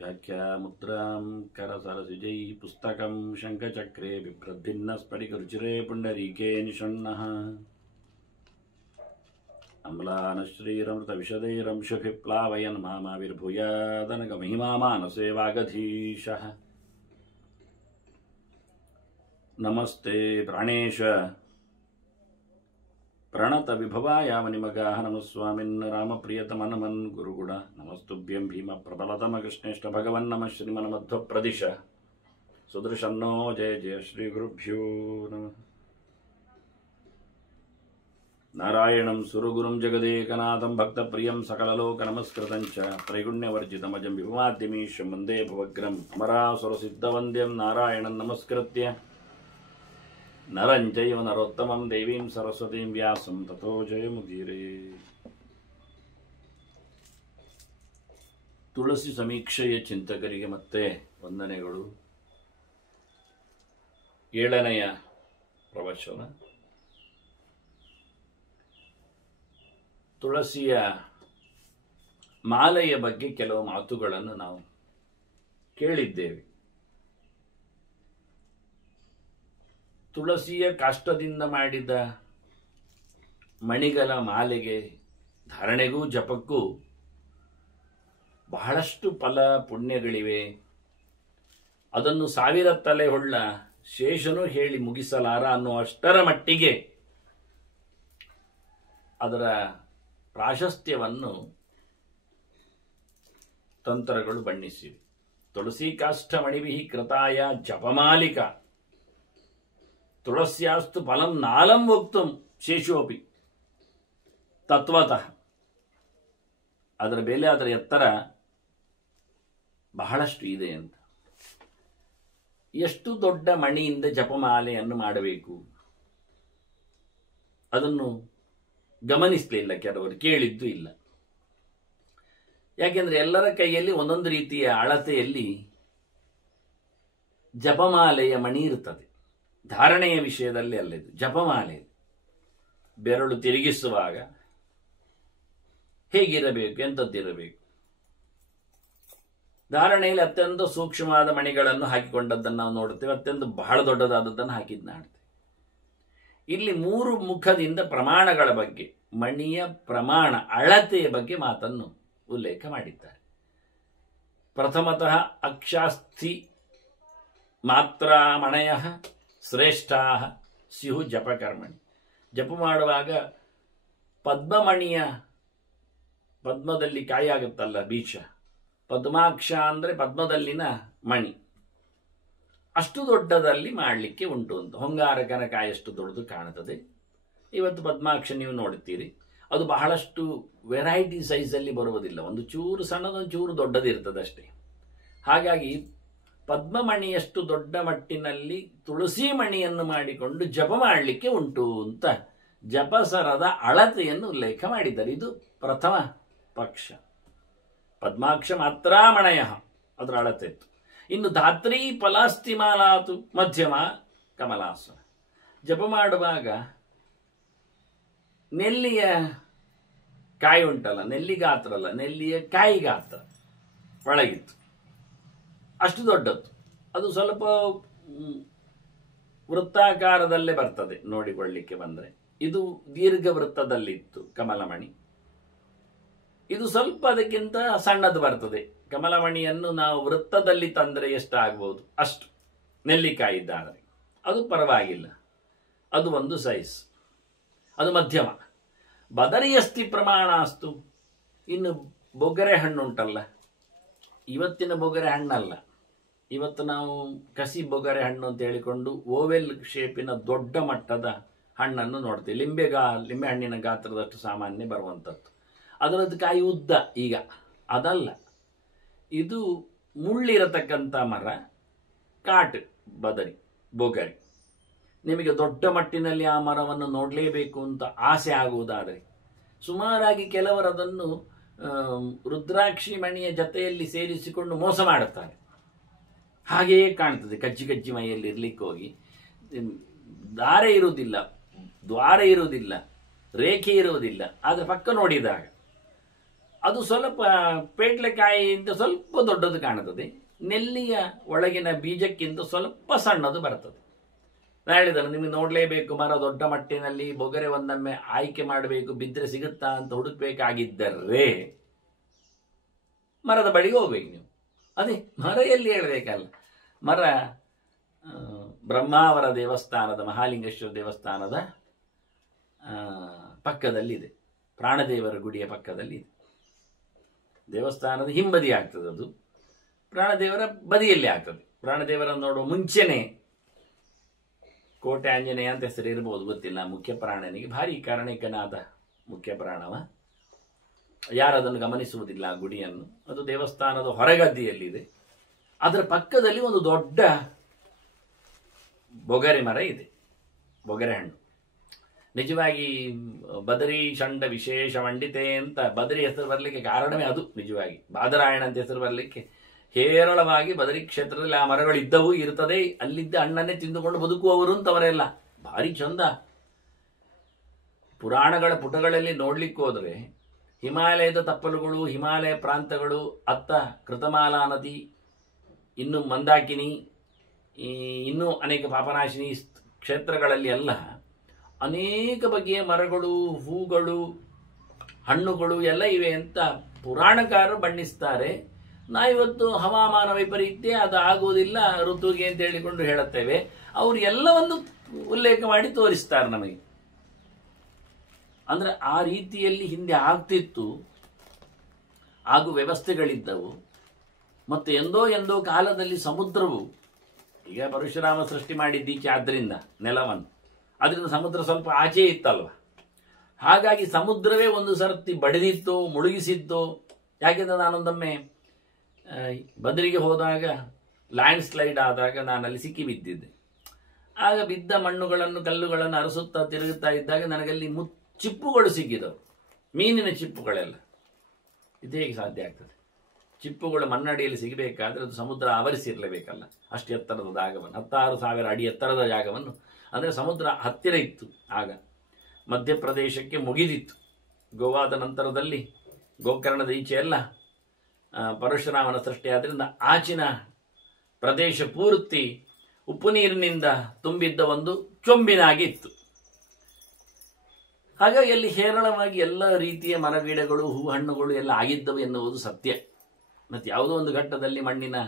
व्याख्यामुद्रां करसरसिजै पुस्तकं शङ्खचक्रे बिभ्रद्भिन्नस्फटिकरुचिरे पुण्डरीके निषण्णः अम्लानश्रीरमृतविशदैरंशुभिः प्लावयन् मामाविर्भूयादनगमहिमा मानसे वागधीशः नमस्ते प्राणेश प्रणत विभवाय मणिमगाः नमस्वामिन् रामप्रियतमनमन् गुरुगुण नमस्तुभ्यं भीम प्रबलतम कृष्णेष्ट भगवन् नमः श्रीमन्मध्वप्रदिश सुदर्शन्नो जय जय श्री गुरुभ्यो नमः नारायणं सुरगुरुं जगदेकनाथं भक्तप्रियं सकललोकनमस्कृतं च त्रैगुण्यवर्जितमजं विभवाद्यमीशं वन्दे भवग्रम् अमरासुरसिद्धवन्द्यं नारायणं नमस्कृत्य नरं चैव नरोत्तमं देवीं सरस्वतीं व्यासं ततो जयमुदीरे। ತುಳಸಿ ಸಮೀಕ್ಷೆಯ ಚಿಂತಕರಿಗೆ ಮತ್ತೆ ವಂದನೆಗಳು. 7ನೆಯ ಪ್ರವಚನ ತುಳಸಿಯ ಮಾಲೆಯ ಬಗ್ಗೆ ಕೆಲವು ಮಾತುಗಳನ್ನು ನಾವು ಕೇಳಿದ್ದೇವೆ. ತುಳಸಿಯ ಕಾಷ್ಟದಿಂದ ಮಾಡಿದ ಮಣಿಗಳ ಮಾಲೆಗೆ ಧಾರಣೆಗೂ ಜಪಕ್ಕೂ ಬಹಳಷ್ಟು ಫಲ ಪುಣ್ಯಗಳಿವೆ. ಅದನ್ನು 1000 ತಲೆ ಹೊಳ್ಳ ಶೇಷನು ಹೇಳಿ ಮುಗಿಸಲಾರ ಅನ್ನುವಷ್ಟರ ಮಟ್ಟಿಗೆ ಅದರ ಪ್ರಾಶಸ್ತ್ಯವನ್ನು ತಂತ್ರಗಳು ಬಣ್ಣಿಸಿವೆ. ತುಳಸಿ ಕಾಷ್ಠ ಮಣಿಭಿ ಕೃತಾಯ ಜಪಮಾಲಿಕ ತುಳಸ್ಯಾಸ್ತು ಫಲಂ ನಾಲಂ ವಕ್ತುಂ ಶೇಷೋಪಿ ತತ್ವತಃ. ಅದರ ಬೆಲೆ, ಅದರ ಎತ್ತರ ಬಹಳಷ್ಟು ಇದೆ ಅಂತ. ಎಷ್ಟು ದೊಡ್ಡ ಮಣಿಯಿಂದ ಜಪಮಾಲೆಯನ್ನು ಮಾಡಬೇಕು ಅದನ್ನು ಗಮನಿಸಲಿಲ್ಲ, ಕೆಲವರು ಕೇಳಿದ್ದು ಇಲ್ಲ. ಯಾಕೆಂದ್ರೆ ಎಲ್ಲರ ಕೈಯಲ್ಲಿ ಒಂದೊಂದು ರೀತಿಯ ಅಳತೆಯಲ್ಲಿ ಜಪಮಾಲೆಯ ಮಣಿ ಇರುತ್ತದೆ. ಧಾರಣೆಯ ವಿಷಯದಲ್ಲಿ ಅಲ್ಲಿದು ಜಪಮಾಲೆ ಬೆರಳು ತಿರುಗಿಸುವಾಗ ಹೇಗಿರಬೇಕು, ಎಂಥದ್ದಿರಬೇಕು. ಧಾರಣೆಯಲ್ಲಿ ಅತ್ಯಂತ ಸೂಕ್ಷ್ಮವಾದ ಮಣಿಗಳನ್ನು ಹಾಕಿಕೊಂಡದ್ದನ್ನು ನಾವು ನೋಡುತ್ತೇವೆ, ಅತ್ಯಂತ ಬಹಳ ದೊಡ್ಡದಾದದ್ದನ್ನು ಹಾಕಿದ್ದು ಕಾಣ್ತೇವೆ. ಇಲ್ಲಿ 3 ಮುಖದಿಂದ ಪ್ರಮಾಣಗಳ ಬಗ್ಗೆ, ಮಣಿಯ ಪ್ರಮಾಣ ಅಳತೆಯ ಬಗ್ಗೆ ಮಾತನ್ನು ಉಲ್ಲೇಖ ಮಾಡಿದ್ದಾರೆ. ಪ್ರಥಮತಃ ಅಕ್ಷಾಸ್ಥಿ ಮಾತ್ರಾಮಣಯ ಶ್ರೇಷ್ಠ ಸ್ಯು ಜಪಕರ್ಮಣಿ. ಜಪ ಮಾಡುವಾಗ ಪದ್ಮಮಣಿಯ, ಪದ್ಮದಲ್ಲಿ ಕಾಯಾಗುತ್ತಲ್ಲ ಬೀಜ, ಪದ್ಮಾಕ್ಷ ಅಂದರೆ ಪದ್ಮದಲ್ಲಿನ ಮಣಿ, ಅಷ್ಟು ದೊಡ್ಡದಲ್ಲಿ ಮಾಡಲಿಕ್ಕೆ ಉಂಟು ಅಂತ. ಹೊಂಗಾರಕನ ಕಾಯಷ್ಟು ದೊಡ್ಡದು ಕಾಣುತ್ತದೆ. ಇವತ್ತು ಪದ್ಮಾಕ್ಷ ನೀವು ನೋಡುತ್ತೀರಿ, ಅದು ಬಹಳಷ್ಟು ವೆರೈಟಿ ಸೈಜಲ್ಲಿ ಬರುವುದಿಲ್ಲ. ಒಂದು ಚೂರು ಸಣ್ಣದೊಂದು ಚೂರು ದೊಡ್ಡದಿರ್ತದೆ ಅಷ್ಟೇ. ಹಾಗಾಗಿ ಪದ್ಮಮಣಿಯಷ್ಟು ದೊಡ್ಡ ಮಟ್ಟಿನಲ್ಲಿ ತುಳಸಿ ಮಣಿಯನ್ನು ಮಾಡಿಕೊಂಡು ಜಪ ಮಾಡಲಿಕ್ಕೆ ಉಂಟು ಅಂತ ಜಪಸರದ ಅಳತೆಯನ್ನು ಉಲ್ಲೇಖ ಮಾಡಿದ್ದಾರೆ. ಇದು ಪ್ರಥಮ ಪಕ್ಷ. ಪದ್ಮಾಕ್ಷ ಮಾತ್ರಾಮಣಯ ಅದರ ಅಳತೆ ಇತ್ತು. ಇನ್ನು ಧಾತ್ರಿ ಫಲಾಸ್ತಿಮಾಲಾತು ಮಧ್ಯಮ ಕಮಲಾಸನ. ಜಪ ಮಾಡುವಾಗ ನೆಲ್ಲಿಯ ಕಾಯಿ ಉಂಟಲ್ಲ, ನೆಲ್ಲಿ ಗಾತ್ರ ಅಲ್ಲ, ನೆಲ್ಲಿಯ ಕಾಯಿ ಗಾತ್ರ ಒಳಗಿತ್ತು, ಅಷ್ಟು ದೊಡ್ಡದ್ದು. ಅದು ಸ್ವಲ್ಪ ವೃತ್ತಾಕಾರದಲ್ಲೇ ಬರ್ತದೆ ನೋಡಿಕೊಳ್ಳಿಕ್ಕೆ ಬಂದರೆ. ಇದು ದೀರ್ಘ ವೃತ್ತದಲ್ಲಿತ್ತು ಕಮಲಮಣಿ. ಇದು ಸ್ವಲ್ಪ ಅದಕ್ಕಿಂತ ಸಣ್ಣದು ಬರ್ತದೆ. ಕಮಲಮಣಿಯನ್ನು ನಾವು ವೃತ್ತದಲ್ಲಿ ತಂದರೆ ಎಷ್ಟಾಗಬಹುದು ಅಷ್ಟು ನೆಲ್ಲಿಕಾಯಿ ಇದ್ದಾದರೆ ಅದು ಪರವಾಗಿಲ್ಲ, ಅದು ಒಂದು ಸೈಜ್, ಅದು ಮಧ್ಯಮ. ಬದರಿಯಸ್ತಿ ಪ್ರಮಾಣ ಅಸ್ತು. ಇನ್ನು ಬೊಗರೆ ಹಣ್ಣು ಉಂಟಲ್ಲ, ಇವತ್ತಿನ ಬೊಗರೆ ಹಣ್ಣಲ್ಲ, ಇವತ್ತು ನಾವು ಕಸಿ ಬೊಗರೆ ಹಣ್ಣು ಅಂತ ಹೇಳಿಕೊಂಡು ಓವೆಲ್ ಶೇಪಿನ ದೊಡ್ಡ ಮಟ್ಟದ ಹಣ್ಣನ್ನು ನೋಡ್ತೀವಿ. ಲಿಂಬೆ ಹಣ್ಣಿನ ಗಾತ್ರದಷ್ಟು ಸಾಮಾನ್ಯ ಬರುವಂಥದ್ದು. ಅದರದ್ದು ಕಾಯಿ ಉದ್ದ. ಈಗ ಅದಲ್ಲ, ಇದು ಮುಳ್ಳಿರತಕ್ಕಂಥ ಮರ, ಕಾಟು ಬದರಿ ಬೊಗರೆ. ನಿಮಗೆ ದೊಡ್ಡ ಮಟ್ಟಿನಲ್ಲಿ ಆ ಮರವನ್ನು ನೋಡಲೇಬೇಕು ಅಂತ ಆಸೆ ಆಗುವುದಾದರೆ ಸುಮಾರಾಗಿ ಕೆಲವರು ಅದನ್ನು ರುದ್ರಾಕ್ಷಿ ಮಣಿಯ ಜೊತೆಯಲ್ಲಿ ಸೇರಿಸಿಕೊಂಡು ಮೋಸ ಮಾಡುತ್ತಾರೆ. ಹಾಗೆಯೇ ಕಾಣ್ತದೆ, ಕಜ್ಜಿ ಕಜ್ಜಿ ಮೈಯಲ್ಲಿ ಇರ್ಲಿಕ್ಕೆ ಹೋಗಿ ದಾರೆ ಇರುವುದಿಲ್ಲ, ದ್ವಾರ ಇರುವುದಿಲ್ಲ, ರೇಖೆ ಇರುವುದಿಲ್ಲ. ಆದರೆ ಪಕ್ಕ ನೋಡಿದಾಗ ಅದು ಸ್ವಲ್ಪ ಪೇಟ್ಲೆಕಾಯಿಯಿಂದ ಸ್ವಲ್ಪ ದೊಡ್ಡದು ಕಾಣುತ್ತದೆ, ನೆಲ್ಲಿಯ ಒಳಗಿನ ಬೀಜಕ್ಕಿಂತ ಸ್ವಲ್ಪ ಸಣ್ಣದು ಬರ್ತದೆ. ನಾನು ಹೇಳಿದಲ್ಲ, ನಿಮಗೆ ನೋಡಲೇಬೇಕು ಮರ ದೊಡ್ಡ ಮಟ್ಟಿನಲ್ಲಿ ಬೊಗರೆ ಒಂದೊಮ್ಮೆ ಆಯ್ಕೆ ಮಾಡಬೇಕು, ಬಿದ್ದರೆ ಸಿಗುತ್ತಾ ಅಂತ ಹುಡುಕ್ಬೇಕಾಗಿದ್ದರೆ ಮರದ ಬಳಿಗೆ ಹೋಗ್ಬೇಕು ನೀವು. ಅದೇ ಮರ ಎಲ್ಲಿ ಹೇಳಬೇಕಲ್ಲ, ಮರ ಬ್ರಹ್ಮಾವರ ದೇವಸ್ಥಾನದ ಮಹಾಲಿಂಗೇಶ್ವರ ದೇವಸ್ಥಾನದ ಪಕ್ಕದಲ್ಲಿದೆ, ಪ್ರಾಣದೇವರ ಗುಡಿಯ ಪಕ್ಕದಲ್ಲಿದೆ. ದೇವಸ್ಥಾನದ ಹಿಂಬದಿ ಆಗ್ತದೆ, ಅದು ಪ್ರಾಣದೇವರ ಬದಿಯಲ್ಲಿ ಆಗ್ತದೆ. ಪ್ರಾಣದೇವರನ್ನು ನೋಡುವ ಮುಂಚೆನೆ ಕೋಟೆ ಆಂಜನೇಯ ಅಂತ ಹೆಸರು ಇರ್ಬೋದು, ಗೊತ್ತಿಲ್ಲ. ಮುಖ್ಯ ಪ್ರಾಣನಿಗೆ ಭಾರಿ ಕಾರಣಿಕನಾದ ಮುಖ್ಯ ಪ್ರಾಣವ, ಯಾರದನ್ನು ಗಮನಿಸುವುದಿಲ್ಲ ಆ ಗುಡಿಯನ್ನು. ಅದು ದೇವಸ್ಥಾನದ ಹೊರಗದ್ದಿಯಲ್ಲಿದೆ. ಅದರ ಪಕ್ಕದಲ್ಲಿ ಒಂದು ದೊಡ್ಡ ಬೊಗರೆ ಮರ ಇದೆ, ಬೊಗರೆ ಹಣ್ಣು. ನಿಜವಾಗಿ ಬದರಿ ಷಂಡ ವಿಶೇಷ ಮಂಡಿತೆ ಅಂತ ಬದರಿ ಹೆಸರು ಬರಲಿಕ್ಕೆ ಕಾರಣವೇ ಅದು. ನಿಜವಾಗಿ ಬಾದರಾಯಣ ಅಂತ ಹೆಸರು ಬರಲಿಕ್ಕೆ ಹೇರಳವಾಗಿ ಬದರಿ ಕ್ಷೇತ್ರದಲ್ಲಿ ಆ ಮರಗಳು ಇದ್ದವು, ಇರ್ತದೆ. ಅಲ್ಲಿದ್ದ ಹಣ್ಣನ್ನೇ ತಿಂದುಕೊಂಡು ಬದುಕುವವರು ಅಂತವರೆಲ್ಲ ಭಾರಿ ಚಂದ. ಪುರಾಣಗಳ ಪುಟಗಳಲ್ಲಿ ನೋಡ್ಲಿಕ್ಕೆ ಹೋದರೆ ಹಿಮಾಲಯದ ತಪ್ಪಲುಗಳು, ಹಿಮಾಲಯ ಪ್ರಾಂತಗಳು, ಅತ್ತ ಕೃತಮಾಲಾ ನದಿ, ಇನ್ನು ಮಂದಾಕಿನಿ, ಇನ್ನೂ ಅನೇಕ ಪಾಪನಾಶಿನಿ ಕ್ಷೇತ್ರಗಳಲ್ಲಿ ಎಲ್ಲ ಅನೇಕ ಬಗೆಯ ಮರಗಳು, ಹೂಗಳು, ಹಣ್ಣುಗಳು ಎಲ್ಲ ಇವೆ ಅಂತ ಪುರಾಣಕಾರರು ಬಣ್ಣಿಸ್ತಾರೆ. ನಾವಿವತ್ತು ಹವಾಮಾನ ವೈಪರೀತ್ಯ, ಅದು ಆಗುವುದಿಲ್ಲ ಋತುಗೆ ಅಂತ ಹೇಳಿಕೊಂಡು ಹೇಳುತ್ತೇವೆ. ಅವರು ಎಲ್ಲವನ್ನು ಉಲ್ಲೇಖ ಮಾಡಿ ತೋರಿಸ್ತಾರೆ ನಮಗೆ. ಅಂದ್ರೆ ಆ ರೀತಿಯಲ್ಲಿ ಹಿಂದೆ ಆಗ್ತಿತ್ತು, ಹಾಗೂ ವ್ಯವಸ್ಥೆಗಳಿದ್ದವು. ಮತ್ತು ಎಂದೋ ಕಾಲದಲ್ಲಿ ಸಮುದ್ರವು, ಈಗ ಪರಶುರಾಮ ಸೃಷ್ಟಿ ಮಾಡಿದ್ದೀಚೆ ಆದ್ದರಿಂದ ನೆಲವನ್ನು, ಅದರಿಂದ ಸಮುದ್ರ ಸ್ವಲ್ಪ ಆಚೆ ಇತ್ತಲ್ವ, ಹಾಗಾಗಿ ಸಮುದ್ರವೇ ಒಂದು ಸರ್ತಿ ಬಡಿದಿತ್ತು, ಮುಳುಗಿಸಿತ್ತು. ಯಾಕೆಂದ್ರೆ ನಾನೊಂದೊಮ್ಮೆ ಬದರಿಗೆ ಹೋದಾಗ ಲ್ಯಾಂಡ್ ಸ್ಲೈಡ್ ಆದಾಗ ನಾನು ಅಲ್ಲಿ ಸಿಕ್ಕಿ ಬಿದ್ದಿದ್ದೆ. ಆಗ ಬಿದ್ದ ಮಣ್ಣುಗಳನ್ನು, ಕಲ್ಲುಗಳನ್ನು ಅರಸುತ್ತಾ ತಿರುಗುತ್ತಾ ಇದ್ದಾಗ ನನಗಲ್ಲಿ ಚಿಪ್ಪುಗಳು ಸಿಕ್ಕಿದವು, ಮೀನಿನ ಚಿಪ್ಪುಗಳೆಲ್ಲ. ಇದು ಹೇಗೆ ಸಾಧ್ಯ ಆಗ್ತದೆ? ಚಿಪ್ಪುಗಳು ಮಣ್ಣಡಿಯಲ್ಲಿ ಸಿಗಬೇಕಾದ್ರೆ ಅದು ಸಮುದ್ರ ಆವರಿಸಿರಲೇಬೇಕಲ್ಲ, ಅಷ್ಟು ಎತ್ತರದ ಜಾಗವನ್ನು, 16,000 ಅಡಿ ಎತ್ತರದ ಜಾಗವನ್ನು. ಅಂದರೆ ಸಮುದ್ರ ಹತ್ತಿರ ಇತ್ತು. ಆಗ ಮಧ್ಯಪ್ರದೇಶಕ್ಕೆ ಮುಗಿದಿತ್ತು. ಗೋವಾದ ನಂತರದಲ್ಲಿ ಗೋಕರ್ಣದ ಈಚೆ ಎಲ್ಲ ಪರಶುರಾಮನ ಸೃಷ್ಟಿ ಆದ್ದರಿಂದ ಆಚಿನ ಪ್ರದೇಶ ಪೂರ್ತಿ ಉಪ್ಪು ನೀರಿನಿಂದ ತುಂಬಿದ್ದ ಒಂದು ಚೊಂಬಿನಾಗಿತ್ತು. ಹಾಗಾಗಿ ಅಲ್ಲಿ ಹೇರಳವಾಗಿ ಎಲ್ಲ ರೀತಿಯ ಮರಗಿಡಗಳು, ಹೂ ಹಣ್ಣುಗಳು ಎಲ್ಲ ಆಗಿದ್ದವು ಎನ್ನುವುದು ಸತ್ಯ. ಮತ್ತು ಯಾವುದೋ ಒಂದು ಘಟ್ಟದಲ್ಲಿ ಮಣ್ಣಿನ,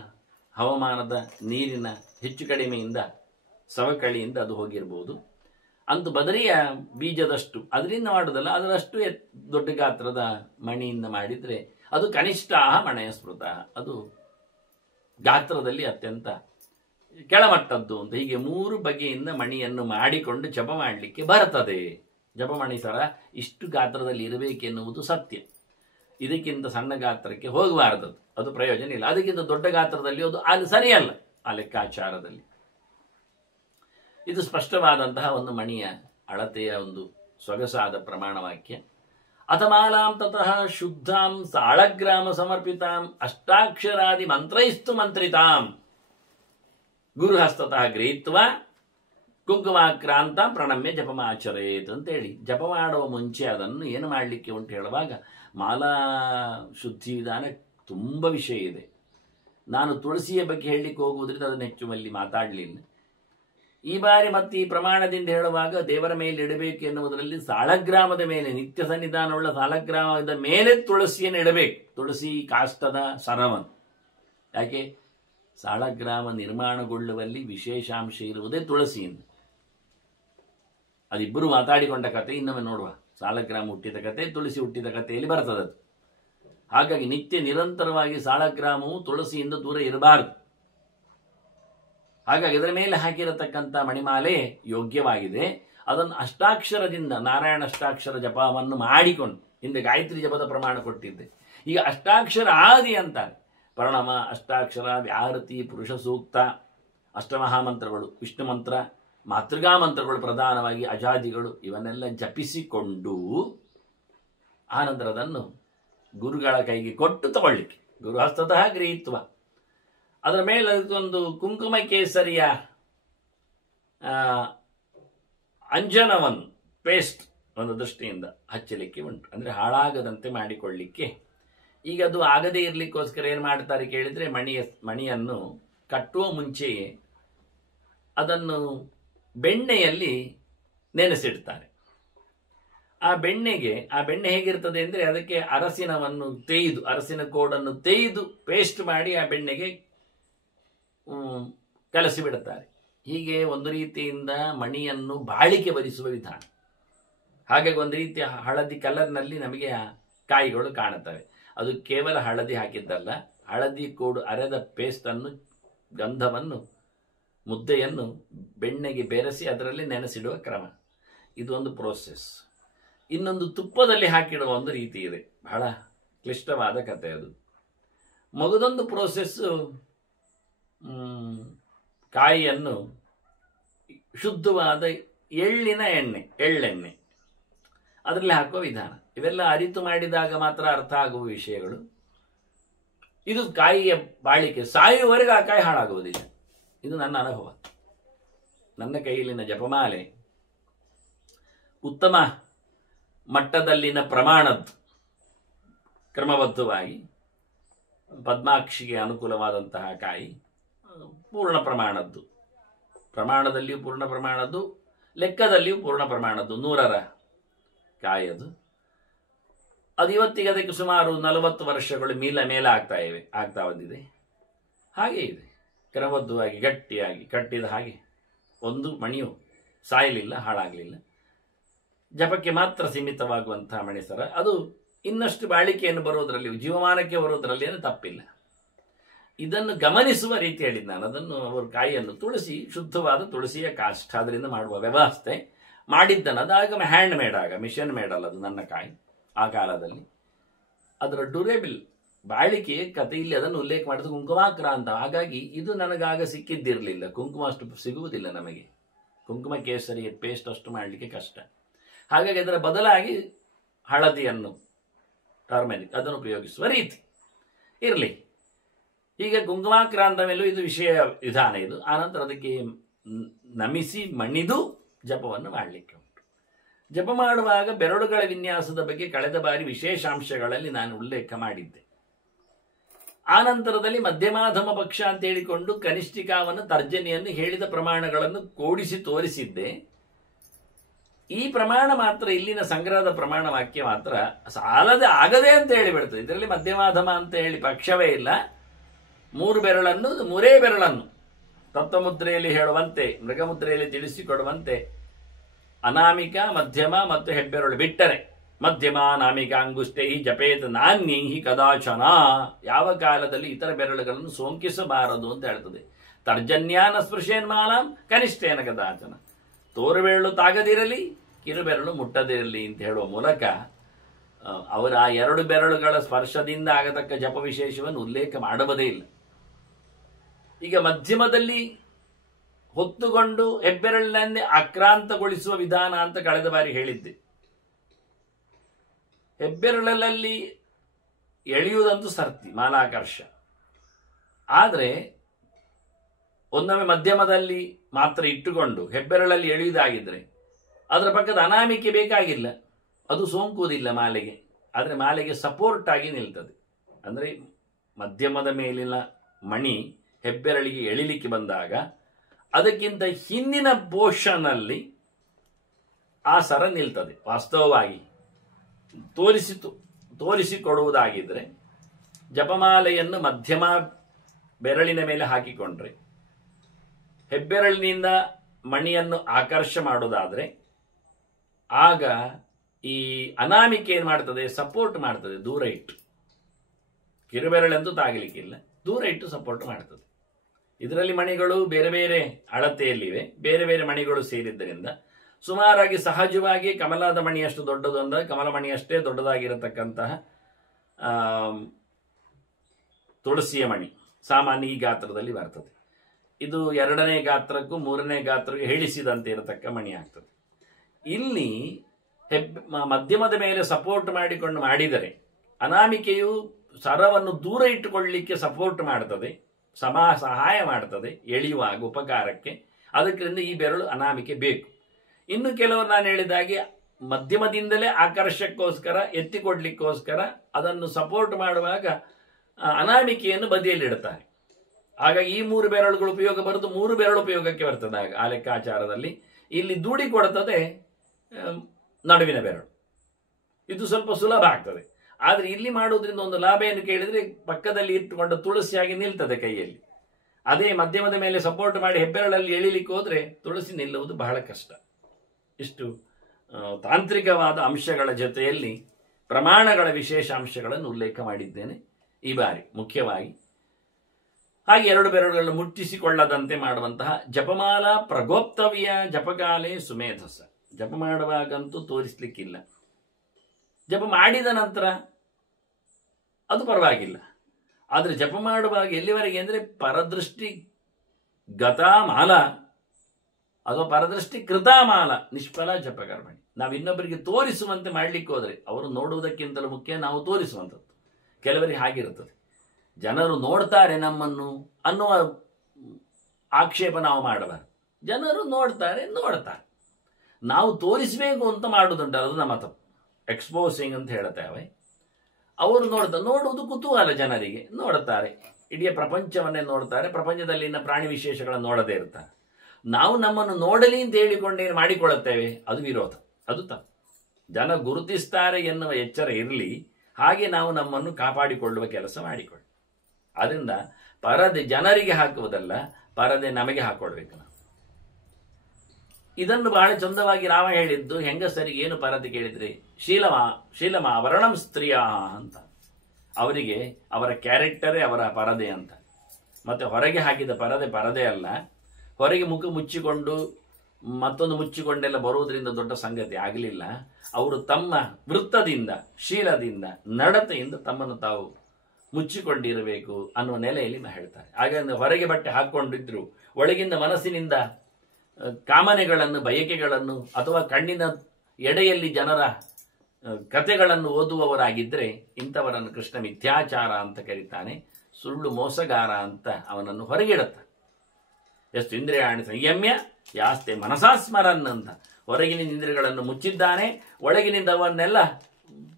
ಹವಾಮಾನದ, ನೀರಿನ ಹೆಚ್ಚು ಕಡಿಮೆಯಿಂದ, ಸವಕಳಿಯಿಂದ ಅದು ಹೋಗಿರ್ಬೋದು. ಅಂತೂ ಬದರಿಯ ಬೀಜದಷ್ಟು ಅದರಿಂದ ಮಾಡುವುದಲ್ಲ, ಅದರಷ್ಟು ದೊಡ್ಡ ಗಾತ್ರದ ಮಣಿಯಿಂದ ಮಾಡಿದರೆ ಅದು ಕನಿಷ್ಠ ಮಣೆಯ ಸ್ಮೃತ, ಅದು ಗಾತ್ರದಲ್ಲಿ ಅತ್ಯಂತ ಕೆಳಮಟ್ಟದ್ದು ಅಂತ. ಹೀಗೆ 3 ಬಗೆಯಿಂದ ಮಣಿಯನ್ನು ಮಾಡಿಕೊಂಡು ಜಪ ಮಾಡಲಿಕ್ಕೆ ಬರ್ತದೆ. ಜಪಮಣಿ ಸರ ಇಷ್ಟು ಗಾತ್ರದಲ್ಲಿ ಇರಬೇಕೆನ್ನುವುದು ಸತ್ಯ. ಇದಕ್ಕಿಂತ ಸಣ್ಣ ಗಾತ್ರಕ್ಕೆ ಹೋಗಬಾರದು, ಅದು ಪ್ರಯೋಜನ ಇಲ್ಲ. ಅದಕ್ಕಿಂತ ದೊಡ್ಡ ಗಾತ್ರದಲ್ಲಿ ಅದು ಸರಿಯಲ್ಲ ಆ ಲೆಕ್ಕಾಚಾರದಲ್ಲಿ. ಇದು ಸ್ಪಷ್ಟವಾದಂತಹ ಒಂದು ಮಣಿಯ ಅಳತೆಯ ಒಂದು ಸೊಗಸಾದ ಪ್ರಮಾಣ ವಾಕ್ಯ. ಅಥಮಾಲಾಂ ತತಃ ಶುದ್ಧಾಂ ಸಾಳಗ್ರಾಮ ಸಮರ್ಪಿತಾಂ ಅಷ್ಟಾಕ್ಷರಾದಿ ಮಂತ್ರೈಸ್ತು ಮಂತ್ರಿತಾಂ ಗುರುಹಸ್ತತಃ ಗೃಹೀತ್ವಾ ಕುಂಕುಮಾಕ್ರಾಂತ ಪ್ರಣಮ್ಯ ಜಪಮಾಚರೇತ್ ಅಂತೇಳಿ, ಜಪ ಮಾಡುವ ಮುಂಚೆ ಅದನ್ನು ಏನು ಮಾಡಲಿಕ್ಕೆ ಉಂಟು ಹೇಳುವಾಗ, ಮಾಲಾ ಶುದ್ಧಿ ವಿಧಾನ ತುಂಬ ವಿಷಯ ಇದೆ. ನಾನು ತುಳಸಿಯ ಬಗ್ಗೆ ಹೇಳಲಿಕ್ಕೆ ಹೋಗುವುದರಿಂದ ಅದನ್ನು ಹೆಚ್ಚು ಮಲ್ಲಿ ಮಾತಾಡಲಿಲ್ಲ. ಈ ಬಾರಿ ಮತ್ತೆ ಈ ಪ್ರಮಾಣದಿಂದ ಹೇಳುವಾಗ ದೇವರ ಮೇಲೆ ಇಡಬೇಕು ಎನ್ನುವುದರಲ್ಲಿ ಸಾಳಗ್ರಾಮದ ಮೇಲೆ, ನಿತ್ಯ ಸನ್ನಿಧಾನವುಳ್ಳ ಸಾಳಗ್ರಾಮದ ಮೇಲೆ ತುಳಸಿಯನ್ನು ಇಡಬೇಕು. ತುಳಸಿ ಕಾಷ್ಟದ ಸರವನ್ನು. ಯಾಕೆ? ಸಾಳಗ್ರಾಮ ನಿರ್ಮಾಣಗೊಳ್ಳುವಲ್ಲಿ ವಿಶೇಷಾಂಶ ಇರುವುದೇ ತುಳಸಿಯಿಂದ. ಅದಿಬ್ಬರು ಮಾತಾಡಿಕೊಂಡ ಕತೆ ಇನ್ನೊಮ್ಮೆ ನೋಡುವ. ಸಾಳಗ್ರಾಮ ಹುಟ್ಟಿದ ಕತೆ, ತುಳಸಿ ಹುಟ್ಟಿದ ಕಥೆಯಲ್ಲಿ ಬರ್ತದೆ. ಹಾಗಾಗಿ ನಿತ್ಯ ನಿರಂತರವಾಗಿ ಸಾಳಗ್ರಾಮವು ತುಳಸಿಯಿಂದ ದೂರ ಇರಬಾರದು. ಹಾಗಾಗಿ ಅದರ ಮೇಲೆ ಹಾಕಿರತಕ್ಕಂಥ ಮಣಿಮಾಲೆ ಯೋಗ್ಯವಾಗಿದೆ. ಅದನ್ನು ಅಷ್ಟಾಕ್ಷರದಿಂದ, ನಾರಾಯಣ ಅಷ್ಟಾಕ್ಷರ ಜಪವನ್ನು ಮಾಡಿಕೊಂಡು, ಹಿಂದೆ ಗಾಯತ್ರಿ ಜಪದ ಪ್ರಮಾಣ ಕೊಟ್ಟಿದ್ದೆ, ಈಗ ಅಷ್ಟಾಕ್ಷರ ಆದಿ ಅಂತಾರೆ. ಪ್ರಣಮ, ಅಷ್ಟಾಕ್ಷರ, ವ್ಯಾಹೃತಿ, ಪುರುಷ ಸೂಕ್ತ, ಅಷ್ಟಮಹಾಮಂತ್ರಗಳು, ವಿಷ್ಣು ಮಂತ್ರ, ಮಾತೃಗಾ ಮಂತ್ರಗಳು ಪ್ರಧಾನವಾಗಿ, ಅಜಾದಿಗಳು, ಇವನ್ನೆಲ್ಲ ಜಪಿಸಿಕೊಂಡು ಆನಂತರ ಅದನ್ನು ಗುರುಗಳ ಕೈಗೆ ಕೊಟ್ಟು ತಗೊಳ್ಳಿಕ್ಕೆ, ಗುರುಹಸ್ತತಃ ಗೃಹೀತ್ವ. ಅದರ ಮೇಲೆ ಅದಕ್ಕೊಂದು ಕುಂಕುಮ ಕೇಸರಿಯ ಅಂಜನವನ್ನು ಪೇಸ್ಟ್ ಒಂದು ದೃಷ್ಟಿಯಿಂದ ಹಚ್ಚಲಿಕ್ಕೆ ಉಂಟು. ಅಂದರೆ ಹಾಳಾಗದಂತೆ ಮಾಡಿಕೊಳ್ಳಿಕ್ಕೆ ಈಗ ಅದು ಆಗದೇ ಇರಲಿಕ್ಕೋಸ್ಕರ ಏನು ಮಾಡ್ತಾರೆ ಕೇಳಿದರೆ ಮಣಿಯನ್ನು ಕಟ್ಟುವ ಮುಂಚೆಯೇ ಅದನ್ನು ಬೆಣ್ಣೆಯಲ್ಲಿ ನೆನೆಸಿಡ್ತಾರೆ. ಆ ಬೆಣ್ಣೆ ಹೇಗಿರ್ತದೆ ಅಂದರೆ ಅದಕ್ಕೆ ಅರಸಿನ ಕೋಡನ್ನು ತೇಯ್ದು ಪೇಸ್ಟ್ ಮಾಡಿ ಆ ಬೆಣ್ಣೆಗೆ ಕಲಸಿಬಿಡುತ್ತಾರೆ. ಹೀಗೆ ಒಂದು ರೀತಿಯಿಂದ ಮಣಿಯನ್ನು ಬಾಳಿಕೆ ಬರಿಸುವ ವಿಧಾನ. ಹಾಗಾಗಿ ಒಂದು ರೀತಿಯ ಹಳದಿ ಕಲರ್ನಲ್ಲಿ ನಮಗೆ ಆ ಕಾಯಿಗಳು ಕಾಣುತ್ತವೆ. ಅದು ಕೇವಲ ಹಳದಿ ಹಾಕಿದ್ದಲ್ಲ, ಹಳದಿ ಕೋಡು ಅರೆದ ಪೇಸ್ಟನ್ನು, ಗಂಧವನ್ನು, ಮುದ್ದೆಯನ್ನು ಬೆಣ್ಣೆಗೆ ಬೆರೆಸಿ ಅದರಲ್ಲಿ ನೆನೆಸಿಡುವ ಕ್ರಮ. ಇದು ಒಂದು ಪ್ರೋಸೆಸ್. ಇನ್ನೊಂದು ತುಪ್ಪದಲ್ಲಿ ಹಾಕಿಡುವ ಒಂದು ರೀತಿ ಇದೆ, ಬಹಳ ಕ್ಲಿಷ್ಟವಾದ ಕಥೆ ಅದು. ಮಗದೊಂದು ಪ್ರೋಸೆಸ್ಸು ಕಾಯಿಯನ್ನು ಶುದ್ಧವಾದ ಎಳ್ಳೆಣ್ಣೆ ಅದರಲ್ಲಿ ಹಾಕುವ ವಿಧಾನ. ಇವೆಲ್ಲ ಅರಿತು ಮಾಡಿದಾಗ ಮಾತ್ರ ಅರ್ಥ ಆಗುವ ವಿಷಯಗಳು. ಇದು ಕಾಯಿಯ ಬಾಳಿಕೆ, ಸಾಯುವವರೆಗೆ ಆ ಕಾಯಿ ಹಾಳಾಗುವುದಿಲ್ಲ. ಇದು ನನ್ನ ಅನುಭವ. ನನ್ನ ಕೈಯಲ್ಲಿನ ಜಪಮಾಲೆ ಉತ್ತಮ ಮಟ್ಟದಲ್ಲಿನ ಪ್ರಮಾಣದ್ದು, ಕ್ರಮಬದ್ಧವಾಗಿ ಪದ್ಮಾಕ್ಷಿಗೆ ಅನುಕೂಲವಾದಂತಹ ಕಾಯಿ, ಪೂರ್ಣ ಪ್ರಮಾಣದಲ್ಲಿಯೂ ಪೂರ್ಣ ಪ್ರಮಾಣದ್ದು, ಲೆಕ್ಕದಲ್ಲಿಯೂ ಪೂರ್ಣ ಪ್ರಮಾಣದ್ದು, 100ರ ಕಾಯದು. ಅದು ಇವತ್ತಿಗೆ ಅದಕ್ಕೆ ಸುಮಾರು 40 ವರ್ಷಗಳು ಮೇಲೆ ಆಗ್ತಾ ಬಂದಿದೆ. ಹಾಗೇ ಇದೆ, ಕ್ರಮಬದ್ಧವಾಗಿ ಗಟ್ಟಿಯಾಗಿ ಕಟ್ಟಿದ ಹಾಗೆ. ಒಂದು ಮಣಿಯು ಸಾಯಲಿಲ್ಲ, ಹಾಳಾಗಲಿಲ್ಲ. ಜಪಕ್ಕೆ ಮಾತ್ರ ಸೀಮಿತವಾಗುವಂತಹ ಮಣಿಸರ. ಅದು ಇನ್ನಷ್ಟು ಬಾಳಿಕೆಯನ್ನು ಬರುವುದರಲ್ಲಿ, ಜೀವಮಾನಕ್ಕೆ ಬರುವುದರಲ್ಲಿ ಏನು ತಪ್ಪಿಲ್ಲ. ಇದನ್ನು ಗಮನಿಸುವ ರೀತಿ ಹೇಳಿದ್ದು ನಾನು. ಅದನ್ನು ಅವರು ಕಾಯಿಯನ್ನು ಶುದ್ಧವಾದ ತುಳಸಿಯ ಕಾಷ್ಟ ಅದರಿಂದ ಮಾಡುವ ವ್ಯವಸ್ಥೆ ಮಾಡಿದ್ದನು. ಅದಾಗ ಹ್ಯಾಂಡ್ ಮೇಡ್, ಮಿಷನ್ ಮೇಡ್ ಅಲ್ಲ ಅದು. ನನ್ನ ಕಾಯಿ ಆ ಕಾಲದಲ್ಲಿ ಅದರ ಡ್ಯೂರೇಬಲ್ ಬಾಳಿಕೆಯ ಕಥೆಯಲ್ಲಿ ಅದನ್ನು ಉಲ್ಲೇಖ ಮಾಡಿದ ಕುಂಕುಮಾಕ್ರಾಂತ. ಹಾಗಾಗಿ ಇದು ನನಗಾಗ ಸಿಕ್ಕಿದ್ದಿರಲಿಲ್ಲ. ಕುಂಕುಮ ಅಷ್ಟು ಸಿಗುವುದಿಲ್ಲ ನಮಗೆ. ಕುಂಕುಮ ಕೇಸರಿ ಪೇಸ್ಟ್ ಅಷ್ಟು ಮಾಡಲಿಕ್ಕೆ ಕಷ್ಟ. ಹಾಗಾಗಿ ಅದರ ಬದಲಾಗಿ ಹಳದಿಯನ್ನು, ಟರ್ಮೆರಿಕ್ ಅದನ್ನು ಉಪಯೋಗಿಸುವ ರೀತಿ ಇರಲಿ. ಈಗ ಕುಂಕುಮಾಕ್ರಾಂತ ಮೇಲೂ ಇದು ವಿಧಾನ ಇದು. ಆನಂತರ ಅದಕ್ಕೆ ನಮಿಸಿ ಮಣಿದು ಜಪವನ್ನು ಮಾಡಲಿಕ್ಕೆ ಉಂಟು. ಜಪ ಮಾಡುವಾಗ ಬೆರಳುಗಳ ವಿನ್ಯಾಸದ ಬಗ್ಗೆ ಕಳೆದ ಬಾರಿ ವಿಶೇಷಾಂಶಗಳಲ್ಲಿ ನಾನು ಉಲ್ಲೇಖ ಮಾಡಿದ್ದೆ. ಆನಂತರದಲ್ಲಿ ಮಧ್ಯಮಾಧಮ ಪಕ್ಷ ಅಂತ ಹೇಳಿಕೊಂಡು ಕನಿಷ್ಠಿಕಾವನ್ನು, ತರ್ಜನಿಯನ್ನು ಹೇಳಿದ ಪ್ರಮಾಣಗಳನ್ನು ಕೂಡಿಸಿ ತೋರಿಸಿದ್ದೆ. ಈ ಪ್ರಮಾಣ ಮಾತ್ರ, ಇಲ್ಲಿನ ಸಂಗ್ರಹದ ಪ್ರಮಾಣ ವಾಕ್ಯ ಮಾತ್ರ ಆಗದೆ ಅಂತ ಹೇಳಿಬಿಡ್ತದೆ. ಇದರಲ್ಲಿ ಮಧ್ಯಮಾಧಮ ಅಂತ ಹೇಳಿ ಪಕ್ಷವೇ ಇಲ್ಲ. 3 ಬೆರಳನ್ನು, 3 ಬೆರಳನ್ನು ತತ್ವಮುದ್ರೆಯಲ್ಲಿ ಹೇಳುವಂತೆ, ಮೃಗಮುದ್ರೆಯಲ್ಲಿ ತಿಳಿಸಿಕೊಡುವಂತೆ ಅನಾಮಿಕ, ಮಧ್ಯಮ ಮತ್ತು ಹೆಬ್ಬೆರಳು ಬಿಟ್ಟರೆ ಮಧ್ಯಮ, ಅನಾಮಿಕ, ಅಂಗುಷ್ಟೇ ಜಪೇತ ನಾನ್ಯೈಹಿ ಕದಾಚನ. ಯಾವ ಕಾಲದಲ್ಲಿ ಇತರ ಬೆರಳುಗಳನ್ನು ಸೋಂಕಿಸಬಾರದು ಅಂತ ಹೇಳ್ತದೆ. ತರ್ಜನ್ಯಾನ ಸ್ಪೃಶೇನ್ಮಾಲಾಂ ಕನಿಷ್ಠೇನ ಕದಾಚನ. ತೋರುಬೆರಳು ತಾಗದಿರಲಿ, ಕಿರುಬೆರಳು ಮುಟ್ಟದಿರಲಿ ಅಂತ ಹೇಳುವ ಮೂಲಕ ಅವರ ಆ 2 ಬೆರಳುಗಳ ಸ್ಪರ್ಶದಿಂದ ಆಗತಕ್ಕ ಜಪ ವಿಶೇಷವನ್ನು ಉಲ್ಲೇಖ ಮಾಡುವುದೇ ಇಲ್ಲ. ಈಗ ಮಧ್ಯಮದಲ್ಲಿ ಹೊತ್ತುಕೊಂಡು ಹೆಬ್ಬೆರಳಿನನ್ನೇ ಆಕ್ರಾಂತಗೊಳಿಸುವ ವಿಧಾನ ಅಂತ ಕಳೆದ ಬಾರಿ ಹೇಳಿದ್ದೆ. ಹೆಬ್ಬೆರಳಲ್ಲಿ ಎಳೆಯುವುದಂತೂ ಸರ್ತಿ, ಮಾಲಾಕರ್ಷ. ಆದರೆ ಒಂದೊಮ್ಮೆ ಮಧ್ಯಮದಲ್ಲಿ ಮಾತ್ರ ಇಟ್ಟುಕೊಂಡು ಹೆಬ್ಬೆರಳಲ್ಲಿ ಎಳೆಯುವುದಾಗಿದ್ರೆ ಅದರ ಪಕ್ಕದ ಅನಾಮಿಕೆ ಬೇಕಾಗಿಲ್ಲ, ಅದು ಸೋಂಕುವುದಿಲ್ಲ ಮಾಲೆಗೆ. ಆದರೆ ಮಾಲೆಗೆ ಸಪೋರ್ಟ್ ಆಗಿ ನಿಲ್ತದೆ. ಅಂದರೆ ಮಧ್ಯಮದ ಮೇಲಿನ ಮಣಿ ಹೆಬ್ಬೆರಳಿಗೆ ಎಳಿಲಿಕ್ಕೆ ಬಂದಾಗ ಅದಕ್ಕಿಂತ ಹಿಂದಿನ ಪೋರ್ಷನ್ನಲ್ಲಿ ಆ ಸರ ನಿಲ್ತದೆ. ವಾಸ್ತವವಾಗಿ ತೋರಿಸಿಕೊಡುವುದಾಗಿದ್ರೆ ಜಪಮಾಲೆಯನ್ನು ಮಧ್ಯಮ ಬೆರಳಿನ ಮೇಲೆ ಹಾಕಿಕೊಂಡ್ರೆ, ಹೆಬ್ಬೆರಳಿನಿಂದ ಮಣಿಯನ್ನು ಆಕರ್ಷ ಮಾಡುವುದಾದ್ರೆ ಆಗ ಈ ಅನಾಮಿಕೆ ಏನು ಮಾಡ್ತದೆ, ಸಪೋರ್ಟ್ ಮಾಡ್ತದೆ. ದೂರ ಇಟ್ಟು, ಕಿರುಬೆರಳೆಂತೂ ತಾಗಲಿಕ್ಕಿಲ್ಲ, ದೂರ ಇಟ್ಟು ಸಪೋರ್ಟ್ ಮಾಡ್ತದೆ. ಇದರಲ್ಲಿ ಮಣಿಗಳು ಬೇರೆ ಬೇರೆ ಅಳತೆಯಲ್ಲಿವೆ, ಬೇರೆ ಬೇರೆ ಮಣಿಗಳು ಸೇರಿದ್ದರಿಂದ ಸುಮಾರಾಗಿ ಸಹಜವಾಗಿ ಕಮಲದ ಮಣಿಯಷ್ಟು ದೊಡ್ಡದು ಅಂದರೆ ಕಮಲ ಮಣಿಯಷ್ಟೇ ದೊಡ್ಡದಾಗಿರತಕ್ಕಂತಹ ತುಳಸಿಯ ಮಣಿ ಸಾಮಾನ್ಯ ಈ ಗಾತ್ರದಲ್ಲಿ ಬರ್ತದೆ. ಇದು 2ನೇ ಗಾತ್ರಕ್ಕೂ 3ನೇ ಗಾತ್ರಕ್ಕೂ ಹೇಳಿಸಿದಂತೆ ಇರತಕ್ಕ ಮಣಿ ಆಗ್ತದೆ. ಇಲ್ಲಿ ಮಧ್ಯಮದ ಮೇಲೆ ಸಪೋರ್ಟ್ ಮಾಡಿಕೊಂಡು ಮಾಡಿದರೆ ಅನಾಮಿಕೆಯು ಸರವನ್ನು ದೂರ ಇಟ್ಟುಕೊಳ್ಳಲಿಕ್ಕೆ ಸಪೋರ್ಟ್ ಮಾಡ್ತದೆ, ಸಹಾಯ ಮಾಡ್ತದೆ ಎಳೆಯುವಾಗ ಉಪಕಾರಕ್ಕೆ. ಅದಕ್ಕಿಂತ ಈ ಬೆರಳು ಅನಾಮಿಕೆ ಬೇಕು. ಇನ್ನು ಕೆಲವರು ನಾನು ಹೇಳಿದಾಗೆ ಮಧ್ಯಮದಿಂದಲೇ ಆಕರ್ಷಕ್ಕೋಸ್ಕರ ಎತ್ತಿಕೊಡ್ಲಿಕ್ಕೋಸ್ಕರ ಅದನ್ನು ಸಪೋರ್ಟ್ ಮಾಡುವಾಗ ಅನಾಮಿಕೆಯನ್ನು ಬದಿಯಲ್ಲಿಡುತ್ತಾರೆ. ಹಾಗಾಗಿ ಈ 3 ಬೆರಳುಗಳು ಉಪಯೋಗ ಬರೋದು 3 ಬೆರಳು ಉಪಯೋಗಕ್ಕೆ ಬರ್ತದೆ. ಆಗ ಆ ಲೆಕ್ಕಾಚಾರದಲ್ಲಿ ಇಲ್ಲಿ ದೂಡಿ ಕೊಡ್ತದೆ ನಡುವಿನ ಬೆರಳು. ಇದು ಸ್ವಲ್ಪ ಸುಲಭ ಆಗ್ತದೆ. ಆದರೆ ಇಲ್ಲಿ ಮಾಡುವುದರಿಂದ ಒಂದು ಲಾಭ ಏನು ಕೇಳಿದ್ರೆ, ಪಕ್ಕದಲ್ಲಿ ಇಟ್ಟುಕೊಂಡ ತುಳಸಿಯಾಗಿ ನಿಲ್ತದೆ ಕೈಯಲ್ಲಿ. ಅದೇ ಮಧ್ಯಮದ ಮೇಲೆ ಸಪೋರ್ಟ್ ಮಾಡಿ ಹೆಬ್ಬೆರಳಲ್ಲಿ ಎಳಿಲಿಕ್ಕೆ ಹೋದ್ರೆ ತುಳಸಿ ನಿಲ್ಲುವುದು ಬಹಳ ಕಷ್ಟ. ಇಷ್ಟು ತಾಂತ್ರಿಕವಾದ ಅಂಶಗಳ ಜೊತೆಯಲ್ಲಿ ಪ್ರಮಾಣಗಳ ವಿಶೇಷ ಅಂಶಗಳನ್ನು ಉಲ್ಲೇಖ ಮಾಡಿದ್ದೇನೆ ಈ ಬಾರಿ ಮುಖ್ಯವಾಗಿ. ಹಾಗೆ 2 ಬೆರಳುಗಳನ್ನು ಮುಟ್ಟಿಸಿಕೊಳ್ಳದಂತೆ ಮಾಡುವಂತಹ ಜಪಮಾಲಾ ಪ್ರಗೋಪ್ತವ್ಯ ಜಪಕಾಲೆ ಸುಮೇಧಸ. ಜಪ ಮಾಡುವಾಗಂತೂ ತೋರಿಸ್ಲಿಕ್ಕಿಲ್ಲ. ಜಪ ಮಾಡಿದ ನಂತರ ಅದು ಪರವಾಗಿಲ್ಲ. ಆದರೆ ಜಪ ಮಾಡುವಾಗ ಎಲ್ಲಿವರೆಗೆ ಅಂದರೆ ಪರದೃಷ್ಟಿ ಗತಾಮಾಲ ಅಥವಾ ಪರದೃಷ್ಟಿ ಕೃತಾಮಾಲ ನಿಷ್ಫಲ ಜಪಕರ್ಮಣಿ. ನಾವು ಇನ್ನೊಬ್ಬರಿಗೆ ತೋರಿಸುವಂತೆ ಮಾಡಲಿಕ್ಕೆ ಹೋದರೆ ಅವರು ನೋಡುವುದಕ್ಕಿಂತಲೂ ಮುಖ್ಯ ನಾವು ತೋರಿಸುವಂಥದ್ದು. ಕೆಲವರಿಗೆ ಹಾಗಿರುತ್ತದೆ, ಜನರು ನೋಡ್ತಾರೆ ನಮ್ಮನ್ನು ಅನ್ನುವ ಆಕ್ಷೇಪ ನಾವು ಮಾಡಬಾರದು. ಜನರು ನೋಡ್ತಾರೆ, ನಾವು ತೋರಿಸಬೇಕು ಅಂತ ಮಾಡುವುದುಂಟು, ಅದು ನಮ್ಮ ತಪ್ಪು. ಎಕ್ಸ್ಪೋಸಿಂಗ್ ಅಂತ ಹೇಳ್ತೇವೆ. ಅವರು ನೋಡುವುದು ಕುತೂಹಲ, ಜನರಿಗೆ ನೋಡುತ್ತಾರೆ, ಇಡೀ ಪ್ರಪಂಚವನ್ನೇ ನೋಡ್ತಾರೆ, ಪ್ರಪಂಚದಲ್ಲಿನ ಪ್ರಾಣಿ ವಿಶೇಷಗಳನ್ನು ನೋಡದೇ ಇರ್ತಾರೆ. ನಾವು ನಮ್ಮನ್ನು ನೋಡಲಿ ಅಂತ ಹೇಳಿಕೊಂಡೇನು ಮಾಡಿಕೊಳ್ಳುತ್ತೇವೆ, ಅದು ವಿರೋಧ, ಅದು ತಪ್ಪು. ಜನ ಗುರುತಿಸ್ತಾರೆ ಎನ್ನುವ ಎಚ್ಚರ ಇರಲಿ, ಹಾಗೆ ನಾವು ನಮ್ಮನ್ನು ಕಾಪಾಡಿಕೊಳ್ಳುವ ಕೆಲಸ ಮಾಡಿಕೊಳ್ಳಿ. ಅದರಿಂದ ಪರದೆ ಜನರಿಗೆ ಹಾಕುವುದಲ್ಲ, ಪರದೆ ನಮಗೆ ಹಾಕೊಳ್ಬೇಕು ನಾವು. ಇದನ್ನು ಬಹಳ ಚಂದವಾಗಿ ರಾಮ ಹೇಳಿದ್ದು. ಹೆಂಗಸರಿಗೆ ಏನು ಪರದೆ ಕೇಳಿದ್ರೆ, ಶೀಲಮ ವರ್ಣಂ ಸ್ತ್ರೀಯ ಅಂತ. ಅವರಿಗೆ ಅವರ ಕ್ಯಾರೆಕ್ಟರೇ ಅವರ ಪರದೆ ಅಂತ. ಮತ್ತೆ ಹೊರಗೆ ಹಾಕಿದ ಪರದೆ ಅಲ್ಲ. ಹೊರಗೆ ಮುಖ ಮುಚ್ಚಿಕೊಂಡು ಮತ್ತೊಂದು ಮುಚ್ಚಿಕೊಂಡೆಲ್ಲ ಬರುವುದರಿಂದ ದೊಡ್ಡ ಸಂಗತಿ ಆಗಲಿಲ್ಲ. ಅವರು ತಮ್ಮ ವೃತ್ತದಿಂದ, ಶೀಲದಿಂದ, ನಡತೆಯಿಂದ ತಮ್ಮನ್ನು ತಾವು ಮುಚ್ಚಿಕೊಂಡಿರಬೇಕು ಅನ್ನುವ ನೆಲೆಯಲ್ಲಿ ಹೇಳ್ತಾರೆ. ಹಾಗಾಗಿ ಹೊರಗೆ ಬಟ್ಟೆ ಹಾಕ್ಕೊಂಡಿದ್ರು ಒಳಗಿಂದ ಮನಸ್ಸಿನಿಂದ ಕಾಮನೆಗಳನ್ನು, ಬಯಕೆಗಳನ್ನು ಅಥವಾ ಕಣ್ಣಿನ ಎಡೆಯಲ್ಲಿ ಜನರ ಕಥೆಗಳನ್ನು ಓದುವವರಾಗಿದ್ದರೆ ಇಂಥವರನ್ನು ಕೃಷ್ಣ ಮಿಥ್ಯಾಚಾರ ಅಂತ ಕರೀತಾನೆ, ಸುಳ್ಳು ಮೋಸಗಾರ ಅಂತ ಅವನನ್ನು ಹೊರಗಿಡುತ್ತಾನೆ. ಎಷ್ಟು ಇಂದ್ರಿಯಾಣಿ ಸಂಯಮ್ಯ ಯಾಸ್ತೆ ಮನಸಾಸ್ಮರನ್ ಅಂತ. ಹೊರಗಿನ ಇಂದ್ರಿಯಗಳನ್ನು ಮುಚ್ಚಿದ್ದಾನೆ, ಒಳಗಿನಿಂದ ಅವನ್ನೆಲ್ಲ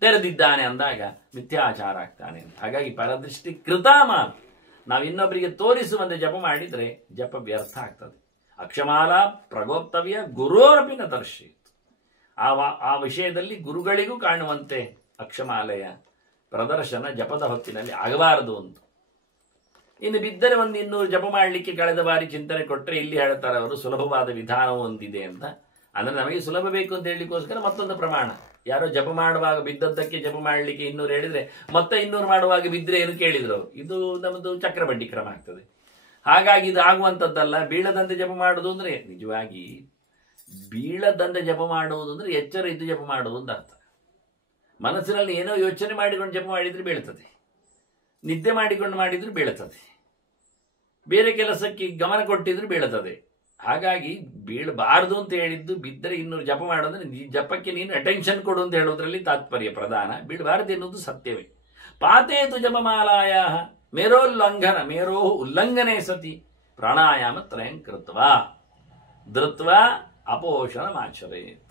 ತೆರೆದಿದ್ದಾನೆ ಅಂದಾಗ ಮಿಥ್ಯಾಚಾರ ಆಗ್ತಾನೆ ಅಂತ. ಹಾಗಾಗಿ ಪರದೃಷ್ಟಿ ಕೃತಾಮಾನ, ನಾವು ಇನ್ನೊಬ್ಬರಿಗೆ ತೋರಿಸುವಂತೆ ಜಪ ಮಾಡಿದರೆ ಜಪ ವ್ಯರ್ಥ ಆಗ್ತದೆ. ಅಕ್ಷಮಾಲಾ ಪ್ರಗೋಪ್ತವ್ಯ ಗುರೋರಪಿನ ದರ್ಶಿ. ಆ ವಿಷಯದಲ್ಲಿ ಗುರುಗಳಿಗೂ ಕಾಣುವಂತೆ ಅಕ್ಷಮಾಲೆಯ ಪ್ರದರ್ಶನ ಜಪದ ಹೊತ್ತಿನಲ್ಲಿ ಆಗಬಾರದು ಅಂತ. ಇನ್ನು ಬಿದ್ದರೆ ಒಂದು 200 ಜಪ ಮಾಡಲಿಕ್ಕೆ ಕಳೆದ ಬಾರಿ ಚಿಂತನೆ ಕೊಟ್ಟರೆ ಇಲ್ಲಿ ಹೇಳ್ತಾರೆ ಅವರು ಸುಲಭವಾದ ವಿಧಾನ ಒಂದಿದೆ ಅಂತ. ಅಂದರೆ ನಮಗೆ ಸುಲಭ ಬೇಕು ಅಂತ ಹೇಳಲಿಕ್ಕೋಸ್ಕರ ಮತ್ತೊಂದು ಪ್ರಮಾಣ. ಯಾರೋ ಜಪ ಮಾಡುವಾಗ ಬಿದ್ದದ್ದಕ್ಕೆ ಜಪ ಮಾಡಲಿಕ್ಕೆ 200 ಹೇಳಿದ್ರೆ ಮತ್ತೆ 200 ಮಾಡುವಾಗ ಬಿದ್ದರೆ ಏನು ಕೇಳಿದ್ರು, ಇದು ನಮ್ಮದು ಚಕ್ರಬಡ್ಡಿ ಕ್ರಮ ಆಗ್ತದೆ. ಹಾಗಾಗಿ ಇದು ಆಗುವಂಥದ್ದಲ್ಲ. ಬೀಳದಂತೆ ಜಪ ಮಾಡುವುದು ಅಂದರೆ, ನಿಜವಾಗಿ ಬೀಳದಂತೆ ಜಪ ಮಾಡುವುದು ಅಂದರೆ ಎಚ್ಚರ ಇದ್ದು ಜಪ ಮಾಡುವುದು ಅಂತ ಅರ್ಥ. ಮನಸ್ಸಿನಲ್ಲಿ ಏನೋ ಯೋಚನೆ ಮಾಡಿಕೊಂಡು ಜಪ ಮಾಡಿದ್ರೆ ಬೀಳ್ತದೆ, ನಿದ್ದೆ ಮಾಡಿಕೊಂಡು ಮಾಡಿದ್ರು ಬೀಳ್ತದೆ, ಬೇರೆ ಕೆಲಸಕ್ಕೆ ಗಮನ ಕೊಟ್ಟಿದ್ರು ಬೀಳ್ತದೆ. ಹಾಗಾಗಿ ಬೀಳಬಾರದು ಅಂತ ಹೇಳಿದ್ದು, ಬಿದ್ದರೆ 200 ಜಪ ಮಾಡೋದ್ರೆ ಈ ಜಪಕ್ಕೆ ನೀನು ಅಟೆನ್ಷನ್ ಕೊಡು ಅಂತ ಹೇಳೋದ್ರಲ್ಲಿ ತಾತ್ಪರ್ಯ ಪ್ರಧಾನ. ಬೀಳಬಾರದು ಎನ್ನುವುದು ಸತ್ಯವೇ. ಪಾತೇತು ಜಪಮಾಲಾಯ ಮೇರೋ ಉಲ್ಲಂಘನೆ ಸತಿ ಪ್ರಾಣಾಯಾಮ ತ್ರಯಂ ಕೃತ್ವ ಧೃತ್ವ ಅಪೋಷಣ ಮಾಚರೇತ್.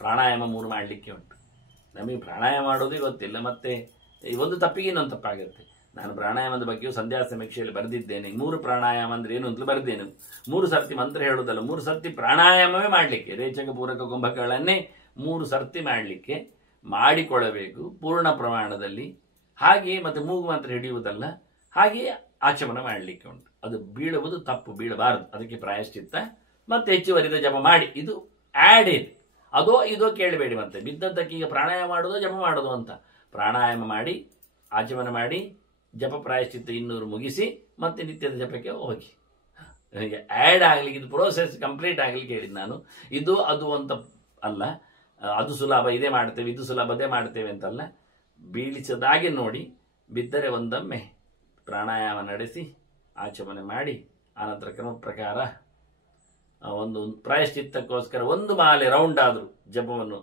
ಪ್ರಾಣಾಯಾಮ 3 ಮಾಡಲಿಕ್ಕೆ ಉಂಟು. ನಮಗೆ ಪ್ರಾಣಾಯಾಮ ಮಾಡೋದೇ ಗೊತ್ತಿಲ್ಲ, ಮತ್ತೆ ಒಂದು ತಪ್ಪಿಗೆ ಇನ್ನೊಂದು ತಪ್ಪಾಗುತ್ತೆ. ನಾನು ಪ್ರಾಣಾಯಾಮದ ಬಗ್ಗೆಯೂ ಸಂಧ್ಯಾ ಸಮೀಕ್ಷೆಯಲ್ಲಿ ಬರೆದಿದ್ದೇನೆ. 3 ಪ್ರಾಣಾಯಾಮ ಅಂದ್ರೆ ಏನು ಅಂತಲೂ ಬರೆದೇನು. 3 ಸರ್ತಿ ಮಂತ್ರ ಹೇಳೋದಲ್ಲ, 3 ಸರ್ತಿ ಪ್ರಾಣಾಯಾಮವೇ ಮಾಡಲಿಕ್ಕೆ, ರೇಚಕ ಪೂರಕ ಕುಂಭಗಳನ್ನೇ 3 ಸರ್ತಿ ಮಾಡಲಿಕ್ಕೆ ಮಾಡಿಕೊಳ್ಳಬೇಕು ಪೂರ್ಣ ಪ್ರಮಾಣದಲ್ಲಿ. ಹಾಗೆಯೇ ಮತ್ತೆ ಮೂಗು ಮಾತ್ರ ಹಿಡಿಯುವುದಲ್ಲ, ಹಾಗೆಯೇ ಆಚಮನ ಮಾಡಲಿಕ್ಕೆ ಉಂಟು. ಅದು ಬೀಳುವುದು ತಪ್ಪು, ಬೀಳಬಾರದು. ಅದಕ್ಕೆ ಪ್ರಾಯಶ್ಚಿತ್ತ ಮತ್ತೆ ಹೆಚ್ಚುವರಿದ ಜಪ ಮಾಡಿ. ಇದು ಆ್ಯಡ್ ಅದೋ ಇದೋ ಕೇಳಬೇಡಿ. ಮತ್ತೆ ಬಿದ್ದದ್ದಕ್ಕೆ ಈಗ ಪ್ರಾಣಾಯಾಮ ಮಾಡೋದು ಜಪ ಮಾಡೋದು ಅಂತ. ಪ್ರಾಣಾಯಾಮ ಮಾಡಿ, ಆಚಮನ ಮಾಡಿ, ಜಪ ಪ್ರಾಯಶ್ಚಿತ್ತ 200 ಮುಗಿಸಿ ಮತ್ತೆ ನಿತ್ಯದ ಜಪಕ್ಕೆ ಹೋಗಿ. ಆ್ಯಡ್ ಆಗಲಿಕ್ಕೆ, ಇದು ಪ್ರೋಸೆಸ್ ಕಂಪ್ಲೀಟ್ ಆಗಲಿಕ್ಕೆ ಹೇಳಿದ್ದು ನಾನು. ಇದು ಅದು ಅಂತ ಅಲ್ಲ. ಅದು ಸುಲಭ ಇದೇ ಮಾಡ್ತೇವೆ, ಇದು ಸುಲಭ ಅದೇ ಮಾಡ್ತೇವೆ ಅಂತಲ್ಲ. ಬೀಳಿಸದಾಗೆ ನೋಡಿ, ಬಿದ್ದರೆ ಒಂದೊಮ್ಮೆ ಪ್ರಾಣಾಯಾಮ ನಡೆಸಿ ಆಚಮನೆ ಮಾಡಿ, ಆನಂತರ ಕ್ರಮ ಪ್ರಕಾರ ಒಂದು ಪ್ರಾಯಶ್ಚಿತ್ತಕ್ಕೋಸ್ಕರ 1 ಮಾಲೆ ರೌಂಡ್ ಆದರೂ ಜಪವನ್ನು,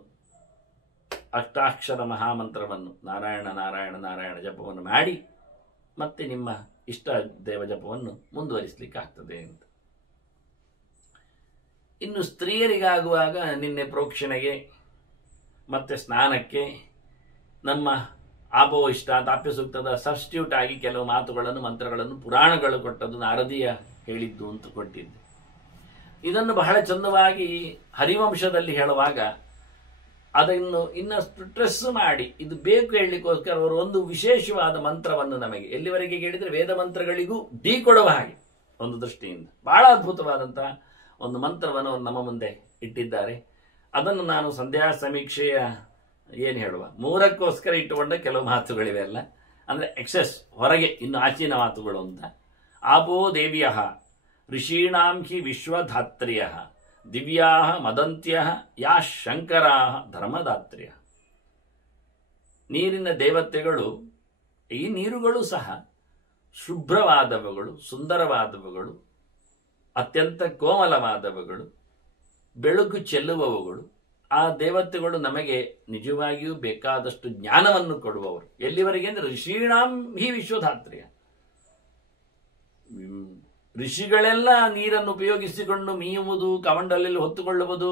ಅಷ್ಟಾಕ್ಷರ ಮಹಾಮಂತ್ರವನ್ನು, ನಾರಾಯಣ ನಾರಾಯಣ ನಾರಾಯಣ ಜಪವನ್ನು ಮಾಡಿ ಮತ್ತೆ ನಿಮ್ಮ ಇಷ್ಟ ದೇವ ಜಪವನ್ನು ಮುಂದುವರಿಸಲಿಕ್ಕೆ ಆಗ್ತದೆ ಅಂತ. ಇನ್ನು ಸ್ತ್ರೀಯರಿಗಾಗುವಾಗ ನಿನ್ನೆ ಪ್ರೋಕ್ಷಣೆಗೆ ಮತ್ತು ಸ್ನಾನಕ್ಕೆ ನಮ್ಮ ಆಪೋ ಇಷ್ಟ ತಾಪ್ಯ ಸೂಕ್ತದ ಸಬ್ಸ್ಟಿಟ್ಯೂಟ್ ಆಗಿ ಕೆಲವು ಮಾತುಗಳನ್ನು ಮಂತ್ರಗಳನ್ನು ಪುರಾಣಗಳು ಕೊಟ್ಟದ್ದು ನಾರದೀಯ ಹೇಳಿದ್ದು ಅಂತ ಕೊಟ್ಟಿದ್ದೆ. ಇದನ್ನು ಬಹಳ ಚಂದವಾಗಿ ಹರಿವಂಶದಲ್ಲಿ ಹೇಳುವಾಗ ಅದನ್ನು ಇನ್ನಷ್ಟು ಸ್ಟ್ರೆಸ್ ಮಾಡಿ ಇದು ಬೇಕು ಹೇಳಲಿಕ್ಕೋಸ್ಕರ ಅವರು ಒಂದು ವಿಶೇಷವಾದ ಮಂತ್ರವನ್ನು ನಮಗೆ ಎಲ್ಲಿವರೆಗೆ ಹೇಳಿದರೆ ವೇದ ಮಂತ್ರಗಳಿಗೂ ಡಿ ಕೊಡುವ ಹಾಗೆ ಒಂದು ದೃಷ್ಟಿಯಿಂದ ಬಹಳ ಅದ್ಭುತವಾದಂತಹ ಒಂದು ಮಂತ್ರವನ್ನು ಅವರು ನಮ್ಮ ಮುಂದೆ ಇಟ್ಟಿದ್ದಾರೆ. ಅದನ್ನು ನಾನು ಸಂಧ್ಯಾ ಸಮೀಕ್ಷೆಯ ಏನು ಹೇಳುವ ಮೂರಕ್ಕೋಸ್ಕರ ಇಟ್ಟುಕೊಂಡ ಕೆಲವು ಮಾತುಗಳಿವೆ ಅಲ್ಲ, ಅಂದರೆ ಎಕ್ಸೆಸ್ ಹೊರಗೆ ಇನ್ನು ಆಚಿನ ಮಾತುಗಳು ಅಂತ. ಆಪೋ ದೇವಿಯ ಋಷೀಣಾಂ ಹಿ ವಿಶ್ವಧಾತ್ರಿಯ ದಿವ್ಯಾ ಮದಂತ್ಯ ಯಾ ಶಂಕರಾ ಧರ್ಮದಾತ್ರಿಯ. ನೀರಿನ ದೇವತೆಗಳು, ಈ ನೀರುಗಳು ಸಹ ಶುಭ್ರವಾದವುಗಳು, ಸುಂದರವಾದವುಗಳು, ಅತ್ಯಂತ ಕೋಮಲವಾದವುಗಳು, ಬೆಳಕು ಚೆಲ್ಲುವವುಗಳು. ಆ ದೇವತೆಗಳು ನಮಗೆ ನಿಜವಾಗಿಯೂ ಬೇಕಾದಷ್ಟು ಜ್ಞಾನವನ್ನು ಕೊಡುವವರು. ಎಲ್ಲಿವರೆಗೆ ಅಂದರೆ ಋಷೀಣಾಂ ಹಿ ವಿಶ್ವಧಾತ್ರಿಯ, ಋಷಿಗಳೆಲ್ಲ ನೀರನ್ನು ಉಪಯೋಗಿಸಿಕೊಂಡು ಮೀಯುವುದು, ಕಮಂಡಲಲ್ಲಿ ಹೊತ್ತುಕೊಳ್ಳುವುದು,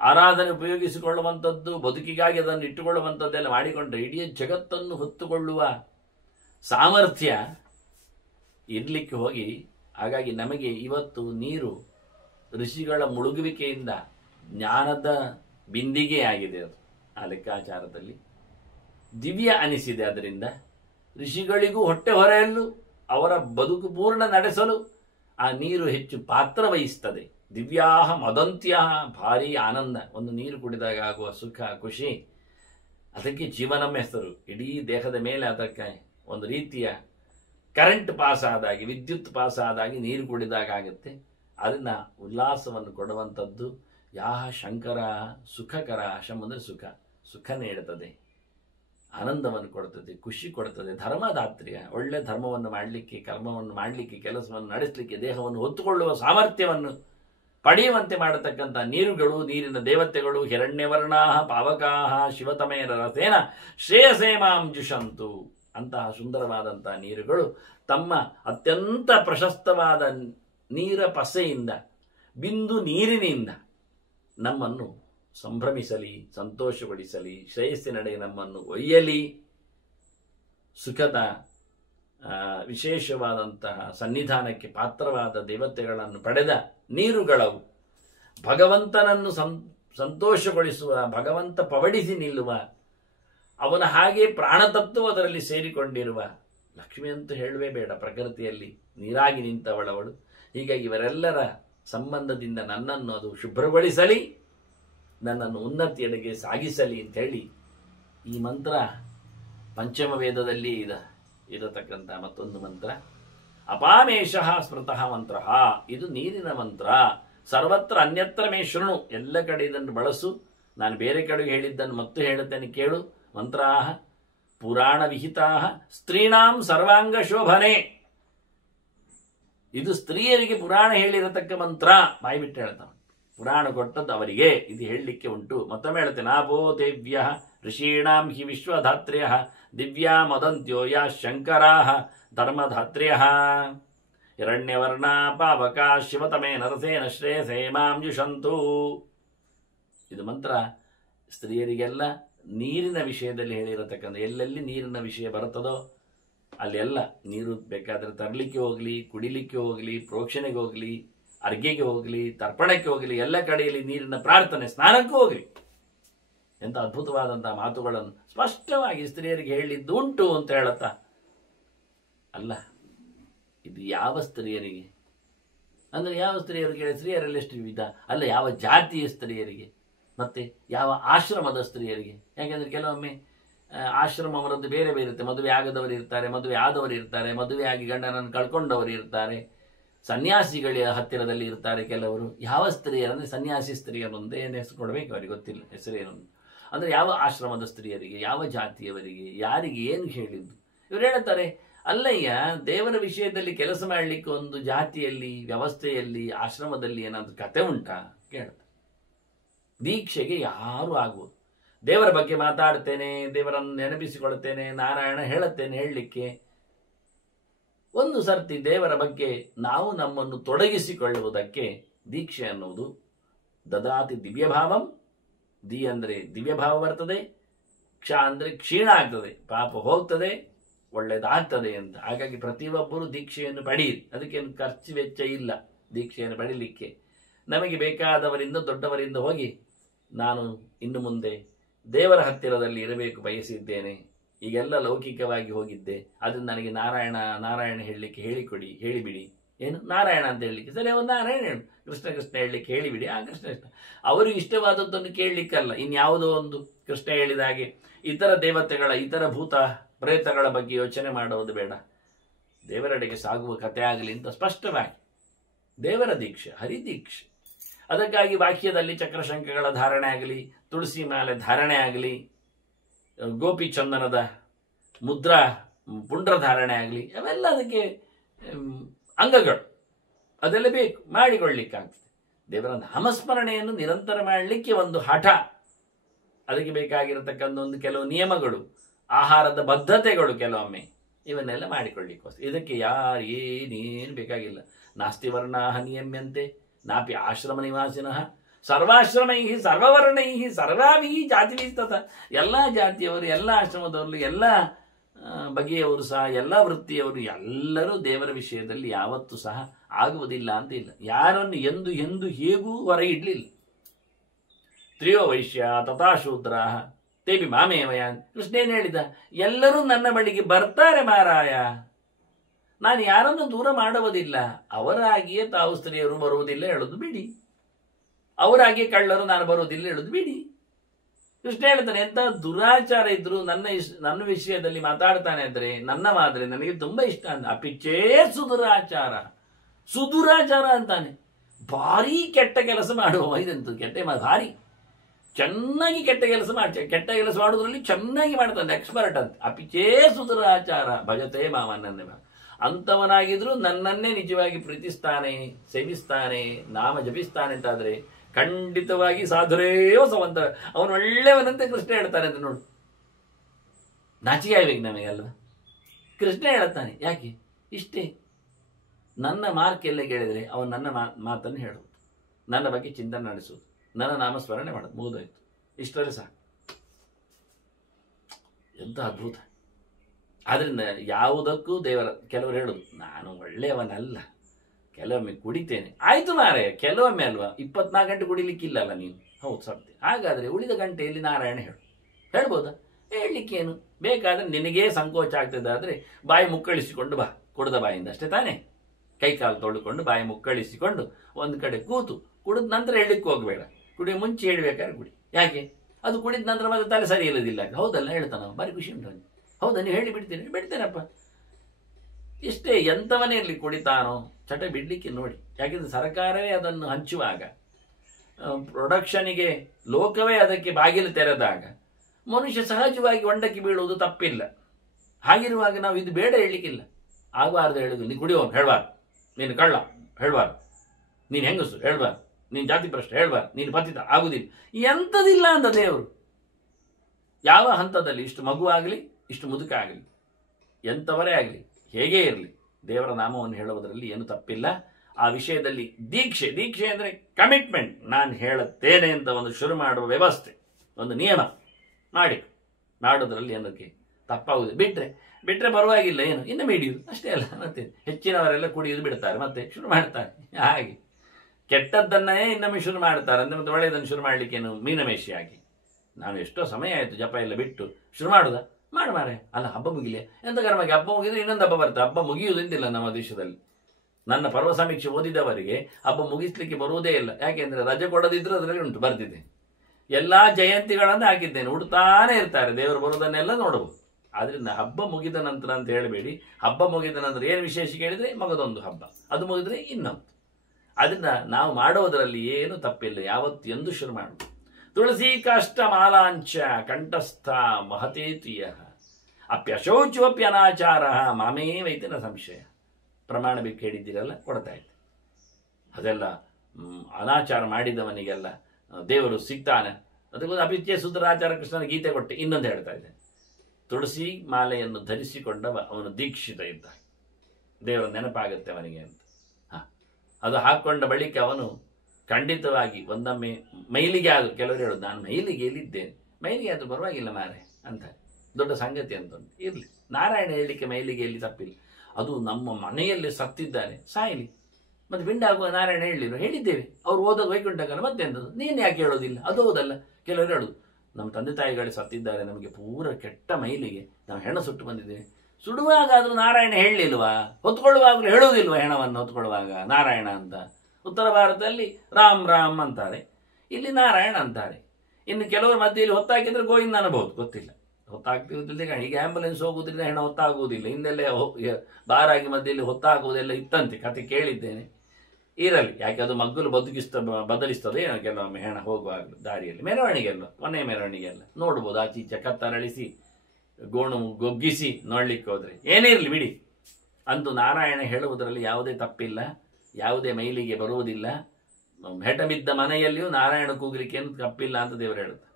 ಆರಾಧನೆ ಉಪಯೋಗಿಸಿಕೊಳ್ಳುವಂಥದ್ದು, ಬದುಕಿಗಾಗಿ ಅದನ್ನು ಇಟ್ಟುಕೊಳ್ಳುವಂಥದ್ದೆಲ್ಲ ಮಾಡಿಕೊಂಡ್ರೆ ಇಡೀ ಜಗತ್ತನ್ನು ಹೊತ್ತುಕೊಳ್ಳುವ ಸಾಮರ್ಥ್ಯ ಇರಲಿಕ್ಕೆ ಹೋಗಿ, ಹಾಗಾಗಿ ನಮಗೆ ಇವತ್ತು ನೀರು ಋಷಿಗಳ ಮುಳುಗುವಿಕೆಯಿಂದ ಜ್ಞಾನದ ಬಿಂದಿಗೆ ಆಗಿದೆ. ಅದು ಆ ಲೆಕ್ಕಾಚಾರದಲ್ಲಿ ದಿವ್ಯ ಅನಿಸಿದೆ. ಅದರಿಂದ ಋಷಿಗಳಿಗೂ ಹೊಟ್ಟೆ ಹೊರೆಯಲು ಅವರ ಬದುಕು ಪೂರ್ಣ ನಡೆಸಲು ಆ ನೀರು ಹೆಚ್ಚು ಪಾತ್ರ ವಹಿಸ್ತದೆ. ದಿವ್ಯಾಹ ಮದಂತ್ಯ, ಭಾರಿ ಆನಂದ. ಒಂದು ನೀರು ಕುಡಿದಾಗ ಆಗುವ ಸುಖ ಖುಷಿ, ಅದಕ್ಕೆ ಜೀವನಂ ಹೆಸರು. ಇಡೀ ದೇಹದ ಮೇಲೆ ಅದಕ್ಕೆ ಒಂದು ರೀತಿಯ ಕರೆಂಟ್ ಪಾಸ್ ಆದಾಗಿ, ವಿದ್ಯುತ್ ಪಾಸ್ ಆದಾಗಿ ನೀರು ಕುಡಿದಾಗ ಆಗುತ್ತೆ. ಅದನ್ನ ಉಲ್ಲಾಸವನ್ನು ಕೊಡುವಂಥದ್ದು. ಯಾಹ ಶಂಕರ ಸುಖಕರ, ಶಂ ಅಂದರೆ ಸುಖ, ಸುಖ ನೀಡುತ್ತದೆ, ಆನಂದವನ್ನು ಕೊಡುತ್ತದೆ, ಖುಷಿ ಕೊಡುತ್ತದೆ. ಧರ್ಮದಾತ್ರಿಯ, ಒಳ್ಳೆ ಧರ್ಮವನ್ನು ಮಾಡಲಿಕ್ಕೆ, ಕರ್ಮವನ್ನು ಮಾಡಲಿಕ್ಕೆ, ಕೆಲಸವನ್ನು ನಡೆಸಲಿಕ್ಕೆ, ದೇಹವನ್ನು ಹೊತ್ತುಕೊಳ್ಳುವ ಸಾಮರ್ಥ್ಯವನ್ನು ಪಡೆಯುವಂತೆ ಮಾಡತಕ್ಕಂಥ ನೀರುಗಳು, ನೀರಿನ ದೇವತೆಗಳು. ಹಿರಣ್ಯವರ್ಣಾ ಪಾವಕಾಹ ಶಿವತಮೇರ ರಸೇನ ಶ್ರೇಯಸೇಮಾಂ ಜುಷಂತು. ಅಂತಹ ಸುಂದರವಾದಂತಹ ನೀರುಗಳು ತಮ್ಮ ಅತ್ಯಂತ ಪ್ರಶಸ್ತವಾದ ನೀರ ಪಸೆಯಿಂದ, ಬಿಂದು ನೀರಿನಿಂದ ನಮ್ಮನ್ನು ಸಂಭ್ರಮಿಸಲಿ, ಸಂತೋಷಗೊಳಿಸಲಿ, ಶ್ರೇಯಸ್ಸಿನಡೆ ನಮ್ಮನ್ನು ಒಯ್ಯಲಿ. ಸುಖದ ವಿಶೇಷವಾದಂತಹ ಸನ್ನಿಧಾನಕ್ಕೆ ಪಾತ್ರವಾದ ದೇವತೆಗಳನ್ನು ಪಡೆದ ನೀರುಗಳವು. ಭಗವಂತನನ್ನು ಸಂತೋಷಗೊಳಿಸುವ, ಭಗವಂತ ಪವಡಿಸಿ ನಿಲ್ಲುವ, ಅವನ ಹಾಗೆ ಪ್ರಾಣತತ್ವ ಅದರಲ್ಲಿ ಸೇರಿಕೊಂಡಿರುವ ಲಕ್ಷ್ಮಿ ಅಂತೂ ಹೇಳುವೇ ಬೇಡ. ಪ್ರಕೃತಿಯಲ್ಲಿ ನೀರಾಗಿ ನಿಂತವಳವಳು. ಹೀಗಾಗಿ ಇವರೆಲ್ಲರ ಸಂಬಂಧದಿಂದ ನನ್ನನ್ನು ಅದು ಶುಭ್ರಗೊಳಿಸಲಿ, ನನ್ನನ್ನು ಉನ್ನತಿಯೆಡೆಗೆ ಸಾಗಿಸಲಿ ಅಂತ ಹೇಳಿ ಈ ಮಂತ್ರ ಪಂಚಮ ವೇದದಲ್ಲಿ ಇರತಕ್ಕಂಥ ಮತ್ತೊಂದು ಮಂತ್ರ. ಅಪಾಮೇಶಃ ಸ್ಮೃತಃ ಮಂತ್ರ. ಇದು ನೀರಿನ ಮಂತ್ರ. ಸರ್ವತ್ರ ಅನ್ಯತ್ರ ಮೇ ಶೃಣು. ಎಲ್ಲ ಕಡೆ ಇದನ್ನು ಬಳಸು. ನಾನು ಬೇರೆ ಕಡೆಗೆ ಹೇಳಿದ್ದನ್ನು ಮತ್ತು ಹೇಳುತ್ತೇನೆ ಕೇಳು. ಮಂತ್ರಾಹ ಪುರಾಣ ವಿಹಿತಾಹ ಸ್ತ್ರೀಣಾಂ ಸರ್ವಾಂಗ ಶೋಭನೆ. ಇದು ಸ್ತ್ರೀಯರಿಗೆ ಪುರಾಣ ಹೇಳಿರತಕ್ಕ ಮಂತ್ರ. ಬಾಯ್ಬಿಟ್ಟು ಹೇಳ್ತಾವ, ಪುರಾಣ ಕೊಟ್ಟದ್ದು ಅವರಿಗೆ, ಇದು ಹೇಳಲಿಕ್ಕೆ ಉಂಟು. ಮತ್ತೊಮ್ಮೆ ಹೇಳ್ತೇನೆ. ಆಪೋ ದೇವ್ಯ ಋಷೀಣಾಂ ಹಿ ವಿಶ್ವಧಾತ್ರ್ಯ ದಿವ್ಯಾ ಮದಂತ್ಯೋ ಯಾ ಶಂಕರಾ ಧರ್ಮಧಾತ್ರ್ಯ ಹಿರಣ್ಯವರ್ಣಾ ಪಾವಕಾ ಶಿವತಮೇ ನರಸೇನ ಶ್ರೇಯಸೇ ಮಾಂ ಜುಷಂತು. ಇದು ಮಂತ್ರ ಸ್ತ್ರೀಯರಿಗೆಲ್ಲ ನೀರಿನ ವಿಷಯದಲ್ಲಿ ಹೇಳಿರತಕ್ಕಂಥ, ಎಲ್ಲೆಲ್ಲಿ ನೀರಿನ ವಿಷಯ ಬರುತ್ತದೋ ಅಲ್ಲೆಲ್ಲ ನೀರು ಬೇಕಾದರೆ ತರಲಿಕ್ಕೆ ಹೋಗಲಿ, ಕುಡಿಲಿಕ್ಕೆ ಹೋಗಲಿ, ಪ್ರೋಕ್ಷಣೆಗೆ ಹೋಗಲಿ, ಅರ್ಘೆಗೆ ಹೋಗಲಿ, ತರ್ಪಣಕ್ಕೆ ಹೋಗಲಿ, ಎಲ್ಲ ಕಡೆಯಲ್ಲಿ ನೀರಿನ ಪ್ರಾರ್ಥನೆ, ಸ್ನಾನಕ್ಕೂ ಹೋಗಲಿ. ಎಂಥ ಅದ್ಭುತವಾದಂತಹ ಮಾತುಗಳನ್ನು ಸ್ಪಷ್ಟವಾಗಿ ಸ್ತ್ರೀಯರಿಗೆ ಹೇಳಿದ್ದು ಉಂಟು ಅಂತ ಹೇಳುತ್ತಾ. ಅಲ್ಲ, ಇದು ಯಾವ ಸ್ತ್ರೀಯರಿಗೆ ಅಂದರೆ ಯಾವ ಸ್ತ್ರೀಯರಿಗೆ? ಸ್ತ್ರೀಯರಲ್ಲಿ ಎಷ್ಟು ವಿಧ ಅಲ್ಲ, ಯಾವ ಜಾತಿಯ ಸ್ತ್ರೀಯರಿಗೆ, ಮತ್ತೆ ಯಾವ ಆಶ್ರಮದ ಸ್ತ್ರೀಯರಿಗೆ. ಯಾಕೆಂದರೆ ಕೆಲವೊಮ್ಮೆ ಆಶ್ರಮ ಅವರದ್ದು ಬೇರೆ ಬೇರೆ ಇರುತ್ತೆ. ಮದುವೆ ಆಗದವರು ಇರ್ತಾರೆ, ಮದುವೆ ಆದವರು ಇರ್ತಾರೆ, ಮದುವೆ ಆಗಿ ಗಂಡನನ್ನು ಕಳ್ಕೊಂಡವರು ಇರ್ತಾರೆ, ಸನ್ಯಾಸಿಗಳ ಹತ್ತಿರದಲ್ಲಿ ಇರ್ತಾರೆ ಕೆಲವರು. ಯಾವ ಸ್ತ್ರೀಯರಂದರೆ ಸನ್ಯಾಸಿ ಸ್ತ್ರೀಯರು ಅಂತ ಏನು ಹೆಸರು ಕೊಡಬೇಕು ಅವರಿಗೆ ಗೊತ್ತಿಲ್ಲ ಹೆಸರೇನು. ಅಂದರೆ ಯಾವ ಆಶ್ರಮದ ಸ್ತ್ರೀಯರಿಗೆ, ಯಾವ ಜಾತಿಯವರಿಗೆ, ಯಾರಿಗೆ ಏನು ಹೇಳಿದ್ದು. ಇವರು ಹೇಳ್ತಾರೆ, ಅಲ್ಲಯ್ಯ, ದೇವರ ವಿಷಯದಲ್ಲಿ ಕೆಲಸ ಮಾಡಲಿಕ್ಕೆ ಒಂದು ಜಾತಿಯಲ್ಲಿ, ವ್ಯವಸ್ಥೆಯಲ್ಲಿ, ಆಶ್ರಮದಲ್ಲಿ ಏನಾದರೂ ಕತೆ ಉಂಟಾ ಕೇಳ್ತಾರೆ. ದೀಕ್ಷೆಗೆ ಯಾರು ಆಗುವುದು. ದೇವರ ಬಗ್ಗೆ ಮಾತಾಡ್ತೇನೆ, ದೇವರನ್ನು ನೆನಪಿಸಿಕೊಳ್ತೇನೆ, ನಾರಾಯಣ ಹೇಳುತ್ತೇನೆ ಹೇಳಲಿಕ್ಕೆ ಒಂದು ಸರ್ತಿ ದೇವರ ಬಗ್ಗೆ ನಾವು ನಮ್ಮನ್ನು ತೊಡಗಿಸಿಕೊಳ್ಳುವುದಕ್ಕೆ ದೀಕ್ಷೆ ಅನ್ನುವುದು ದದಾತಿ ದಿವ್ಯಭಾವಂ. ದಿ ಅಂದರೆ ದಿವ್ಯಭಾವ ಬರ್ತದೆ, ಕ್ಷ ಅಂದರೆ ಕ್ಷೀಣ ಆಗ್ತದೆ, ಪಾಪ ಹೋಗ್ತದೆ, ಒಳ್ಳೆಯದಾಗ್ತದೆ ಅಂತ. ಹಾಗಾಗಿ ಪ್ರತಿಯೊಬ್ಬರು ದೀಕ್ಷೆಯನ್ನು ಪಡೆಯಿರಿ. ಅದಕ್ಕೇನು ಖರ್ಚು ವೆಚ್ಚ ಇಲ್ಲ ದೀಕ್ಷೆಯನ್ನು ಪಡೀಲಿಕ್ಕೆ. ನಮಗೆ ಬೇಕಾದವರಿಂದ ದೊಡ್ಡವರಿಂದ ಹೋಗಿ ನಾನು ಇನ್ನು ಮುಂದೆ ದೇವರ ಹತ್ತಿರದಲ್ಲಿ ಇರಬೇಕು ಬಯಸಿದ್ದೇನೆ, ಈಗೆಲ್ಲ ಲೌಕಿಕವಾಗಿ ಹೋಗಿದ್ದೆ, ಅದನ್ನು ನನಗೆ ನಾರಾಯಣ ಹೇಳಲಿಕ್ಕೆ ಹೇಳಿಬಿಡಿ. ಏನು ನಾರಾಯಣ ಅಂತ ಹೇಳಲಿಕ್ಕೆ ಸರಿ, ಅವನು ನಾರಾಯಣ ಹೇಳು, ಕೃಷ್ಣ ಹೇಳಲಿಕ್ಕೆ ಹೇಳಿಬಿಡಿ. ಆ ಕೃಷ್ಣ ಅವರಿಗೆ ಇಷ್ಟವಾದದ್ದನ್ನು ಕೇಳಲಿಕ್ಕಲ್ಲ, ಇನ್ಯಾವುದೋ ಒಂದು ಕೃಷ್ಣ ಹೇಳಿದ ಹಾಗೆ ಇತರ ದೇವತೆಗಳ, ಇತರ ಭೂತ ಪ್ರೇತಗಳ ಬಗ್ಗೆ ಯೋಚನೆ ಮಾಡುವುದು ಬೇಡ. ದೇವರೆಡೆಗೆ ಸಾಗುವ ಕಥೆ ಆಗಲಿ ಅಂತ ಸ್ಪಷ್ಟವಾಗಿ ದೇವರ ದೀಕ್ಷೆ, ಹರಿದೀಕ್ಷೆ. ಅದಕ್ಕಾಗಿ ವಾಕ್ಯದಲ್ಲಿ ಚಕ್ರಶಂಖಗಳ ಧಾರಣೆ ಆಗಲಿ, ತುಳಸಿ ಮಾಲೆ ಧಾರಣೆ ಆಗಲಿ, ಗೋಪಿ ಚಂದನದ ಮುದ್ರಾ ಪುಂಡ್ರ ಧಾರಣೆ ಆಗಲಿ, ಅವೆಲ್ಲ ಅದಕ್ಕೆ ಅಂಗಗಳು. ಅದೆಲ್ಲ ಬೇಕು, ಮಾಡಿಕೊಳ್ಳಿಕ್ಕಾಗ್ತದೆ. ದೇವರ ನಾಮಸ್ಮರಣೆಯನ್ನು ನಿರಂತರ ಮಾಡಲಿಕ್ಕೆ ಒಂದು ಹಠ, ಅದಕ್ಕೆ ಬೇಕಾಗಿರತಕ್ಕಂಥ ಒಂದು ಕೆಲವು ನಿಯಮಗಳು, ಆಹಾರದ ಬದ್ಧತೆಗಳು ಕೆಲವೊಮ್ಮೆ, ಇವನ್ನೆಲ್ಲ ಮಾಡಿಕೊಳ್ಳಿಕ್ಕೋಸ್ಕರ. ಇದಕ್ಕೆ ಏನೇನು ಬೇಕಾಗಿಲ್ಲ. ನಾಸ್ತಿ ವರ್ಣಾಹ ನಿಯಮ್ಯಂತೆ ನಾಪಿ ಆಶ್ರಮ ನಿವಾಸಿನಃ ಸರ್ವಾಶ್ರಮೈ ಸರ್ವವರ್ಣೈ ಸರ್ವಾಭಿ ಜಾತಿವಿಸ್ತತ. ಎಲ್ಲ ಜಾತಿಯವರು, ಎಲ್ಲ ಆಶ್ರಮದವರು, ಎಲ್ಲ ಬಗೆಯವರು ಸಹ, ಎಲ್ಲ ವೃತ್ತಿಯವರು ಎಲ್ಲರೂ ದೇವರ ವಿಷಯದಲ್ಲಿ ಯಾವತ್ತೂ ಸಹ ಆಗುವುದಿಲ್ಲ ಅಂತ ಇಲ್ಲ. ಯಾರನ್ನು ಎಂದು ಹೇಗೂ ಹೊರ ಇಡಲಿಲ್ಲ. ತ್ರಿಯೋ ವೈಶ್ಯ ತಥಾ ಶೂದ್ರ ತೇಬಿ ಮಾಮೇವಯಾನ್. ಕೃಷ್ಣೇನು ಹೇಳಿದ? ಎಲ್ಲರೂ ನನ್ನ ಬಳಿಗೆ ಬರ್ತಾರೆ ಮಾರಾಯ, ನಾನು ಯಾರನ್ನು ದೂರ ಮಾಡುವುದಿಲ್ಲ. ಅವರಾಗಿಯೇ ತಾವು ಸ್ತ್ರೀಯರು ಬರುವುದಿಲ್ಲ ಹೇಳೋದು ಬಿಡಿ, ಅವರಾಗಿಯೇ ಕಳ್ಳರು ನಾನು ಬರುವುದಿಲ್ಲ ಹೇಳೋದು ಬಿಡಿ. ಕೃಷ್ಣ ಹೇಳ್ತಾನೆ, ಎಂತ ದುರಾಚಾರ ಇದ್ರು ನನ್ನ ವಿಷಯದಲ್ಲಿ ಮಾತಾಡ್ತಾನೆ ಅಂದ್ರೆ, ನನ್ನ ಮಾದ್ರೆ ನನಗೆ ತುಂಬಾ ಇಷ್ಟ ಅಂತ. ಅಪಿಚೇ ಸುದುರಾಚಾರ ಅಂತಾನೆ. ಭಾರಿ ಕೆಟ್ಟ ಕೆಲಸ ಮಾಡುವ, ಇದಂತ ಭಾರಿ ಚೆನ್ನಾಗಿ ಕೆಟ್ಟ ಕೆಲಸ ಮಾಡುವುದರಲ್ಲಿ ಚೆನ್ನಾಗಿ ಮಾಡ್ತಾನೆ, ಎಕ್ಸ್ಪರ್ಟ್ ಅಂತ. ಅಪಿಚೇ ಸುದುರಾಚಾರ ಭಜತೆ ಮಾವನನ್ನೇ. ಅಂಥವನಾಗಿದ್ರು ನನ್ನನ್ನೇ ನಿಜವಾಗಿ ಪ್ರೀತಿಸ್ತಾನೆ, ಸೇವಿಸ್ತಾನೆ, ನಾಮ ಜಪಿಸ್ತಾನೆ ಅಂತಾದ್ರೆ ಖಂಡಿತವಾಗಿ ಸಾಧುರೇವ ಸವಂತ, ಅವನು ಒಳ್ಳೆಯವನಂತೆ ಕೃಷ್ಣ ಹೇಳ್ತಾನೆ ಅಂತ ನೋಡು. ನಾಚಿಕೆ ಆಗ್ಬೇಕು ನಮಗೆ ಅಲ್ವಾ? ಕೃಷ್ಣ ಹೇಳ್ತಾನೆ. ಯಾಕೆ? ಇಷ್ಟೇ. ನನ್ನ ಮಾರ್ಕ್ ಎಲ್ಲ ಕೇಳಿದರೆ ಅವನು ನನ್ನ ಮಾತನ್ನು ಹೇಳುವುದು, ನನ್ನ ಬಗ್ಗೆ ಚಿಂತನೆ ನಡೆಸುವುದು, ನನ್ನ ನಾಮಸ್ಮರಣೆ ಮಾಡೋದು, ಮುಗಿದೋಯ್ತು. ಇಷ್ಟರಲ್ಲಿ ಸಾಕು. ಎಂಥ ಅದ್ಭುತ. ಆದ್ರಿಂದ ಯಾವುದಕ್ಕೂ ದೇವರ, ಕೆಲವರು ಹೇಳುದು ನಾನು ಒಳ್ಳೆಯವನಲ್ಲ, ಕೆಲವೊಮ್ಮೆ ಕುಡಿತೇನೆ. ಆಯ್ತು ಮಾರಾಯ, ಕೆಲವೊಮ್ಮೆ ಅಲ್ವಾ, 24 ಗಂಟೆ ಕುಡಿಲಿಕ್ಕಿಲ್ಲಲ್ಲ ನೀನು. ಹೌದು ಸತ್ಯ. ಹಾಗಾದ್ರೆ ಉಳಿದ ಗಂಟೆಯಲ್ಲಿ ನಾರಾಯಣ ಹೇಳ್ಬೋದಾ? ಹೇಳಲಿಕ್ಕೇನು? ಬೇಕಾದ್ರೆ ನಿನಗೇ ಸಂಕೋಚ ಆಗ್ತದೆ ಆದ್ರೆ ಬಾಯಿ ಮುಕ್ಕಳಿಸಿಕೊಂಡು ಬಾ, ಕುಡ್ದ ಬಾಯಿಂದ ಅಷ್ಟೇ ತಾನೇ. ಕೈ ಕಾಲು ತೊಳ್ಕೊಂಡು ಬಾಯಿ ಮುಕ್ಕಳಿಸಿಕೊಂಡು ಒಂದು ಕಡೆ ಕೂತು ಕುಡಿದ ನಂತರ ಹೇಳಲಿಕ್ಕೆ ಹೋಗಬೇಡ. ಕುಡಿಯೋ ಮುಂಚೆ ಹೇಳ್ಬೇಕಾದ್ರೆ ಕುಡಿ. ಯಾಕೆ? ಅದು ಕುಡಿದ ನಂತರ ಮತ್ತೆ ತಲೆ ಸರಿ ಇಲ್ಲದಿಲ್ಲ. ಹೌದಲ್ಲ ಹೇಳ್ತಾನ, ಬಾರಿ ಖುಷಿ ಉಂಟು. ಹೌದಾ, ನೀವು ಹೇಳಿ ಬಿಡ್ತೇನಪ್ಪ. ಇಷ್ಟೇ. ಎಂಥವನೇ ಇರಲಿ ಕುಡಿತಾನೋ ಚಟ ಬಿಡ್ಲಿಕ್ಕೆ ನೋಡಿ. ಯಾಕೆಂದ್ರೆ ಸರ್ಕಾರವೇ ಅದನ್ನು ಹಂಚುವಾಗ, ಪ್ರೊಡಕ್ಷನಿಗೆ ಲೋಕವೇ ಅದಕ್ಕೆ ಬಾಗಿಲು ತೆರೆದಾಗ ಮನುಷ್ಯ ಸಹಜವಾಗಿ ಹೊಂಡಕ್ಕೆ ಬೀಳುವುದು ತಪ್ಪಿಲ್ಲ. ಹಾಗಿರುವಾಗ ನಾವು ಇದು ಬೇಡ ಹೇಳಲಿಕ್ಕಿಲ್ಲ. ಆಗಬಾರ್ದು ಹೇಳುದು. ನೀನು ಕುಡಿಯೋನು ಹೇಳ್ಬಾರ್ದು, ನೀನು ಕಳ್ಳ ಹೇಳ್ಬಾರ್ದು, ನೀನು ಹೆಂಗಸು ಹೇಳ್ಬಾರ್ದು, ನೀನು ಜಾತಿ ಪ್ರಶ್ನೆ ಹೇಳ್ಬಾರ್ದು, ನೀನು ಪತಿತ ಆಗುದಿಲ್ಲ. ಎಂಥದಿಲ್ಲ ಅಂತ ದೇವರು. ಯಾವ ಹಂತದಲ್ಲಿ, ಇಷ್ಟು ಮಗು ಆಗಲಿ, ಇಷ್ಟು ಮುದುಕ ಆಗಲಿ, ಎಂಥವರೇ ಆಗಲಿ, ಹೇಗೇ ಇರಲಿ, ದೇವರ ನಾಮವನ್ನು ಹೇಳುವುದರಲ್ಲಿ ಏನು ತಪ್ಪಿಲ್ಲ. ಆ ವಿಷಯದಲ್ಲಿ ದೀಕ್ಷೆ ಅಂದರೆ ಕಮಿಟ್ಮೆಂಟ್. ನಾನು ಹೇಳುತ್ತೇನೆ ಅಂತ ಒಂದು ಶುರು ಮಾಡುವ ವ್ಯವಸ್ಥೆ, ಒಂದು ನಿಯಮ ಮಾಡೋದ್ರಲ್ಲಿ ಏನಕ್ಕೆ ತಪ್ಪಾಗುವುದು. ಬಿಟ್ರೆ ಪರವಾಗಿಲ್ಲ, ಏನು ಇನ್ನು ಮಿಡಿಯುವುದು ಅಷ್ಟೇ ಅಲ್ಲ. ಮತ್ತೆ ಹೆಚ್ಚಿನವರೆಲ್ಲ ಕುಡಿಯುವುದು ಬಿಡ್ತಾರೆ, ಮತ್ತೆ ಶುರು ಮಾಡ್ತಾರೆ. ಹಾಗೆ ಕೆಟ್ಟದ್ದನ್ನೇ ಇನ್ನೊಮ್ಮೆ ಶುರು ಮಾಡ್ತಾರೆ. ಅಂದ್ರೆ ಮತ್ತೆ ಒಳ್ಳೆಯದನ್ನು ಶುರು ಮಾಡಲಿಕ್ಕೇನು ಮೀನಮೇಷಿಯಾಗಿ ನಾನು ಎಷ್ಟೋ ಸಮಯ ಆಯಿತು ಜಪ ಎಲ್ಲ ಬಿಟ್ಟು ಶುರು ಮಾಡುದಾ? ಮಾರೆ ಅಲ್ಲ, ಹಬ್ಬ ಮುಗಿಲಿ ಎಂತ ಕರ್ಮಗೆ. ಹಬ್ಬ ಮುಗಿದ್ರೆ ಇನ್ನೊಂದು ಹಬ್ಬ ಬರ್ತದೆ. ಹಬ್ಬ ಮುಗಿಯುವುದಿಂದಿಲ್ಲ ನಮ್ಮ ದೇಶದಲ್ಲಿ. ನನ್ನ ಪರ್ವ ಸಮೀಕ್ಷೆ ಓದಿದವರಿಗೆ ಹಬ್ಬ ಮುಗಿಸ್ಲಿಕ್ಕೆ ಬರುವುದೇ ಇಲ್ಲ. ಯಾಕೆಂದ್ರೆ ರಜೆ ಕೊಡದಿದ್ರು ಅದರಲ್ಲಿ ಉಂಟು, ಬರ್ತಿದೆ. ಎಲ್ಲಾ ಜಯಂತಿಗಳನ್ನು ಹಾಕಿದ್ದೇನೆ, ಉಡ್ತಾನೆ ಇರ್ತಾರೆ, ದೇವರು ಬರುವುದನ್ನೆಲ್ಲ ನೋಡಬಹುದು. ಆದ್ರಿಂದ ಹಬ್ಬ ಮುಗಿದ ನಂತರ ಅಂತ ಹೇಳಬೇಡಿ. ಹಬ್ಬ ಮುಗಿದ ನಂತರ ಏನು ವಿಶೇಷ ಕೇಳಿದ್ರೆ ಮಗದೊಂದು ಹಬ್ಬ, ಅದು ಮುಗಿದ್ರೆ ಇನ್ನೊಂದು. ಅದರಿಂದ ನಾವು ಮಾಡುವುದರಲ್ಲಿ ಏನು ತಪ್ಪಿಲ್ಲ. ಯಾವತ್ತು ಎಂದು ಶುರು ಮಾಡುವುದು. ತುಳಸಿ ಕಾಷ್ಟ ಮಾಲಾಂಚ ಕಂಠಸ್ಥ ಮಹತೇತಿಯ ಅಪ್ಯಶೌಚೋಪ್ಯನಾಚಾರ ಮಾಮೇ ವೈತಿನ ಸಂಶಯ. ಪ್ರಮಾಣ ಬೇಕು ಹೇಳಿದ್ದೀರಲ್ಲ, ಕೊಡ್ತಾ ಇದ್ದೆ. ಅದೆಲ್ಲ ಅನಾಚಾರ ಮಾಡಿದವನಿಗೆಲ್ಲ ದೇವರು ಸಿಗ್ತಾನೆ. ಅದಕ್ಕೊಂದು ಅಪಿತ್ಯ ಸುಧರಾಚಾರ ಕೃಷ್ಣನ ಗೀತೆ ಕೊಟ್ಟೆ. ಇನ್ನೊಂದು ಹೇಳ್ತಾ ಇದ್ದೆ, ತುಳಸಿ ಮಾಲೆಯನ್ನು ಧರಿಸಿಕೊಂಡವ ಅವನು ದೀಕ್ಷಿತ ಇದ್ದ, ದೇವರ ನೆನಪಾಗುತ್ತೆ ಅವನಿಗೆ ಅಂತ. ಅದು ಹಾಕೊಂಡ ಬಳಿಕ ಅವನು ಖಂಡಿತವಾಗಿ ಒಂದೊಮ್ಮೆ ಮೈಲಿಗೆ ಆದರೂ, ಕೆಲವರು ಹೇಳೋದು ನಾನು ಮೈಲಿಗೆಯಲ್ಲಿದ್ದೇನೆ, ಮೈಲಿಗೆ ಆದರೂ ಪರವಾಗಿಲ್ಲ ಮಾರೆ ಅಂತ, ದೊಡ್ಡ ಸಂಗತಿ ಅಂತ ಇರಲಿ. ನಾರಾಯಣ ಹೇಳಲಿಕ್ಕೆ ಮೈಲಿಗೆಯಲ್ಲಿ ತಪ್ಪಿಲ್ಲ. ಅದು ನಮ್ಮ ಮನೆಯಲ್ಲಿ ಸತ್ತಿದ್ದಾರೆ, ಸಾಯಲಿ, ಮತ್ತೆ ಪಿಂಡ ಆಗುವ ನಾರಾಯಣ ಹೇಳಿದ್ರು, ಹೇಳಿದ್ದೇವೆ. ಅವ್ರು ಓದೋದು ವೈಕುಂಠಕನ ಮತ್ತೆ ಎಂಥದ್ದು, ನೀನು ಯಾಕೆ ಹೇಳೋದಿಲ್ಲ? ಅದು ಹೌದಲ್ಲ. ಕೆಲವರು ಹೇಳೋದು ನಮ್ಮ ತಂದೆ ತಾಯಿಗಳು ಸತ್ತಿದ್ದಾರೆ, ನಮಗೆ ಪೂರ ಕೆಟ್ಟ ಮೈಲಿಗೆ, ನಾವು ಹೆಣ ಸುಟ್ಟು ಬಂದಿದ್ದೇವೆ. ಸುಡುವಾಗಾದರೂ ನಾರಾಯಣ ಹೇಳಲಿಲ್ವಾ? ಹೊತ್ಕೊಳ್ಳುವಾಗಲೂ ಹೇಳುವುದಿಲ್ವಾ ಹೆಣವನ್ನು ಹೊತ್ಕೊಳ್ಳುವಾಗ ನಾರಾಯಣ ಅಂತ? ಉತ್ತರ ಭಾರತದಲ್ಲಿ ರಾಮ್ ರಾಮ್ ಅಂತಾರೆ, ಇಲ್ಲಿ ನಾರಾಯಣ ಅಂತಾರೆ. ಇನ್ನು ಕೆಲವರು ಮಧ್ಯೆಯಲ್ಲಿ ಹೊತ್ತಾಕಿದ್ರೆ ಗೋವಿಂದ ಅನ್ನಬಹುದು, ಗೊತ್ತಿಲ್ಲ. ಹೊತ್ತಾಗ್ತಿರೋದ್ರಿಂದ ಈಗ ಆಂಬುಲೆನ್ಸ್ ಹೋಗುವುದರಿಂದ ಹೆಣ ಹೊತ್ತಾಗುವುದಿಲ್ಲ. ಹಿಂದೆಲ್ಲೇ ಬಾರಾಗಿ ಮಧ್ಯೆಯಲ್ಲಿ ಹೊತ್ತಾಗುವುದೆಲ್ಲ ಇತ್ತಂತೆ, ಕತೆ ಕೇಳಿದ್ದೇನೆ. ಇರಲಿ, ಯಾಕೆ ಅದು ಮಗ್ಗಲು ಬದಲಿಸ್ತದೆ ಕೆಲವೊಮ್ಮೆ ಹೆಣ ಹೋಗುವಾಗಲೂ ದಾರಿಯಲ್ಲಿ. ಮೆರವಣಿಗೆಲ್ಲ, ಕೊನೆಯ ಮೆರವಣಿಗೆಲ್ಲ ನೋಡ್ಬೋದು, ಆಚೀಚೆ ಕತ್ತರಳಿಸಿ ಗೋಣು ಗೊಗ್ಗಿಸಿ ನೋಡ್ಲಿಕ್ಕೆ ಹೋದ್ರೆ ಏನಿರಲಿ ಬಿಡಿ. ಅಂತೂ ನಾರಾಯಣ ಹೇಳುವುದರಲ್ಲಿ ಯಾವುದೇ ತಪ್ಪಿಲ್ಲ, ಯಾವುದೇ ಮೈಲಿಗೆ ಬರುವುದಿಲ್ಲ. ಹೆಟ ಬಿದ್ದ ಮನೆಯಲ್ಲಿಯೂ ನಾರಾಯಣ ಕೂಗಲಿಕ್ಕೆ ಏನು ತಪ್ಪಿಲ್ಲ ಅಂತ ದೇವರು ಹೇಳುತ್ತೆ.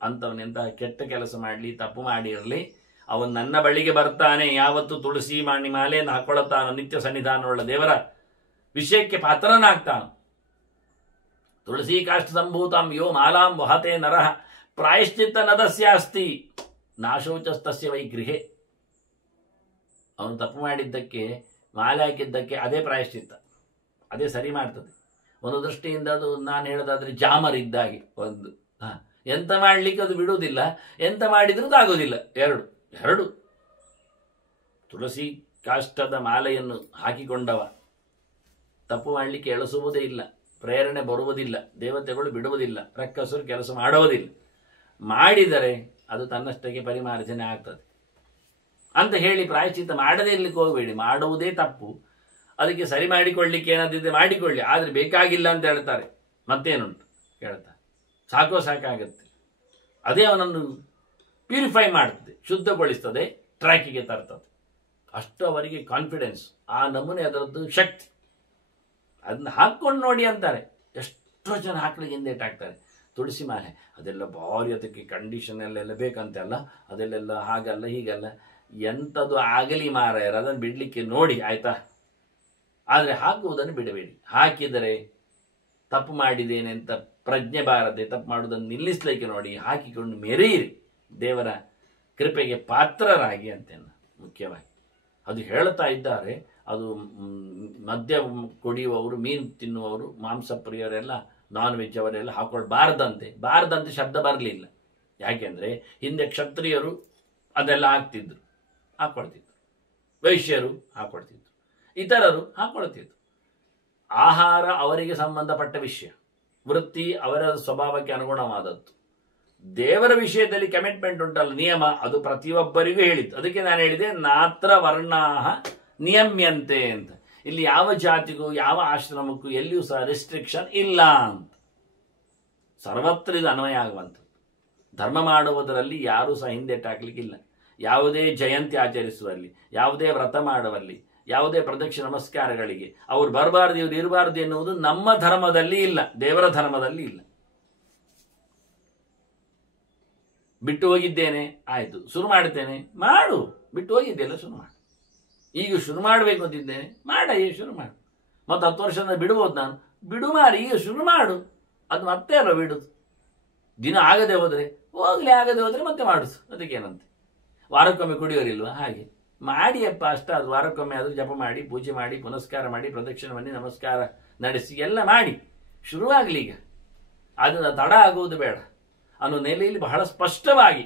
ಅಂಥವನೆಂತ ಕೆಟ್ಟ ಕೆಲಸ ಮಾಡಲಿ, ತಪ್ಪು ಮಾಡಿರಲಿ, ಅವನು ನನ್ನ ಬಳಿಗೆ ಬರ್ತಾನೆ, ಯಾವತ್ತು ತುಳಸಿ ಮಾಣಿ ಮಾಲೆಯನ್ನು ಹಾಕೊಳ್ಳುತ್ತಾನೋ, ನಿತ್ಯ ಸನ್ನಿಧಾನವುಳ್ಳ ದೇವರ ವಿಷಯಕ್ಕೆ ಪಾತ್ರನಾಗ್ತಾನು. ತುಳಸಿ ಕಾಷ್ಟ ಸಂಭೂತಾಂ ಯೋ ಮಾಲಾಂ ವಹತೆ ನರಃ ಪ್ರಾಯಶ್ಚಿತ್ತ ನದಸ್ಯಾಸ್ತಿ ನಾಶೋಚಸ್ತಸ್ಯ ವೈ ಗೃಹೆ. ಅವನು ತಪ್ಪು ಮಾಡಿದ್ದಕ್ಕೆ, ಮಾಲೆ ಹಾಕಿದ್ದಕ್ಕೆ ಅದೇ ಪ್ರಾಯಶ್ಚಿತ್ತ, ಅದೇ ಸರಿ ಮಾಡ್ತದೆ. ಒಂದು ದೃಷ್ಟಿಯಿಂದ ಅದು ನಾನು ಹೇಳೋದಾದ್ರೆ ಜಾಮರ್ ಇದ್ದಾಗೆ. ಒಂದು ಎಂತ ಮಾಡಲಿಕ್ಕೆ ಅದು ಬಿಡುವುದಿಲ್ಲ, ಎಂತ ಮಾಡಿದ್ರೂ ಆಗೋದಿಲ್ಲ. ಎರಡು ತುಳಸಿ ಕಾಷ್ಟದ ಮಾಲೆಯನ್ನು ಹಾಕಿಕೊಂಡವ ತಪ್ಪು ಮಾಡಲಿಕ್ಕೆ ಎಳಸುವುದೇ ಇಲ್ಲ, ಪ್ರೇರಣೆ ಬರುವುದಿಲ್ಲ, ದೇವತೆಗಳು ಬಿಡುವುದಿಲ್ಲ, ರಕ್ಕಸರು ಕೆಲಸ ಮಾಡುವುದಿಲ್ಲ. ಮಾಡಿದರೆ ಅದು ತನ್ನಷ್ಟಕ್ಕೆ ಪರಿಮಾರ್ಜನೆ ಆಗ್ತದೆ ಅಂತ ಹೇಳಿ ಪ್ರಾಯಶ್ಚಿತ್ತ ಮಾಡದೇ ಇರ್ಲಿಕ್ಕೆ ಹೋಗಬೇಡಿ. ಮಾಡುವುದೇ ತಪ್ಪು, ಅದಕ್ಕೆ ಸರಿ ಮಾಡಿಕೊಳ್ಳಿಕ್ಕೆ ಏನಾದಿದ್ರೆ ಮಾಡಿಕೊಳ್ಳಿ, ಆದರೆ ಬೇಕಾಗಿಲ್ಲ ಅಂತ ಹೇಳ್ತಾರೆ. ಮತ್ತೇನುಂಟು ಹೇಳ್ತಾರೆ, ಸಾಕಾಗತ್ತೆ. ಅದೇ ಅವನನ್ನು ಪ್ಯೂರಿಫೈ ಮಾಡ್ತದೆ, ಶುದ್ಧಗೊಳಿಸ್ತದೆ, ಟ್ರ್ಯಾಕಿಗೆ ತರ್ತದೆ. ಅಷ್ಟು ಅವರಿಗೆ ಕಾನ್ಫಿಡೆನ್ಸ್, ಆ ನಮೂನೆ ಅದರದ್ದು ಶಕ್ತಿ. ಅದನ್ನ ಹಾಕ್ಕೊಂಡು ನೋಡಿ ಅಂತಾರೆ. ಎಷ್ಟೋ ಜನ ಹಾಕ್ಲಿಕ್ಕೆ ಹಿಂದೇಟಾಗ್ತಾರೆ. ತುಳಸಿ ಮಾಲೆ ಅದೆಲ್ಲ ಭಾರಿ, ಅದಕ್ಕೆ ಕಂಡೀಷನ್ ಎಲ್ಲ ಬೇಕಂತೆಲ್ಲ, ಅದೆಲ್ಲ ಹಾಗಲ್ಲ ಹೀಗಲ್ಲ. ಎಂಥದ್ದು ಆಗಲಿ ಮಾರಾಯರು, ಅದನ್ನು ಬಿಡಲಿಕ್ಕೆ ನೋಡಿ ಆಯ್ತಾ. ಆದರೆ ಹಾಕುವುದನ್ನು ಬಿಡಬೇಡಿ. ಹಾಕಿದರೆ ತಪ್ಪು ಮಾಡಿದ್ದೇನೆ ಅಂತ ಪ್ರಜ್ಞೆ ಬಾರದೆ ತಪ್ಪು ಮಾಡುವುದನ್ನು ನಿಲ್ಲಿಸಲಿಕ್ಕೆ ನೋಡಿ, ಹಾಕಿಕೊಂಡು ಮೆರೆಯಿರಿ, ದೇವರ ಕೃಪೆಗೆ ಪಾತ್ರರಾಗಿ ಅಂತೇನು ಮುಖ್ಯವಾಗಿ ಅದು ಹೇಳ್ತಾ ಇದ್ದಾರೆ. ಅದು ಮದ್ಯ ಕುಡಿಯುವವರು, ಮೀನು ತಿನ್ನುವವರು, ಮಾಂಸ ಪ್ರಿಯರೆಲ್ಲ, ನಾನ್ ವೆಜ್ ಅವರೆಲ್ಲ ಬಾರದಂತೆ ಶಬ್ದ ಬರಲಿಲ್ಲ. ಯಾಕೆಂದರೆ ಹಿಂದೆ ಕ್ಷತ್ರಿಯರು ಅದೆಲ್ಲ ಹಾಕ್ಕೊಳ್ತಿದ್ರು, ವೈಶ್ಯರು ಹಾಕ್ಕೊಳ್ತಿದ್ರು, ಇತರರು ಹಾಕ್ಕೊಳ್ತಿದ್ರು. ಆಹಾರ ಅವರಿಗೆ ಸಂಬಂಧಪಟ್ಟ ವಿಷಯ, ವೃತ್ತಿ ಅವರ ಸ್ವಭಾವಕ್ಕೆ ಅನುಗುಣವಾದದ್ದು. ದೇವರ ವಿಷಯದಲ್ಲಿ ಕಮಿಟ್ಮೆಂಟ್ ಉಂಟಲ್ಲ, ನಿಯಮ, ಅದು ಪ್ರತಿಯೊಬ್ಬರಿಗೂ ಹೇಳಿತ್ತು. ಅದಕ್ಕೆ ನಾನು ಹೇಳಿದೆ ನಾತ್ರ ವರ್ಣಾಹ ನಿಯಮ್ಯಂತೆ ಅಂತ. ಇಲ್ಲಿ ಯಾವ ಜಾತಿಗೂ ಯಾವ ಆಶ್ರಮಕ್ಕೂ ಎಲ್ಲಿಯೂ ಸಹ ರೆಸ್ಟ್ರಿಕ್ಷನ್ ಇಲ್ಲ ಅಂತ, ಸರ್ವತ್ರ ಇದು ಅನ್ವಯ ಆಗುವಂಥದ್ದು. ಧರ್ಮ ಮಾಡುವುದರಲ್ಲಿ ಯಾರೂ ಸಹ ಹಿಂದೆಟ್ಟಾಕ್ಲಿಕ್ಕಿಲ್ಲ. ಯಾವುದೇ ಜಯಂತಿ ಆಚರಿಸುವಲ್ಲಿ, ಯಾವುದೇ ವ್ರತ ಮಾಡುವಲ್ಲಿ, ಯಾವುದೇ ಪ್ರದಕ್ಷಿಣ ನಮಸ್ಕಾರಗಳಿಗೆ ಅವರು ಬರಬಾರ್ದು, ಇವರು ಇರಬಾರ್ದು ಎನ್ನುವುದು ನಮ್ಮ ಧರ್ಮದಲ್ಲಿ ಇಲ್ಲ, ದೇವರ ಧರ್ಮದಲ್ಲಿ ಇಲ್ಲ. ಬಿಟ್ಟು ಹೋಗಿದ್ದೇನೆ, ಆಯಿತು, ಶುರು ಮಾಡುತ್ತೇನೆ, ಮಾಡು. ಬಿಟ್ಟು ಹೋಗಿದ್ದೆಲ್ಲ ಶುರು ಮಾಡು. ಈಗ ಶುರು ಮಾಡಬೇಕು ಅಂತಿದ್ದೇನೆ, ಶುರು ಮಾಡು. ಮತ್ತು 10 ವರ್ಷದ ಬಿಡ್ಬೋದು ನಾನು, ಬಿಡು ಮಾರಿ, ಈಗ ಶುರು ಮಾಡು. ಅದು ಮತ್ತೆ ಅಲ್ಲ ಬಿಡುದು. ದಿನ ಆಗದೆ ಹೋದರೆ ಹೋಗ್ಲಿ, ಆಗದೆ ಹೋದರೆ ಮತ್ತೆ ಮಾಡಿಸು, ಅದಕ್ಕೇನಂತೆ. ವಾರಕ್ಕೊಮ್ಮೆ ಕುಡಿಯೋರಿಲ್ವಾ? ಹಾಗೆ ಮಾಡಿಯಪ್ಪ, ಅಷ್ಟ. ಅದು ವಾರಕ್ಕೊಮ್ಮೆ ಆದರೂ ಜಪ ಮಾಡಿ, ಪೂಜೆ ಮಾಡಿ, ಪುನಸ್ಕಾರ ಮಾಡಿ, ಪ್ರದಕ್ಷಿಣೆ ಬನ್ನಿ, ನಮಸ್ಕಾರ ನಡೆಸಿ ಎಲ್ಲ ಮಾಡಿ ಶುರುವಾಗಲಿ. ಈಗ ಅದನ್ನು ತಡ ಆಗುವುದು ಬೇಡ ಅನ್ನೋ ನೆಲೆಯಲ್ಲಿ ಬಹಳ ಸ್ಪಷ್ಟವಾಗಿ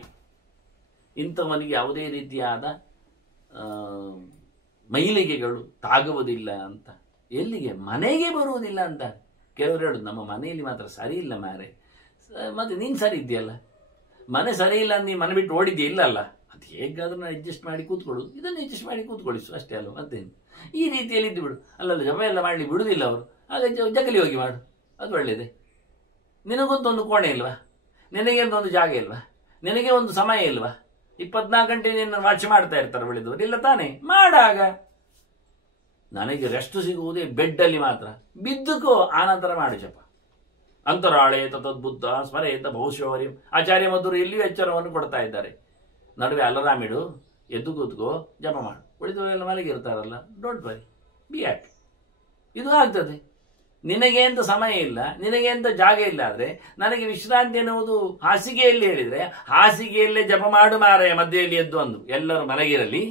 ಇಂಥವನಿಗೆ ಯಾವುದೇ ರೀತಿಯಾದ ಮೈಲಿಗೆಗಳು ತಾಗುವುದಿಲ್ಲ ಅಂತ. ಎಲ್ಲಿಗೆ? ಮನೆಗೆ ಬರುವುದಿಲ್ಲ ಅಂತ. ಕೆಲವರು ಹೇಳುದು ನಮ್ಮ ಮನೆಯಲ್ಲಿ ಮಾತ್ರ ಸರಿ ಇಲ್ಲ ಮಾರೆ. ಮತ್ತೆ ನೀನು ಸರಿ ಇದೆಯಲ್ಲ, ಮನೆ ಸರಿ ಇಲ್ಲ ಅಂತ ನೀನು ಮನೆ ಬಿಟ್ಟು ಓಡಿದ್ಯಾ? ಇಲ್ಲಲ್ಲ, ಅದು ಹೇಗಾದ್ರೂ ಅಡ್ಜಸ್ಟ್ ಮಾಡಿ ಕೂತ್ಕೊಳ್ಳೋದು, ಇದನ್ನು ಅಡ್ಜಸ್ಟ್ ಮಾಡಿ ಕೂತ್ಕೊಳ್ಳಿಸು ಅಷ್ಟೇ ಅಲ್ವ, ಮತ್ತೇನು. ಈ ರೀತಿಯಲ್ಲಿ ಇದ್ದು ಬಿಡು. ಅಲ್ಲಲ್ಲ, ಜಪ ಎಲ್ಲ ಮಾಡಲಿ ಬಿಡುವುದಿಲ್ಲ ಅವರು. ಹಾಗೆ ಜಗಲಿ ಹೋಗಿ ಮಾಡು, ಅದು ಒಳ್ಳೆಯದೇ. ನಿನಗೊಂದೊಂದು ಕೋಣೆ ಇಲ್ವಾ? ನಿನಗೆ ಒಂದು ಜಾಗ ಇಲ್ವಾ? ನಿನಗೆ ಒಂದು ಸಮಯ ಇಲ್ವಾ? 24 ಗಂಟೆ ನಿನ್ನ ವಾಚ್ ಮಾಡ್ತಾ ಇರ್ತಾರೆ ಬೆಳೆದವರು, ಇಲ್ಲ ತಾನೇ? ಮಾಡಾಗ. ನನಗೆ ರೆಸ್ಟ್ ಸಿಗುವುದೇ ಬೆಡ್ಡಲ್ಲಿ ಮಾತ್ರ. ಬಿದ್ದಕ್ಕೋ ಆನಂತರ ಮಾಡು ಜಪ. ಅಂತರಾಳೇತ ತದ್ಬುದ್ಧ ಸ್ಮರೇತ ಬಹುಶೌರ್ಯಂ. ಆಚಾರ್ಯ ಮಧುರು ಇಲ್ಲಿಯೂ ಎಚ್ಚರವನ್ನು ಕೊಡ್ತಾ ಇದ್ದಾರೆ. ನಡುವೆ ಅಲಾರಾಮ್ ಇಡು, ಎದ್ದು ಕೂತ್ಕೋ, ಜಪ ಮಾಡು. ಉಳಿದವರೆಲ್ಲ ಮಲಗಿರ್ತಾರಲ್ಲ, ಡೋಂಟ್ ವರಿ, ಬಿ ಹ್ಯಾಪಿ. ಇದು ಆಗ್ತದೆ. ನಿನಗೆ ಅಂತ ಸಮಯ ಇಲ್ಲ, ನಿನಗೆ ಅಂತ ಜಾಗ ಇಲ್ಲ. ಆದ್ರೆ ನನಗೆ ವಿಶ್ರಾಂತಿ ಎನ್ನುವುದು ಹಾಸಿಗೆಯಲ್ಲಿ ಹೇಳಿದ್ರೆ, ಹಾಸಿಗೆಯಲ್ಲೇ ಜಪ ಮಾಡು ಮಾರಾಯ ಮಧ್ಯೆಯಲ್ಲಿ ಎದ್ದು ಅಂದು. ಎಲ್ಲರೂ ಮಲಗಿರಲಿ,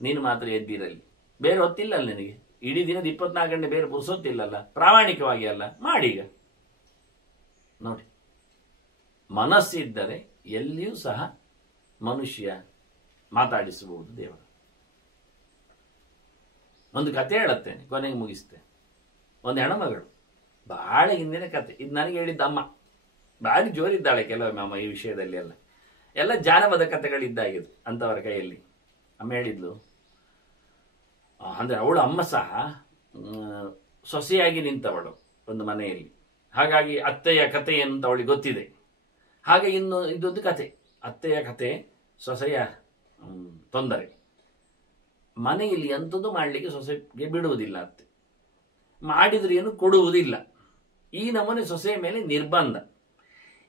ನೀನು ಮಾತ್ರ ಎದ್ದಿರಲಿ. ಬೇರೆ ಹೊತ್ತಿಲ್ಲ ಅಲ್ಲ ನಿನಗೆ, ಇಡೀ ದಿನದ 24 ಗಂಟೆ ಬೇರೆ ಪುರುಸೊತ್ತಿಲ್ಲಲ್ಲ. ಪ್ರಾಮಾಣಿಕವಾಗಿ ಅಲ್ಲ ಮಾಡೀಗ. ನೋಡಿ, ಮನಸ್ಸಿದ್ದರೆ ಎಲ್ಲಿಯೂ ಸಹ ಮನುಷ್ಯ ಮಾತಾಡಿಸಬಹುದು ದೇವರು. ಒಂದು ಕತೆ ಹೇಳುತ್ತೇನೆ, ಕೊನೆಗೆ ಮುಗಿಸ್ತೇನೆ. ಒಂದು ಹೆಣ್ಮಗಳು, ಬಹಳ ಹಿಂದಿನ ಕತೆ. ಇದು ನನಗೆ ಹೇಳಿದ್ದ ಅಮ್ಮ. ಭಾರಿ ಜೋರಿದ್ದಾಳೆ ಕೆಲವೊಮ್ಮೆ ಅಮ್ಮ ಈ ವಿಷಯದಲ್ಲಿ. ಎಲ್ಲ ಜಾನಪದ ಕಥೆಗಳಿದ್ದಾಗಿದ್ದು ಅಂತವರ ಕೈಯಲ್ಲಿ. ಅಮ್ಮ ಹೇಳಿದ್ಲು, ಅಂದ್ರೆ ಅವಳು ಅಮ್ಮ ಸಹ ಸೊಸೆಯಾಗಿ ನಿಂತವಳು ಒಂದು ಮನೆಯಲ್ಲಿ. ಹಾಗಾಗಿ ಅತ್ತೆಯ ಕತೆ ಅಂತ ಅವಳಿಗೆ ಗೊತ್ತಿದೆ. ಹಾಗೆ ಇನ್ನು ಇದೊಂದು ಕತೆ, ಅತ್ತೆಯ ಕತೆ, ಸೊಸೆಯ ತೊಂದರೆ. ಮನೆಯಲ್ಲಿ ಎಂಥದ್ದು ಮಾಡಲಿಕ್ಕೆ ಸೊಸೆಗೆ ಬಿಡುವುದಿಲ್ಲ ಅತ್ತೆ. ಮಾಡಿದ್ರೆ ಏನು ಕೊಡುವುದಿಲ್ಲ. ಈ ನಮೂನೆ ಸೊಸೆಯ ಮೇಲೆ ನಿರ್ಬಂಧ.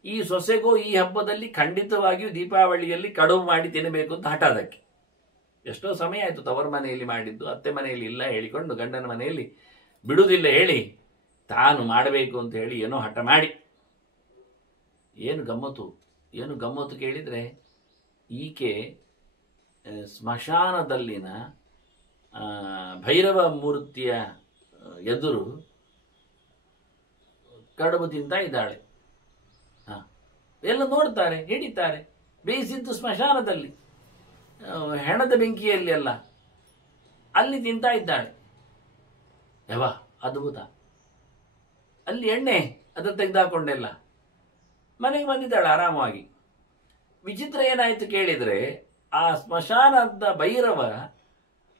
ಈ ಸೊಸೆಗೋ ಈ ಹಬ್ಬದಲ್ಲಿ ಖಂಡಿತವಾಗಿಯೂ ದೀಪಾವಳಿಯಲ್ಲಿ ಕಡುಬು ಮಾಡಿ ತಿನ್ನಬೇಕು ಅಂತ ಹಠ. ಅದಕ್ಕೆ ಎಷ್ಟೋ ಸಮಯ ಆಯಿತು ತವರ ಮನೆಯಲ್ಲಿ ಮಾಡಿದ್ದು, ಅತ್ತೆ ಮನೆಯಲ್ಲಿ ಇಲ್ಲ ಹೇಳಿಕೊಂಡು ಗಂಡನ ಮನೆಯಲ್ಲಿ ಬಿಡುವುದಿಲ್ಲ ಹೇಳಿ ತಾನು ಮಾಡಬೇಕು ಅಂತ ಹೇಳಿ ಏನೋ ಹಠ ಮಾಡಿ. ಏನು ಗಮ್ಮತ್ತು ಕೇಳಿದರೆ, ಈಕೆ ಸ್ಮಶಾನದಲ್ಲಿನ ಭೈರವ ಮೂರ್ತಿಯ ಎದುರು ಕಡುಬು ತಿಂತಾ ಇದ್ದಾಳೆ. ಎಲ್ಲ ನೋಡ್ತಾರೆ, ಹಿಡಿತಾರೆ. ಬೇಯಿಸಿದ್ದು ಸ್ಮಶಾನದಲ್ಲಿ, ಹೆಣದ ಬೆಂಕಿಯಲ್ಲಿ ಅಲ್ಲ, ಅಲ್ಲಿ ತಿಂತಾ ಇದ್ದಾಳೆ. ಅದ್ಭುತ. ಅಲ್ಲಿ ಎಣ್ಣೆ ಅದು ತೆಗೆದಾಕೊಂಡೆಲ್ಲ ಮನೆಗೆ ಬಂದಿದ್ದಾಳೆ ಆರಾಮವಾಗಿ. ವಿಚಿತ್ರ ಏನಾಯ್ತು ಕೇಳಿದ್ರೆ, ಆ ಸ್ಮಶಾನದ ಭೈರವ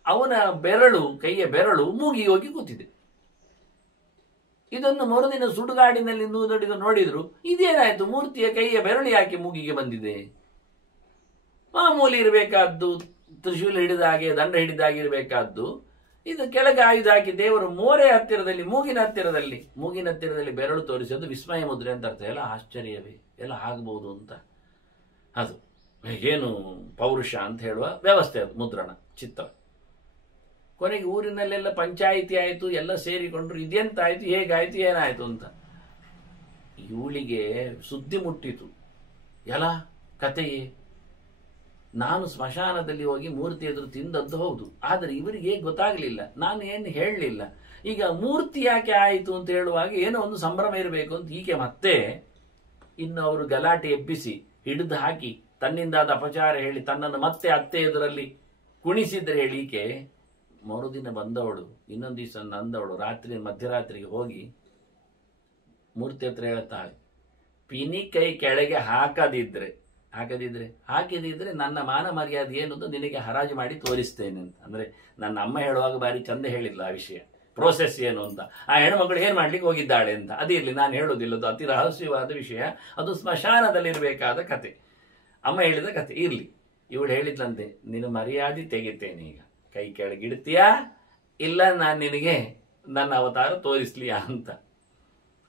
ಅವನ ಬೆರಳು, ಕೈಯ ಬೆರಳು ಮೂಗಿ ಹೋಗಿ ಕೂತಿದೆ. ಇದನ್ನು ಮರುದಿನ ಸುಡುಗಾಡಿನಲ್ಲಿ ನೋಡಿದ್ರು, ಇದೇನಾಯ್ತು, ಮೂರ್ತಿಯ ಕೈಯ ಬೆರಳು ಯಾಕೆ ಮೂಗಿಗೆ ಬಂದಿದೆ? ಮಾಮೂಲಿ ಇರಬೇಕಾದ್ದು, ತ್ರಿಶೂಲ ಹಿಡಿದ ಹಾಗೆ, ದಂಡ ಹಿಡಿದ ಹಾಗೆ ಇರಬೇಕಾದ್ದು, ಇದು ಕೆಳಗೆ ಆಯುಧ ಹಾಕಿ ದೇವರು ಮೂಗಿನ ಹತ್ತಿರದಲ್ಲಿ ಬೆರಳು ತೋರಿಸೋದು ವಿಸ್ಮಯ ಮುದ್ರೆ ಅಂತ ಅರ್ಥ. ಎಲ್ಲ ಆಶ್ಚರ್ಯವೇ, ಎಲ್ಲ ಆಗಬಹುದು ಅಂತ. ಅದು ಏನು ಪೌರುಷ ಅಂತ ಹೇಳುವ ವ್ಯವಸ್ಥೆ, ಅದು ಮುದ್ರಣ ಚಿತ್ರ. ಕೊನೆಗೆ ಊರಿನಲ್ಲೆಲ್ಲ ಪಂಚಾಯಿತಿ ಆಯಿತು, ಎಲ್ಲ ಸೇರಿಕೊಂಡ್ರು. ಇದೆಂತಾಯ್ತು, ಹೇಗಾಯ್ತು, ಏನಾಯ್ತು ಅಂತ. ಇವಳಿಗೆ ಸುದ್ದಿ ಮುಟ್ಟಿತು. ಎಲ್ಲ ಕತೆಯೇ, ನಾನು ಸ್ಮಶಾನದಲ್ಲಿ ಹೋಗಿ ಮೂರ್ತಿ ಎದುರು ತಿಂದದ್ದು ಹೌದು, ಆದರೆ ಇವರಿಗೆ ಗೊತ್ತಾಗಲಿಲ್ಲ, ನಾನು ಏನು ಹೇಳಲಿಲ್ಲ. ಈಗ ಮೂರ್ತಿ ಯಾಕೆ ಆಯಿತು ಅಂತ ಹೇಳುವಾಗ ಏನೋ ಒಂದು ಸಂಭ್ರಮ ಇರಬೇಕು ಅಂತ ಈಕೆ ಮತ್ತೆ ಇನ್ನು ಅವರು ಗಲಾಟೆ ಎಬ್ಬಿಸಿ ಹಿಡಿದು ಹಾಕಿ ತನ್ನಿಂದಾದ ಅಪಚಾರ ಹೇಳಿ ತನ್ನನ್ನು ಮತ್ತೆ ಅತ್ತೆ ಎದುರಲ್ಲಿ ಕುಣಿಸಿದ್ರೆ ಹೇಳಿ ಈಕೆ ಮರುದಿನ ಬಂದವಳು, ಇನ್ನೊಂದು ದಿವಸ ಅಂದವಳು, ಮಧ್ಯರಾತ್ರಿಗೆ ಹೋಗಿ ಮೂರ್ತಿ ಹತ್ರ ಹೇಳ್ತಾಳೆ, ಪಿನಿ ಕೈ ಕೆಳಗೆ ಹಾಕಿದಿದ್ರೆ ನನ್ನ ಮಾನ ಮರ್ಯಾದೆ ಏನು ಅಂತ ನಿನಗೆ ಹರಾಜು ಮಾಡಿ ತೋರಿಸ್ತೇನೆ ಅಂತ. ಅಂದ್ರೆ ನನ್ನ ಅಮ್ಮ ಹೇಳುವಾಗ ಬಾರಿ ಚಂದ ಹೇಳಿಲ್ಲ ಆ ವಿಷಯ, ಪ್ರೋಸೆಸ್ ಏನು ಅಂತ. ಆ ಹೆಣ್ಮಗಳು ಏನ್ ಮಾಡ್ಲಿಕ್ಕೆ ಹೋಗಿದ್ದಾಳೆ ಅಂತ ಅದಿರ್ಲಿ, ನಾನು ಹೇಳೋದಿಲ್ಲದು, ಅತಿ ರಹಸ್ಯವಾದ ವಿಷಯ, ಅದು ಸ್ಮಶಾನದಲ್ಲಿರಬೇಕಾದ ಕತೆ. ಅಮ್ಮ ಹೇಳಿದ ಕತೆ ಇರ್ಲಿ. ಇವಳು ಹೇಳಿದ್ಲಂತೆ, ನೀನು ಮರ್ಯಾದೆ ತೆಗಿತೇನೆ, ಈಗ ಕೈ ಕೆಳಗಿಡ್ತೀಯಾ ಇಲ್ಲ ನಾನು ನಿನಗೆ ನನ್ನ ಅವತಾರ ತೋರಿಸ್ಲಿಯಾ ಅಂತ.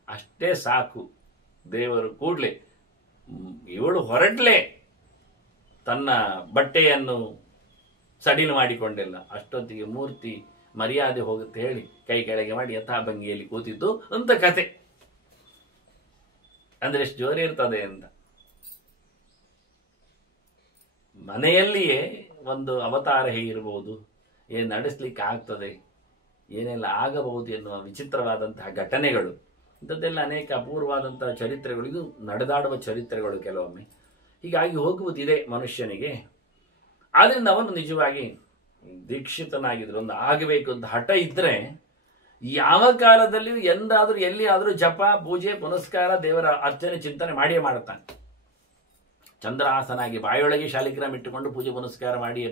ಅಷ್ಟೇ ಸಾಕು, ದೇವರು ಕೂಡ್ಲೆ ಇವಳು ಹೊರಡ್ಲೆ ತನ್ನ ಬಟ್ಟೆಯನ್ನು ಸಡಿಲು ಮಾಡಿಕೊಂಡೆಲ್ಲ. ಅಷ್ಟೊತ್ತಿಗೆ ಮೂರ್ತಿ ಮರ್ಯಾದೆ ಹೋಗುತ್ತೆ ಹೇಳಿ ಕೈ ಕೆಳಗೆ ಮಾಡಿ ಯಥಾಭಂಗಿಯಲ್ಲಿ ಕೂತಿದ್ದು ಅಂತ ಕತೆ. ಅಂದ್ರೆ ಎಷ್ಟು ಜೋರಿ ಇರ್ತದೆ ಅಂತ. ಮನೆಯಲ್ಲಿಯೇ ಒಂದು ಅವತಾರ ಹೇಗಿರಬಹುದು, ಏನು ನಡೆಸಲಿಕ್ಕೆ ಆಗ್ತದೆ, ಏನೆಲ್ಲ ಆಗಬಹುದು ಎನ್ನುವ ವಿಚಿತ್ರವಾದಂತಹ ಘಟನೆಗಳು, ಇಂಥದ್ದೆಲ್ಲ ಅನೇಕ ಅಪೂರ್ವವಾದಂತಹ ಚರಿತ್ರೆಗಳು, ಇದು ನಡೆದಾಡುವ ಚರಿತ್ರೆಗಳು ಕೆಲವೊಮ್ಮೆ. ಹೀಗಾಗಿ ಹೋಗುವುದಿದೆ ಮನುಷ್ಯನಿಗೆ. ಆದ್ರಿಂದ ಅವನು ನಿಜವಾಗಿ ದೀಕ್ಷಿತನಾಗಿದ್ರೆ, ಒಂದು ಆಗಬೇಕು ಅಂತ ಹಠ ಇದ್ರೆ, ಯಾವ ಕಾಲದಲ್ಲಿಯೂ ಎಂದಾದ್ರೂ ಎಲ್ಲಿಯಾದ್ರೂ ಜಪ, ಪೂಜೆ, ಪುನಸ್ಕಾರ, ದೇವರ ಅರ್ಚನೆ, ಚಿಂತನೆ ಮಾಡಿಯೇ ಮಾಡುತ್ತಾನೆ. ಚಂದ್ರಹಾಸನಾಗಿ ಬಾಯೊಳಗೆ ಶಾಲಿಗ್ರಾಮ ಇಟ್ಟುಕೊಂಡು ಪೂಜೆ ಪುನಸ್ಕಾರ ಮಾಡಿ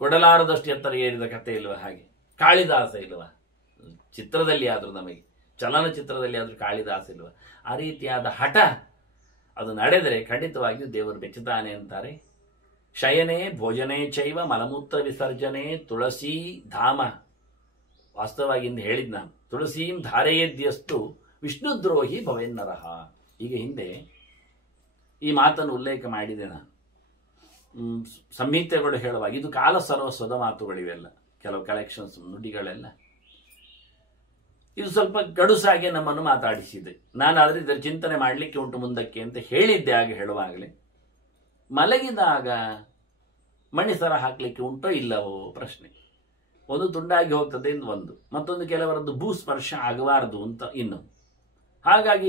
ಕೊಡಲಾರದಷ್ಟು ಎತ್ತರ ಏರಿದ ಕಥೆ ಇಲ್ವ? ಹಾಗೆ ಕಾಳಿದಾಸ ಇಲ್ವ? ಚಿತ್ರದಲ್ಲಿ ಆದ್ರೂ, ನಮಗೆ ಚಲನಚಿತ್ರದಲ್ಲಿ ಆದ್ರೂ ಕಾಳಿದಾಸ ಇಲ್ವ? ಆ ರೀತಿಯಾದ ಹಠ ಅದು ನಡೆದರೆ ಖಂಡಿತವಾಗಿಯೂ ದೇವರು ಬೆಚ್ಚುತ್ತಾನೆ ಅಂತಾರೆ. ಶಯನೆ ಭೋಜನೆ ಚೈವ ಮಲಮೂತ್ರ ವಿಸರ್ಜನೆ ತುಳಸಿ ಧಾಮ. ವಾಸ್ತವವಾಗಿ ಇಂದು ಹೇಳಿದ್ ನಾನು, ತುಳಸೀಂ ಧಾರೆಯದ್ಯಸ್ತು ವಿಷ್ಣುದ್ರೋಹಿ ಭವೆನ್ನರಹ. ಈಗ ಹಿಂದೆ ಈ ಮಾತನ್ನು ಉಲ್ಲೇಖ ಮಾಡಿದೆ ನಾನು. ಸಂಹಿತೆಗಳು ಹೇಳುವಾಗ ಇದು ಕಾಲ ಸರ್ವಸ್ವದ ಮಾತುಗಳಿವೆಲ್ಲ, ಕೆಲವು ಕಲೆಕ್ಷನ್ಸ್ ನುಡಿಗಳೆಲ್ಲ. ಇದು ಸ್ವಲ್ಪ ಗಡುಸಾಗಿ ನಮ್ಮನ್ನು ಮಾತಾಡಿಸಿದೆ. ನಾನಾದರೆ ಇದರ ಚಿಂತನೆ ಮಾಡಲಿಕ್ಕೆ ಉಂಟು ಮುಂದಕ್ಕೆ ಅಂತ ಹೇಳಿದ್ದೆ. ಆಗ ಹೇಳುವಾಗಲೇ ಮಲಗಿದಾಗ ಮಣಿಸರ ಹಾಕಲಿಕ್ಕೆ ಉಂಟೋ ಇಲ್ಲವೋ ಪ್ರಶ್ನೆ. ಒಂದು ತುಂಡಾಗಿ ಹೋಗ್ತದೆ ಎಂದು ಒಂದು, ಮತ್ತೊಂದು ಕೆಲವರದ್ದು ಭೂಸ್ಪರ್ಶ ಆಗಬಾರದು ಅಂತ ಇನ್ನೊಂದು. ಹಾಗಾಗಿ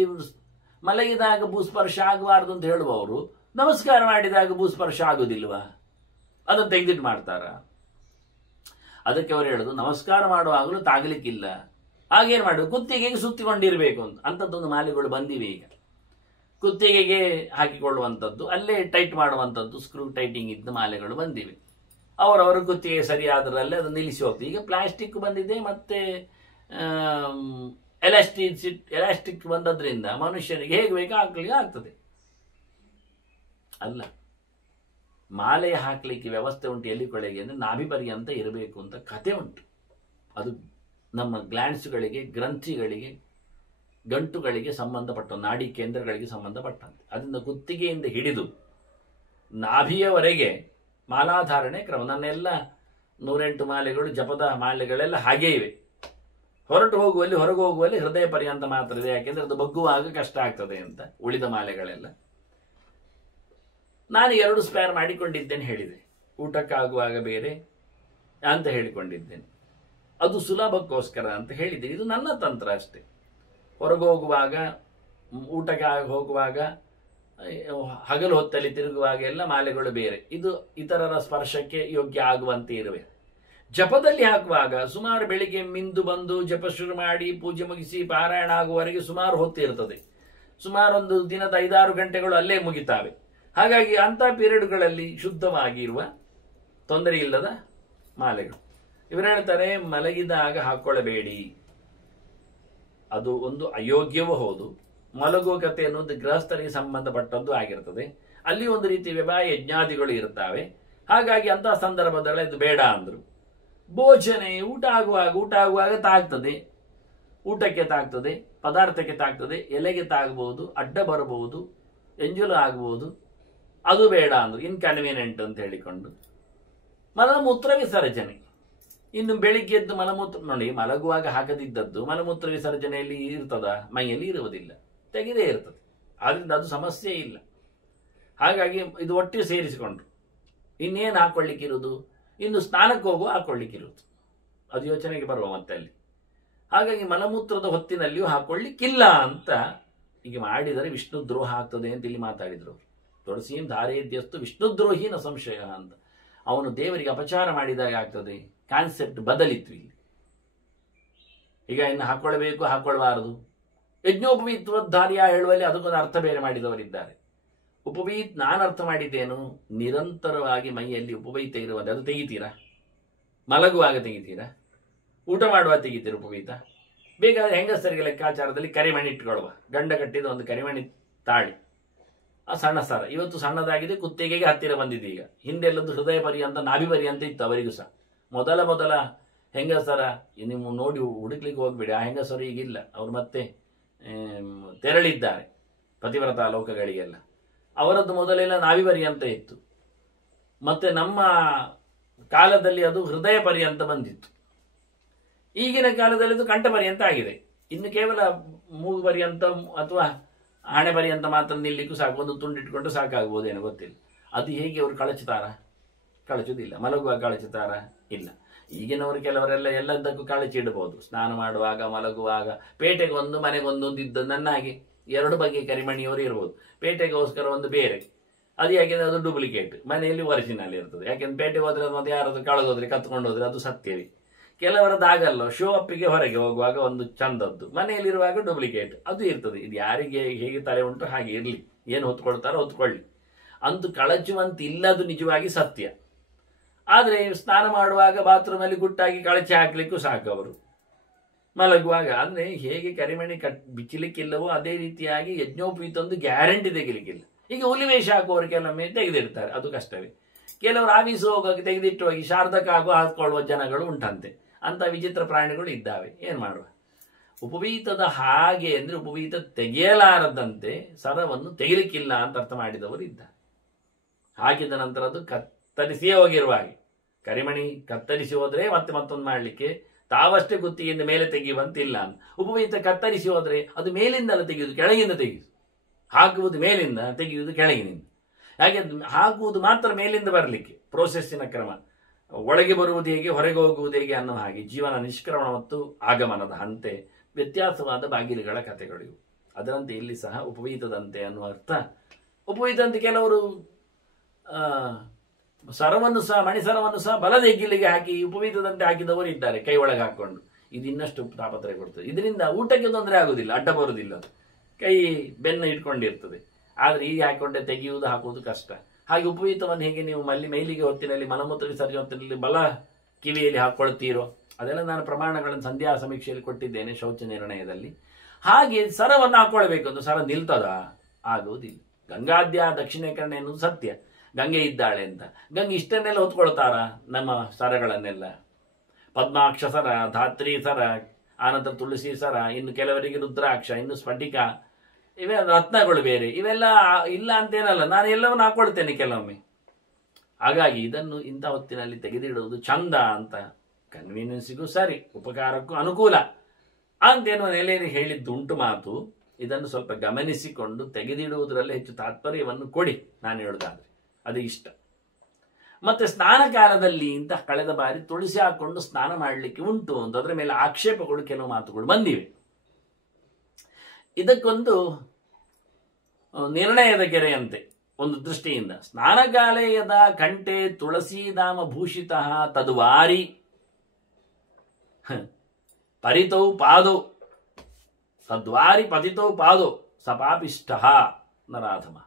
ಮಲಗಿದಾಗ ಭೂಸ್ಪರ್ಶ ಆಗಬಾರ್ದು ಅಂತ ಹೇಳುವವರು ನಮಸ್ಕಾರ ಮಾಡಿದಾಗ ಭೂಸ್ಪರ್ಶ ಆಗುವುದಿಲ್ವಾ? ಅದನ್ನು ತೆಗೆದಿಟ್ಟು ಮಾಡ್ತಾರ? ಅದಕ್ಕೆ ಅವರು ಹೇಳೋದು ನಮಸ್ಕಾರ ಮಾಡುವಾಗಲೂ ತಾಗಲಿಕ್ಕಿಲ್ಲ, ಹಾಗೇನು ಮಾಡೋದು, ಕುತ್ತಿಗೆಗೆ ಸುತ್ತಿಕೊಂಡಿರಬೇಕು ಅಂತ. ಅಂಥದ್ದೊಂದು ಮಾಲೆಗಳು ಬಂದಿವೆ ಈಗ. ಕುತ್ತಿಗೆಗೆ ಹಾಕಿಕೊಳ್ಳುವಂಥದ್ದು, ಅಲ್ಲೇ ಟೈಟ್ ಮಾಡುವಂಥದ್ದು, ಸ್ಕ್ರೂ ಟೈಟಿಂಗ್ ಇದ್ದ ಮಾಲೆಗಳು ಬಂದಿವೆ. ಅವರವರ ಕುತ್ತಿಗೆ ಸರಿಯಾದರಲ್ಲೇ ಅದು ನಿಲ್ಲಿಸಿ ಹೋಗ್ತದೆ. ಈಗ ಪ್ಲಾಸ್ಟಿಕ್ ಬಂದಿದೆ, ಮತ್ತೆ ಎಲಾಸ್ಟಿಕ್ ಬಂದದ್ರಿಂದ ಮನುಷ್ಯನಿಗೆ ಹೇಗೆ ಬೇಕೋ ಹಾಕ್ಲಿಕ್ಕೆ ಆಗ್ತದೆ. ಅಲ್ಲ, ಮಾಲೆ ಹಾಕಲಿಕ್ಕೆ ವ್ಯವಸ್ಥೆ ಉಂಟು ಎಲ್ಲಿಕೊಳಗೆ ಅಂದರೆ ನಾಭಿ ಪರ್ಯಂತ ಇರಬೇಕು ಅಂತ ಕತೆ ಉಂಟು. ಅದು ನಮ್ಮ ಗ್ಲ್ಯಾಂಡ್ಸ್ಗಳಿಗೆ, ಗ್ರಂಥಿಗಳಿಗೆ, ಗಂಟುಗಳಿಗೆ ಸಂಬಂಧಪಟ್ಟ ನಾಡಿ ಕೇಂದ್ರಗಳಿಗೆ ಸಂಬಂಧಪಟ್ಟಂತೆ. ಅದರಿಂದ ಕುತ್ತಿಗೆಯಿಂದ ಹಿಡಿದು ನಾಭಿಯವರೆಗೆ ಮಾಲಾಧಾರಣೆ ಕ್ರಮ. ನನ್ನೆಲ್ಲ 108 ಮಾಲೆಗಳು, ಜಪದ ಮಾಲೆಗಳೆಲ್ಲ ಹಾಗೇ ಇವೆ. ಹೊರಟು ಹೋಗುವಲ್ಲಿ, ಹೊರಗೆ ಹೋಗುವಲ್ಲಿ ಹೃದಯ ಪರ್ಯಂತ ಮಾತ್ರ ಇದೆ. ಯಾಕೆಂದ್ರೆ ಅದು ಬಗ್ಗುವಾಗ ಕಷ್ಟ ಆಗ್ತದೆ ಅಂತ. ಉಳಿದ ಮಾಲೆಗಳೆಲ್ಲ ನಾನು 2 ಸ್ಪೇರ್ ಮಾಡಿಕೊಂಡಿದ್ದೇನೆ ಹೇಳಿದೆ. ಊಟಕ್ಕಾಗುವಾಗ ಬೇರೆ ಅಂತ ಹೇಳಿಕೊಂಡಿದ್ದೇನೆ. ಅದು ಸುಲಭಕ್ಕೋಸ್ಕರ ಅಂತ ಹೇಳಿದ್ದೀನಿ. ಇದು ನನ್ನ ತಂತ್ರ ಅಷ್ಟೇ. ಹೊರಗೆ ಹೋಗುವಾಗ, ಊಟಕ್ಕೆ ಹೋಗುವಾಗ, ಹಗಲು ಹೊತ್ತಲ್ಲಿ ತಿರುಗುವಾಗ ಎಲ್ಲ ಮಾಲೆಗಳು ಬೇರೆ. ಇದು ಇತರರ ಸ್ಪರ್ಶಕ್ಕೆ ಯೋಗ್ಯ ಆಗುವಂತೆ ಇರುವೆ. ಜಪದಲ್ಲಿ ಹಾಕುವಾಗ ಸುಮಾರು ಬೆಳಿಗ್ಗೆ ಮಿಂದು ಬಂದು ಜಪ ಶುರು ಮಾಡಿ ಪೂಜೆ ಮುಗಿಸಿ ಪಾರಾಯಣ ಆಗುವವರೆಗೆ ಸುಮಾರು ಹೊತ್ತು ಇರ್ತದೆ. ಸುಮಾರು ಒಂದು ದಿನದ 5-6 ಗಂಟೆಗಳು ಅಲ್ಲೇ ಮುಗಿತಾವೆ. ಹಾಗಾಗಿ ಅಂಥ ಪೀರಿಯಡ್ಗಳಲ್ಲಿ ಶುದ್ಧವಾಗಿರುವ, ತೊಂದರೆ ಇಲ್ಲದ ಮಾಲೆಗಳು. ಇವರು ಹೇಳ್ತಾರೆ ಮಲಗಿದಾಗ ಹಾಕೊಳ್ಳಬೇಡಿ. ಅದು ಒಂದು ಅಯೋಗ್ಯವೂ ಹೌದು. ಮಲಗುವ ಕಥೆ ಅನ್ನೋದು ಗೃಹಸ್ಥರಿಗೆ ಸಂಬಂಧಪಟ್ಟದ್ದು ಆಗಿರ್ತದೆ. ಅಲ್ಲಿ ಒಂದು ರೀತಿ ವ್ಯವಾಯ ಯಜ್ಞಾದಿಗಳು ಇರ್ತಾವೆ. ಹಾಗಾಗಿ ಅಂತಹ ಸಂದರ್ಭದಲ್ಲಿ ಇದು ಬೇಡ ಅಂದರು. ಭೋಜನೆ ಊಟ ಆಗುವಾಗ ತಾಗ್ತದೆ, ಊಟಕ್ಕೆ ತಾಗ್ತದೆ, ಪದಾರ್ಥಕ್ಕೆ ತಾಗ್ತದೆ, ಎಲೆಗೆ ತಾಗಬಹುದು, ಅಡ್ಡ ಬರಬಹುದು, ಎಂಜಲು ಆಗಬಹುದು. ಅದು ಬೇಡ ಅಂದರು. ಇನ್ಕನ್ವೀನಿಯಂಟ್ ಅಂತ ಹೇಳಿಕೊಂಡು ಮಲಮೂತ್ರ ವಿಸರ್ಜನೆ. ಇನ್ನು ಬೆಳಿಗ್ಗೆ ಎದ್ದು ಮಲಮೂತ್ರ ನೋಡಿ, ಮಲಗುವಾಗ ಹಾಕದಿದ್ದದ್ದು ಮಲಮೂತ್ರ ವಿಸರ್ಜನೆಯಲ್ಲಿ ಇರ್ತದ? ಮೈಯಲ್ಲಿ ಇರುವುದಿಲ್ಲ, ತೆಗೆದೇ ಇರ್ತದೆ. ಆದ್ರಿಂದ ಅದು ಸಮಸ್ಯೆ ಇಲ್ಲ. ಹಾಗಾಗಿ ಇದು ಒಟ್ಟಿಗೆ ಸೇರಿಸಿಕೊಂಡ್ರು. ಇನ್ನೇನು ಹಾಕೊಳ್ಳಿಕ್ಕಿರುವುದು? ಇನ್ನು ಸ್ನಾನಕ್ಕೆ ಹೋಗುವ ಹಾಕೊಳ್ಳಿಕ್ಕಿರುವುದು. ಅದು ಯೋಚನೆಗೆ ಬರುವ ಮತ್ತೆ ಅಲ್ಲಿ. ಹಾಗಾಗಿ ಮಲಮೂತ್ರದ ಹೊತ್ತಿನಲ್ಲಿಯೂ ಹಾಕೊಳ್ಳಿಕ್ಕಿಲ್ಲ ಅಂತ ಈಗ ಮಾಡಿದರೆ ವಿಷ್ಣು ದ್ರೋಹ ಆಗ್ತದೆ ಅಂತ ಇಲ್ಲಿ ಮಾತಾಡಿದ್ರು. ತುಳಸೀಂ ಧಾರೇದ್ಯಸ್ತು ವಿಷ್ಣು ದ್ರೋಹಿನ ಸಂಶಯ ಅಂತ. ಅವನು ದೇವರಿಗೆ ಅಪಚಾರ ಮಾಡಿದಾಗ ಆಗ್ತದೆ. ಕಾನ್ಸೆಪ್ಟ್ ಬದಲಿತ್ತು ಇಲ್ಲಿ. ಈಗ ಇನ್ನು ಹಾಕೊಳ್ಳಬೇಕು, ಹಾಕೊಳ್ಳಬಾರದು. ಯಜ್ಞೋಪವೀತೋದ್ಧಾರ್ಯ ಹೇಳುವಲ್ಲಿ ಅದಕ್ಕೊಂದು ಅರ್ಥ ಬೇರೆ ಮಾಡಿದವರಿದ್ದಾರೆ. ಉಪವೀತ್ ನಾನು ಅರ್ಥ ಮಾಡಿದ್ದೇನು, ನಿರಂತರವಾಗಿ ಮೈಯಲ್ಲಿ ಉಪವೀತ ಇರುವಂತೆ. ಅದು ತೆಗಿತೀರಾ? ಮಲಗುವಾಗ ತೆಗಿತೀರಾ? ಊಟ ಮಾಡುವಾಗ ತೆಗಿತೀರ ಉಪವೀತ? ಬೇಕಾದ್ರೆ ಹೆಂಗಸರಿಗೆ ಲೆಕ್ಕಾಚಾರದಲ್ಲಿ ಕರಿಮಣಿ ಇಟ್ಕೊಳ್ಳುವ. ಗಂಡ ಕಟ್ಟಿದ ಒಂದು ಕರಿಮಣಿ ತಾಳಿ, ಆ ಸಣ್ಣ ಸರ. ಇವತ್ತು ಸಣ್ಣದಾಗಿದೆ, ಕುತ್ತಿಗೆಗೆ ಹತ್ತಿರ ಬಂದಿದೆ. ಈಗ ಹಿಂದೆಲ್ಲದ್ದು ಹೃದಯ ಪರ್ಯಂತ, ನಾಭಿ ಪರ್ಯಂತ ಇತ್ತು ಅವರಿಗೂ ಸಹ. ಮೊದಲ ಹೆಂಗಸರ ನೀವು ನೋಡಿ ಹುಡುಕ್ಲಿಕ್ಕೆ ಹೋಗ್ಬೇಡಿ. ಆ ಹೆಂಗಸರು ಈಗಿಲ್ಲ, ಅವರು ಮತ್ತೆ ತೆರಳಿದ್ದಾರೆ ಪತಿವ್ರತ ಲೋಕಗಳಿಗೆಲ್ಲ. ಅವರದ್ದು ಮೊದಲೆಲ್ಲ ನಾಭಿ ಪರ್ಯಂತ ಇತ್ತು. ಮತ್ತೆ ನಮ್ಮ ಕಾಲದಲ್ಲಿ ಅದು ಹೃದಯ ಪರ್ಯಂತ ಬಂದಿತ್ತು. ಈಗಿನ ಕಾಲದಲ್ಲಿ ಅದು ಕಂಠ ಪರ್ಯಂತ ಆಗಿದೆ. ಇನ್ನು ಕೇವಲ ಮೂಗು ಪರ್ಯಂತ ಅಥವಾ ಹಣೆ ಪರ್ಯಂತ ಮಾತ್ರ ನಿಲ್ಲಿಕ್ಕೂ ಸಾಕು. ಒಂದು ತುಂಡಿಟ್ಕೊಂಡು ಸಾಕಾಗ್ಬೋದೇನೋ ಗೊತ್ತಿಲ್ಲ. ಅದು ಹೇಗೆ ಅವರು ಕಳಚುತ್ತಾರ? ಕಳಚುವುದಿಲ್ಲ. ಮಲಗುವಾಗ ಕಳಚುತ್ತಾರ? ಇಲ್ಲ. ಈಗಿನವರು ಕೆಲವರೆಲ್ಲ ಎಲ್ಲದಕ್ಕೂ ಕಳಚಿ ಇಡಬಹುದು. ಸ್ನಾನ ಮಾಡುವಾಗ, ಮಲಗುವಾಗ. ಪೇಟೆಗೆ ಒಂದು, ಮನೆಗೊಂದು ಇದ್ದ ನನ್ನಾಗಿ 2 ಬಗೆಯ ಕರಿಮಣಿಯವರು ಇರ್ಬೋದು. ಪೇಟೆಗೋಸ್ಕರ ಒಂದು ಬೇರೆ, ಅದು ಯಾಕೆಂದ್ರೆ ಅದು ಡೂಪ್ಲಿಕೇಟ್, ಮನೆಯಲ್ಲಿ ಒರಿಜಿನಲ್ ಇರ್ತದೆ. ಯಾಕೆಂದ್ರೆ ಪೇಟೆಗೆ ಹೋದ್ರೆ ಅದು ಮತ್ತೆ ಯಾರಾದ್ರೂ ಕಳೆದೋದ್ರೆ, ಕತ್ಕೊಂಡು ಹೋದ್ರೆ ಅದು ಸತ್ಯವೇ. ಕೆಲವರದ್ದಾಗಲ್ಲ, ಶೋ ಅಪ್ಪಿಗೆ ಹೊರಗೆ ಹೋಗುವಾಗ ಒಂದು ಚಂದದ್ದು, ಮನೆಯಲ್ಲಿರುವಾಗ ಡೂಪ್ಲಿಕೇಟ್ ಅದು ಇರ್ತದೆ. ಇದು ಯಾರಿಗೆ ಹೇಗೆ ತಲೆ ಉಂಟು ಹಾಗೆ ಇರಲಿ, ಏನು ಹೊತ್ಕೊಳ್ತಾರೋ ಹೊತ್ಕೊಳ್ಳಿ. ಅಂತೂ ಕಳಚುವಂತಿಲ್ಲದು ನಿಜವಾಗಿ ಸತ್ಯ. ಆದರೆ ಸ್ನಾನ ಮಾಡುವಾಗ ಬಾತ್ರೂಮಲ್ಲಿ ಗುಟ್ಟಾಗಿ ಕಳಚಿ ಹಾಕ್ಲಿಕ್ಕೂ ಸಾಕು ಅವರು. ಮಲಗುವಾಗ ಅಂದರೆ ಹೇಗೆ ಕರಿಮಣಿ ಬಿಚ್ಚಲಿಕ್ಕಿಲ್ಲವೋ ಅದೇ ರೀತಿಯಾಗಿ ಯಜ್ಞೋಪವೀತ ಒಂದು ಗ್ಯಾರಂಟಿ ತೆಗಿಲಿಕ್ಕಿಲ್ಲ. ಈಗ ಹುಲಿವೇಷ ಹಾಕುವವರು ಕೆಲವೊಮ್ಮೆ ತೆಗೆದಿಡ್ತಾರೆ, ಅದು ಕಷ್ಟವೇ. ಕೆಲವರು ಆಫೀಸು ಹೋಗೋಕೆ ತೆಗೆದಿಟ್ಟು ಹೋಗಿ ಶಾರದಕ್ಕಾಗೋ ಹಾಕೊಳ್ಳುವ ಜನಗಳು ಉಂಟಂತೆ. ಅಂತ ವಿಚಿತ್ರ ಪ್ರಾಣಿಗಳು ಇದ್ದಾವೆ. ಏನು ಮಾಡುವ? ಉಪವೀತದ ಹಾಗೆ ಅಂದರೆ ಉಪವೀತ ತೆಗೆಯಲಾರದಂತೆ ಸರವನ್ನು ತೆಗಿಲಿಕ್ಕಿಲ್ಲ ಅಂತ ಅರ್ಥ ಮಾಡಿದವರು ಇದ್ದಾರೆ. ಹಾಕಿದ ನಂತರ ಅದು ಕತ್ತರಿಸಿಯೇ ಹೋಗಿರುವ ಹಾಗೆ. ಕರಿಮಣಿ ಕತ್ತರಿಸಿ ಹೋದರೆ ಮತ್ತೆ ಮತ್ತೊಂದು ಮಾಡಲಿಕ್ಕೆ ತಾವಷ್ಟೇ ಕುತ್ತಿಗೆಯಿಂದ ಮೇಲೆ ತೆಗೆಯುವಂತಿಲ್ಲ. ಉಪವೀತ ಕತ್ತರಿಸಿ ಹೋದ್ರೆ ಅದು ಮೇಲಿಂದಲ್ಲ ತೆಗೆಯುವುದು, ಕೆಳಗಿಂದ ತೆಗೆಯುವುದು. ಹಾಕುವುದು ಮೇಲಿಂದ, ತೆಗೆಯುವುದು ಕೆಳಗಿನಿಂದ. ಹಾಗೆ ಹಾಕುವುದು ಮಾತ್ರ ಮೇಲಿಂದ ಬರಲಿಕ್ಕೆ ಪ್ರೋಸೆಸ್ಸಿನ ಕ್ರಮ. ಒಳಗೆ ಬರುವುದು ಹೇಗೆ, ಹೊರಗೆ ಹೋಗುವುದು ಹೇಗೆ ಅನ್ನೋ ಹಾಗೆ ಜೀವನ ನಿಷ್ಕ್ರಮಣ ಮತ್ತು ಆಗಮನದ ಹಂತೆ ವ್ಯತ್ಯಾಸವಾದ ಬಾಗಿಲುಗಳ ಕಥೆಗಳು ಇವು. ಅದರಂತೆ ಇಲ್ಲಿ ಸಹ ಉಪವೀತದಂತೆ ಅನ್ನುವ ಅರ್ಥ. ಉಪವೀತದಂತೆ ಕೆಲವರು ಸರವನ್ನು ಸಹ, ಮಣಿಸರವನ್ನು ಸಹ ಬಲದ ಹೆಗ್ಗಿಲಿಗೆ ಹಾಕಿ ಉಪವೀತದಂತೆ ಹಾಕಿದವರು ಇದ್ದಾರೆ, ಕೈ ಒಳಗೆ ಹಾಕೊಂಡು. ಇದು ಇನ್ನಷ್ಟು ತಾಪತ್ರಯ ಕೊಡ್ತದೆ. ಇದರಿಂದ ಊಟಕ್ಕೆ ತೊಂದರೆ ಆಗುವುದಿಲ್ಲ, ಅಡ್ಡ ಬರುವುದಿಲ್ಲ, ಕೈ ಬೆನ್ನು ಇಟ್ಕೊಂಡಿರ್ತದೆ. ಆದರೆ ಈಗ ಹಾಕೊಂಡೆ ತೆಗೆಯುವುದು ಹಾಕುವುದು ಕಷ್ಟ. ಹಾಗೆ ಉಪವೀತವನ್ನು ಹೇಗೆ ನೀವು ಮೈಲಿಗೆ ಹೊತ್ತಿನಲ್ಲಿ, ಮಲಮೂತ್ರ ವಿಸರ್ಜನೆ ಹೊತ್ತಿನಲ್ಲಿ ಬಲ ಕಿವಿಯಲ್ಲಿ ಹಾಕೊಳ್ತೀರೋ, ಅದೆಲ್ಲ ನಾನು ಪ್ರಮಾಣಗಳನ್ನು ಸಂಧ್ಯಾ ಸಮೀಕ್ಷೆಯಲ್ಲಿ ಕೊಟ್ಟಿದ್ದೇನೆ, ಶೌಚ ನಿರ್ಣಯದಲ್ಲಿ. ಹಾಗೆ ಸರವನ್ನು ಹಾಕೊಳ್ಬೇಕು. ಒಂದು ಸರ ನಿಲ್ತದ? ಆಗುವುದಿಲ್ಲ. ಗಂಗಾದ್ಯ ದಕ್ಷಿಣೀಕರಣ ಎನ್ನುವುದು ಸತ್ಯ, ಗಂಗೆ ಇದ್ದಾಳೆ ಅಂತ. ಗಂಗೆ ಇಷ್ಟನ್ನೆಲ್ಲ ಹೊತ್ಕೊಳ್ತಾರ ನಮ್ಮ ಸರಗಳನ್ನೆಲ್ಲ? ಪದ್ಮಾಕ್ಷ ಸರ, ಧಾತ್ರಿ ಸರ, ಆನಂತರ ತುಳಸಿ ಸರ, ಇನ್ನು ಕೆಲವರಿಗೆ ರುದ್ರಾಕ್ಷ, ಇನ್ನು ಸ್ಫಟಿಕ, ಇವೇ ರತ್ನಗಳು ಬೇರೆ. ಇವೆಲ್ಲ ಇಲ್ಲ ಅಂತೇನಲ್ಲ, ನಾನು ಎಲ್ಲವನ್ನು ಹಾಕೊಳ್ತೇನೆ ಕೆಲವೊಮ್ಮೆ. ಹಾಗಾಗಿ ಇದನ್ನು ಇಂಥ ಹೊತ್ತಿನಲ್ಲಿ ತೆಗೆದಿಡುವುದು ಚಂದ ಅಂತ, ಕನ್ವೀನಿಯನ್ಸಿಗೂ ಸರಿ, ಉಪಕಾರಕ್ಕೂ ಅನುಕೂಲ ಅಂತೇನೋ ನೆಲೆಯಲ್ಲಿ ಹೇಳಿದ್ದುಂಟು ಮಾತು. ಇದನ್ನು ಸ್ವಲ್ಪ ಗಮನಿಸಿಕೊಂಡು ತೆಗೆದಿಡುವುದರಲ್ಲಿ ಹೆಚ್ಚು ತಾತ್ಪರ್ಯವನ್ನು ಕೊಡಿ, ನಾನು ಹೇಳುವುದಾದ್ರೆ ಅದು ಇಷ್ಟ. ಮತ್ತೆ ಸ್ನಾನ ಕಾಲದಲ್ಲಿ ಇಂತಹ ಕಳೆದ ಬಾರಿ ತುಳಸಿ ಹಾಕೊಂಡು ಸ್ನಾನ ಮಾಡಲಿಕ್ಕೆ ಉಂಟು ಅಂತ ಅದರ ಮೇಲೆ ಆಕ್ಷೇಪಗಳು, ಕೆಲವು ಮಾತುಗಳು ಬಂದಿವೆ. ಇದಕ್ಕೊಂದು ನಿರ್ಣಯದ ಗೆರೆಯಂತೆ ಒಂದು ದೃಷ್ಟಿಯಿಂದ, ಸ್ನಾನಕಾಲಯದ ಕಂಠೆ ತುಳಸೀಧಾಮ ಭೂಷಿತ ತದ್ವಾರಿ ಪರಿತೌ ಪಾದೋ ತದ್ವಾರಿ ಪತಿತೌ ಪಾದೋ ಸಪಾಪಿಷ್ಟ ನರಾಧಮ.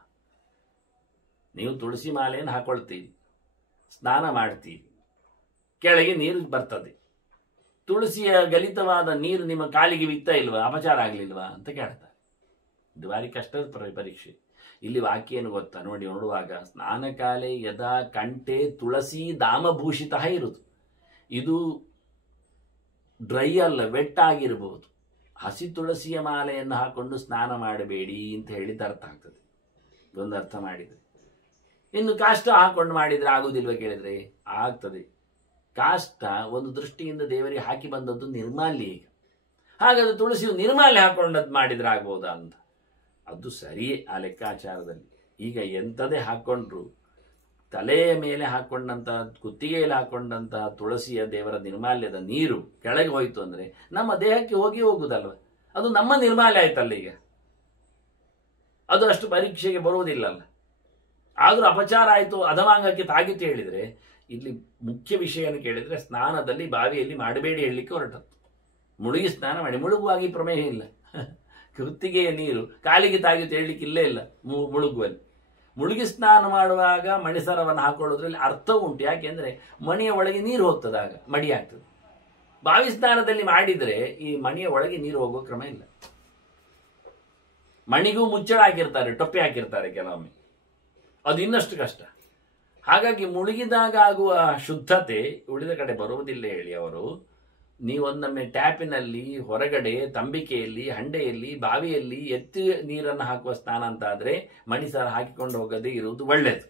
ನೀವು ತುಳಸಿ ಮಾಲೆಯನ್ನು ಹಾಕೊಳ್ತೀರಿ, ಸ್ನಾನ ಮಾಡ್ತೀರಿ, ಕೆಳಗೆ ನೀರು ಬರ್ತದೆ, ತುಳಸಿಯ ಗಲಿತವಾದ ನೀರು ನಿಮ್ಮ ಕಾಲಿಗೆ ಬಿತ್ತಾ ಇಲ್ವಾ, ಅಪಚಾರ ಆಗ್ಲಿಲ್ವಾ ಅಂತ ಕೇಳ್ತಾರೆ. ಇದು ಭಾರಿ ಕಷ್ಟದ ಪರೀಕ್ಷೆ. ಇಲ್ಲಿ ವಾಕ್ಯ ಏನು ಗೊತ್ತಾ ನೋಡಿ, ನೋಡುವಾಗ ಸ್ನಾನಕಾಲೆ ಯದಾ ಕಂಠೆ ತುಳಸಿ ಧಾಮಭೂಷಿತ ಇರುವುದು. ಇದು ಡ್ರೈ ಅಲ್ಲ, ವೆಟ್ ಆಗಿರಬಹುದು. ಹಸಿ ತುಳಸಿಯ ಮಾಲೆಯನ್ನು ಹಾಕೊಂಡು ಸ್ನಾನ ಮಾಡಬೇಡಿ ಅಂತ ಹೇಳಿದ ಅರ್ಥ ಆಗ್ತದೆ, ಒಂದು ಅರ್ಥ ಮಾಡಿದರೆ. ಇನ್ನು ಕಾಷ್ಟ ಹಾಕೊಂಡು ಮಾಡಿದರೆ ಆಗುವುದಿಲ್ವ ಕೇಳಿದ್ರೆ ಆಗ್ತದೆ. ಕಾಷ್ಟ ಒಂದು ದೃಷ್ಟಿಯಿಂದ ದೇವರಿಗೆ ಹಾಕಿ ಬಂದದ್ದು ನಿರ್ಮಾಲ್ಯ. ಈಗ ಹಾಗಾದ್ರೆ ತುಳಸಿಯು ನಿರ್ಮಾಲ್ಯ ಹಾಕೊಂಡದ್ದು ಮಾಡಿದ್ರೆ ಆಗ್ಬೋದಾ ಅಂತ, ಅದು ಸರಿಯೇ ಆ ಲೆಕ್ಕಾಚಾರದಲ್ಲಿ. ಈಗ ಎಂಥದೇ ಹಾಕೊಂಡ್ರು ತಲೆಯ ಮೇಲೆ ಹಾಕೊಂಡಂತ, ಕುತ್ತಿಗೆಯಲ್ಲಿ ಹಾಕೊಂಡಂತ ತುಳಸಿಯ ದೇವರ ನಿರ್ಮಾಲ್ಯದ ನೀರು ಕೆಳಗೆ ಹೋಯ್ತು ಅಂದ್ರೆ ನಮ್ಮ ದೇಹಕ್ಕೆ ಹೋಗಿ ಹೋಗುದಲ್ವ, ಅದು ನಮ್ಮ ನಿರ್ಮಾಲ್ಯ ಆಯ್ತಲ್ಲ. ಈಗ ಅದು ಅಷ್ಟು ಪರೀಕ್ಷೆಗೆ ಬರುವುದಿಲ್ಲಲ್ಲ. ಆದ್ರೂ ಅಪಚಾರ ಆಯಿತು, ಅಧಮಾಂಗಕ್ಕೆ ತಾಗಿತು ಹೇಳಿದ್ರೆ, ಇಲ್ಲಿ ಮುಖ್ಯ ವಿಷಯವನ್ನು ಕೇಳಿದ್ರೆ ಸ್ನಾನದಲ್ಲಿ ಬಾವಿಯಲ್ಲಿ ಮಾಡಬೇಡಿ ಹೇಳಲಿಕ್ಕೆ ಹೊರಟದ್ದು. ಮುಳುಗಿ ಸ್ನಾನ ಮಾಡಿ, ಮುಳುಗುವಾಗಿ ಪ್ರಮೇಯ ಇಲ್ಲ. ಕುತ್ತಿಗೆಯ ನೀರು ಕಾಲಿಗೆ ತಾಗಿತು ಹೇಳಲಿಕ್ಕೆ ಇಲ್ಲೇ ಇಲ್ಲ ಮುಳುಗುವಲ್ಲಿ. ಮುಳುಗಿ ಸ್ನಾನ ಮಾಡುವಾಗ ಮಣಿಸರವನ್ನು ಹಾಕೊಳ್ಳೋದ್ರಲ್ಲಿ ಅರ್ಥ ಉಂಟು. ಯಾಕೆಂದ್ರೆ ಮಣಿಯ ಒಳಗೆ ನೀರು ಹೋಗ್ತದೆ, ಆಗ ಮಡಿ ಆಗ್ತದೆ. ಬಾವಿ ಸ್ನಾನದಲ್ಲಿ ಮಾಡಿದ್ರೆ ಈ ಮಣಿಯ ಒಳಗೆ ನೀರು ಹೋಗೋ ಕ್ರಮ ಇಲ್ಲ. ಮಣಿಗೂ ಮುಚ್ಚಳ ಹಾಕಿರ್ತಾರೆ, ಟೊಪ್ಪೆ ಹಾಕಿರ್ತಾರೆ ಕೆಲವೊಮ್ಮೆ, ಅದು ಇನ್ನಷ್ಟು ಕಷ್ಟ. ಹಾಗಾಗಿ ಮುಳುಗಿದಾಗ ಆಗುವ ಶುದ್ಧತೆ ಉಳಿದ ಕಡೆ ಬರುವುದಿಲ್ಲ ಹೇಳಿ ಅವರು. ನೀವೊಂದೊಮ್ಮೆ ಟ್ಯಾಪಿನಲ್ಲಿ, ಹೊರಗಡೆ ತಂಬಿಕೆಯಲ್ಲಿ, ಹಂಡೆಯಲ್ಲಿ, ಬಾವಿಯಲ್ಲಿ ಎತ್ತಿ ನೀರನ್ನು ಹಾಕುವ ಸ್ನಾನ ಅಂತ ಆದ್ರೆ ಮಣಿಸರ ಹಾಕಿಕೊಂಡು ಹೋಗದೆ ಇರುವುದು ಒಳ್ಳೆಯದು.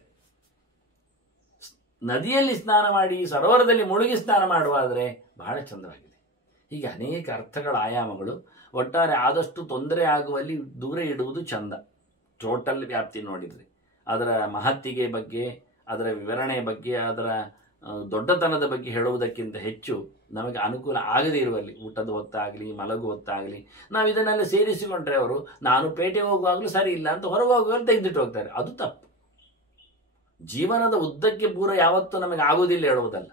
ನದಿಯಲ್ಲಿ ಸ್ನಾನ ಮಾಡಿ, ಸರೋವರದಲ್ಲಿ ಮುಳುಗಿ ಸ್ನಾನ ಮಾಡುವಾದ್ರೆ ಬಹಳ ಚಂದವಾಗಿದೆ. ಹೀಗೆ ಅನೇಕ ಅರ್ಥಗಳ ಆಯಾಮಗಳು. ಒಟ್ಟಾರೆ ಆದಷ್ಟು ತೊಂದರೆ ಆಗುವಲ್ಲಿ ದೂರ ಇಡುವುದು ಚಂದ. ಟೋಟಲ್ ವ್ಯಾಪ್ತಿ ನೋಡಿದ್ರೆ ಅದರ ಮಹತ್ತಿಗೆ ಬಗ್ಗೆ, ಅದರ ವಿವರಣೆ ಬಗ್ಗೆ, ಅದರ ದೊಡ್ಡತನದ ಬಗ್ಗೆ ಹೇಳುವುದಕ್ಕಿಂತ ಹೆಚ್ಚು ನಮಗೆ ಅನುಕೂಲ ಆಗದೇ ಇರುವಲ್ಲಿ, ಊಟದ ಹೊತ್ತಾಗಲಿ, ಮಲಗು ಹೊತ್ತಾಗಲಿ, ನಾವು ಇದನ್ನೆಲ್ಲ ಸೇರಿಸಿಕೊಂಡ್ರೆ ಅವರು ನಾನು ಪೇಟೆಗೆ ಹೋಗುವಾಗಲೂ ಸರಿ ಇಲ್ಲ ಅಂತ ಹೊರಗೆ ಹೋಗುವಾಗ ತೆಗೆದಿಟ್ಟು ಹೋಗ್ತಾರೆ. ಅದು ತಪ್ಪು. ಜೀವನದ ಉದ್ದಕ್ಕೆ ಪೂರ ಯಾವತ್ತೂ ನಮಗೆ ಆಗುವುದಿಲ್ಲ ಹೇಳುವುದಲ್ಲ.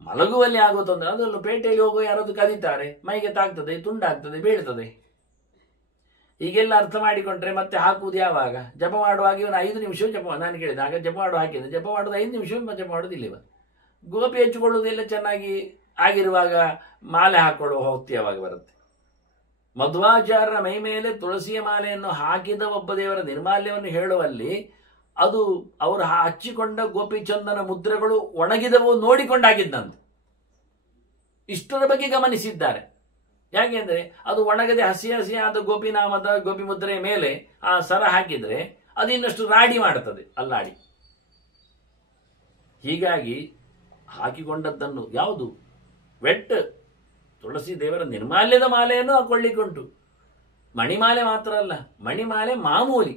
ಮಲಗುವಲ್ಲಿ ಆಗೋ ತೊಂದರೆ, ಅದರಲ್ಲೂ ಪೇಟೆಯಲ್ಲಿ ಹೋಗುವ ಯಾರಾದ್ರು ಕದೀತಾರೆ, ಮೈಗೆ ತಾಗ್ತದೆ, ತುಂಡಾಗ್ತದೆ, ಬೀಳ್ತದೆ. ಹೀಗೆಲ್ಲ ಅರ್ಥ ಮಾಡಿಕೊಂಡ್ರೆ ಮತ್ತೆ ಹಾಕುವುದು ಯಾವಾಗ? ಜಪ ಮಾಡುವಾಗ ಇವನು 5 ನಿಮಿಷ ಜಪ, ನಾನು ಕೇಳಿದೆ ಆಗ ಜಪ ಮಾಡುವ ಹಾಕಿದೆ, ಜಪ ಮಾಡೋದು 5 ನಿಮಿಷ ಜಪ ಮಾಡೋದಿಲ್ಲ. ಇವ ಗೋಪಿ ಹಚ್ಚಿಕೊಳ್ಳುವುದೆಲ್ಲ ಚೆನ್ನಾಗಿ ಆಗಿರುವಾಗ ಮಾಲೆ ಹಾಕೊಳ್ಳುವ ಹೊತ್ತು ಯಾವಾಗ ಬರುತ್ತೆ? ಮಧ್ವಾಚಾರ್ಯರ ಮೈ ಮೇಲೆ ತುಳಸಿಯ ಮಾಲೆಯನ್ನು ಹಾಕಿದ ಒಬ್ಬ ದೇವರ ನಿರ್ಮಾಲ್ಯವನ್ನು ಹೇಳುವಲ್ಲಿ ಅದು ಅವರು ಹಚ್ಚಿಕೊಂಡ ಗೋಪಿಚಂದನ ಮುದ್ರೆಗಳು ಒಣಗಿದವು ನೋಡಿಕೊಂಡಾಗಿದ್ದಂತೆ. ಇಷ್ಟರ ಬಗ್ಗೆ ಗಮನಿಸಿದ್ದಾರೆ. ಯಾಕೆಂದ್ರೆ ಅದು ಒಣಗದೆ ಹಸಿ ಹಸಿಯಾದ ಗೋಪಿನಾಮದ ಗೋಪಿ ಮುದ್ರೆಯ ಮೇಲೆ ಆ ಸರ ಹಾಕಿದ್ರೆ ಅದು ಇನ್ನಷ್ಟು ರಾಡಿ ಮಾಡುತ್ತದೆ, ಅಲ್ಲಾಡಿ. ಹೀಗಾಗಿ ಹಾಕಿಕೊಂಡದ್ದನ್ನು ಯಾವುದು ವೆಟ್. ತುಳಸಿ ದೇವರ ನಿರ್ಮಾಲ್ಯದ ಮಾಲೆಯನ್ನು ಹಾಕೊಳ್ಳಿಕ್ಕುಂಟು. ಮಣಿಮಾಲೆ ಮಾತ್ರ ಅಲ್ಲ, ಮಣಿಮಾಲೆ ಮಾಮೂಲಿ.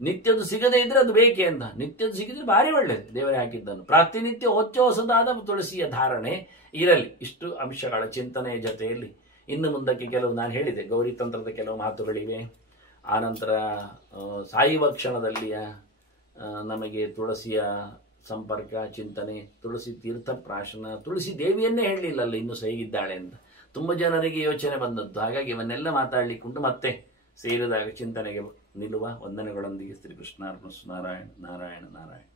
ನಿತ್ಯದು ಸಿಗದೇ ಇದ್ರೆ ಅದು ಬೇಕೆ ಅಂತ. ನಿತ್ಯದು ಸಿಗಿದ್ರೆ ಭಾರಿ ಒಳ್ಳೆಯದು ದೇವರೇ ಹಾಕಿದ್ದನ್ನು. ಪ್ರಾತಿನಿತ್ಯ ಹೊಸದಾದ ತುಳಸಿಯ ಧಾರಣೆ ಇರಲಿ. ಇಷ್ಟು ಅಂಶಗಳ ಚಿಂತನೆಯ ಜೊತೆಯಲ್ಲಿ ಇನ್ನು ಮುಂದಕ್ಕೆ ಕೆಲವು ನಾನು ಹೇಳಿದೆ ಗೌರಿ ತಂತ್ರದ ಕೆಲವು ಮಾತುಗಳಿವೆ. ಆನಂತರ ಸಾಯುವ ಕ್ಷಣದಲ್ಲಿಯ ನಮಗೆ ತುಳಸಿಯ ಸಂಪರ್ಕ ಚಿಂತನೆ, ತುಳಸಿ ತೀರ್ಥ ಪ್ರಾಶನ, ತುಳಸಿ ದೇವಿಯನ್ನೇ ಹೇಳಲಿಲ್ಲಲ್ಲ ಇನ್ನೂ ಸಹಿಗಿದ್ದಾಳೆ ಅಂತ ತುಂಬ ಜನರಿಗೆ ಯೋಚನೆ ಬಂದದ್ದು. ಹಾಗಾಗಿ ಇವನ್ನೆಲ್ಲ ಮಾತಾಡಲಿಕ್ಕುಂಟು. ಮತ್ತೆ ಸೇರಿದಾಗ ಚಿಂತನೆಗೆ ನಿಲ್ಲುವ. ವಂದನೆಗಳೊಂದಿಗೆ ಶ್ರೀ ಕೃಷ್ಣಾರ್ಪಣ. ನಾರಾಯಣ ನಾರಾಯಣ ನಾರಾಯಣ.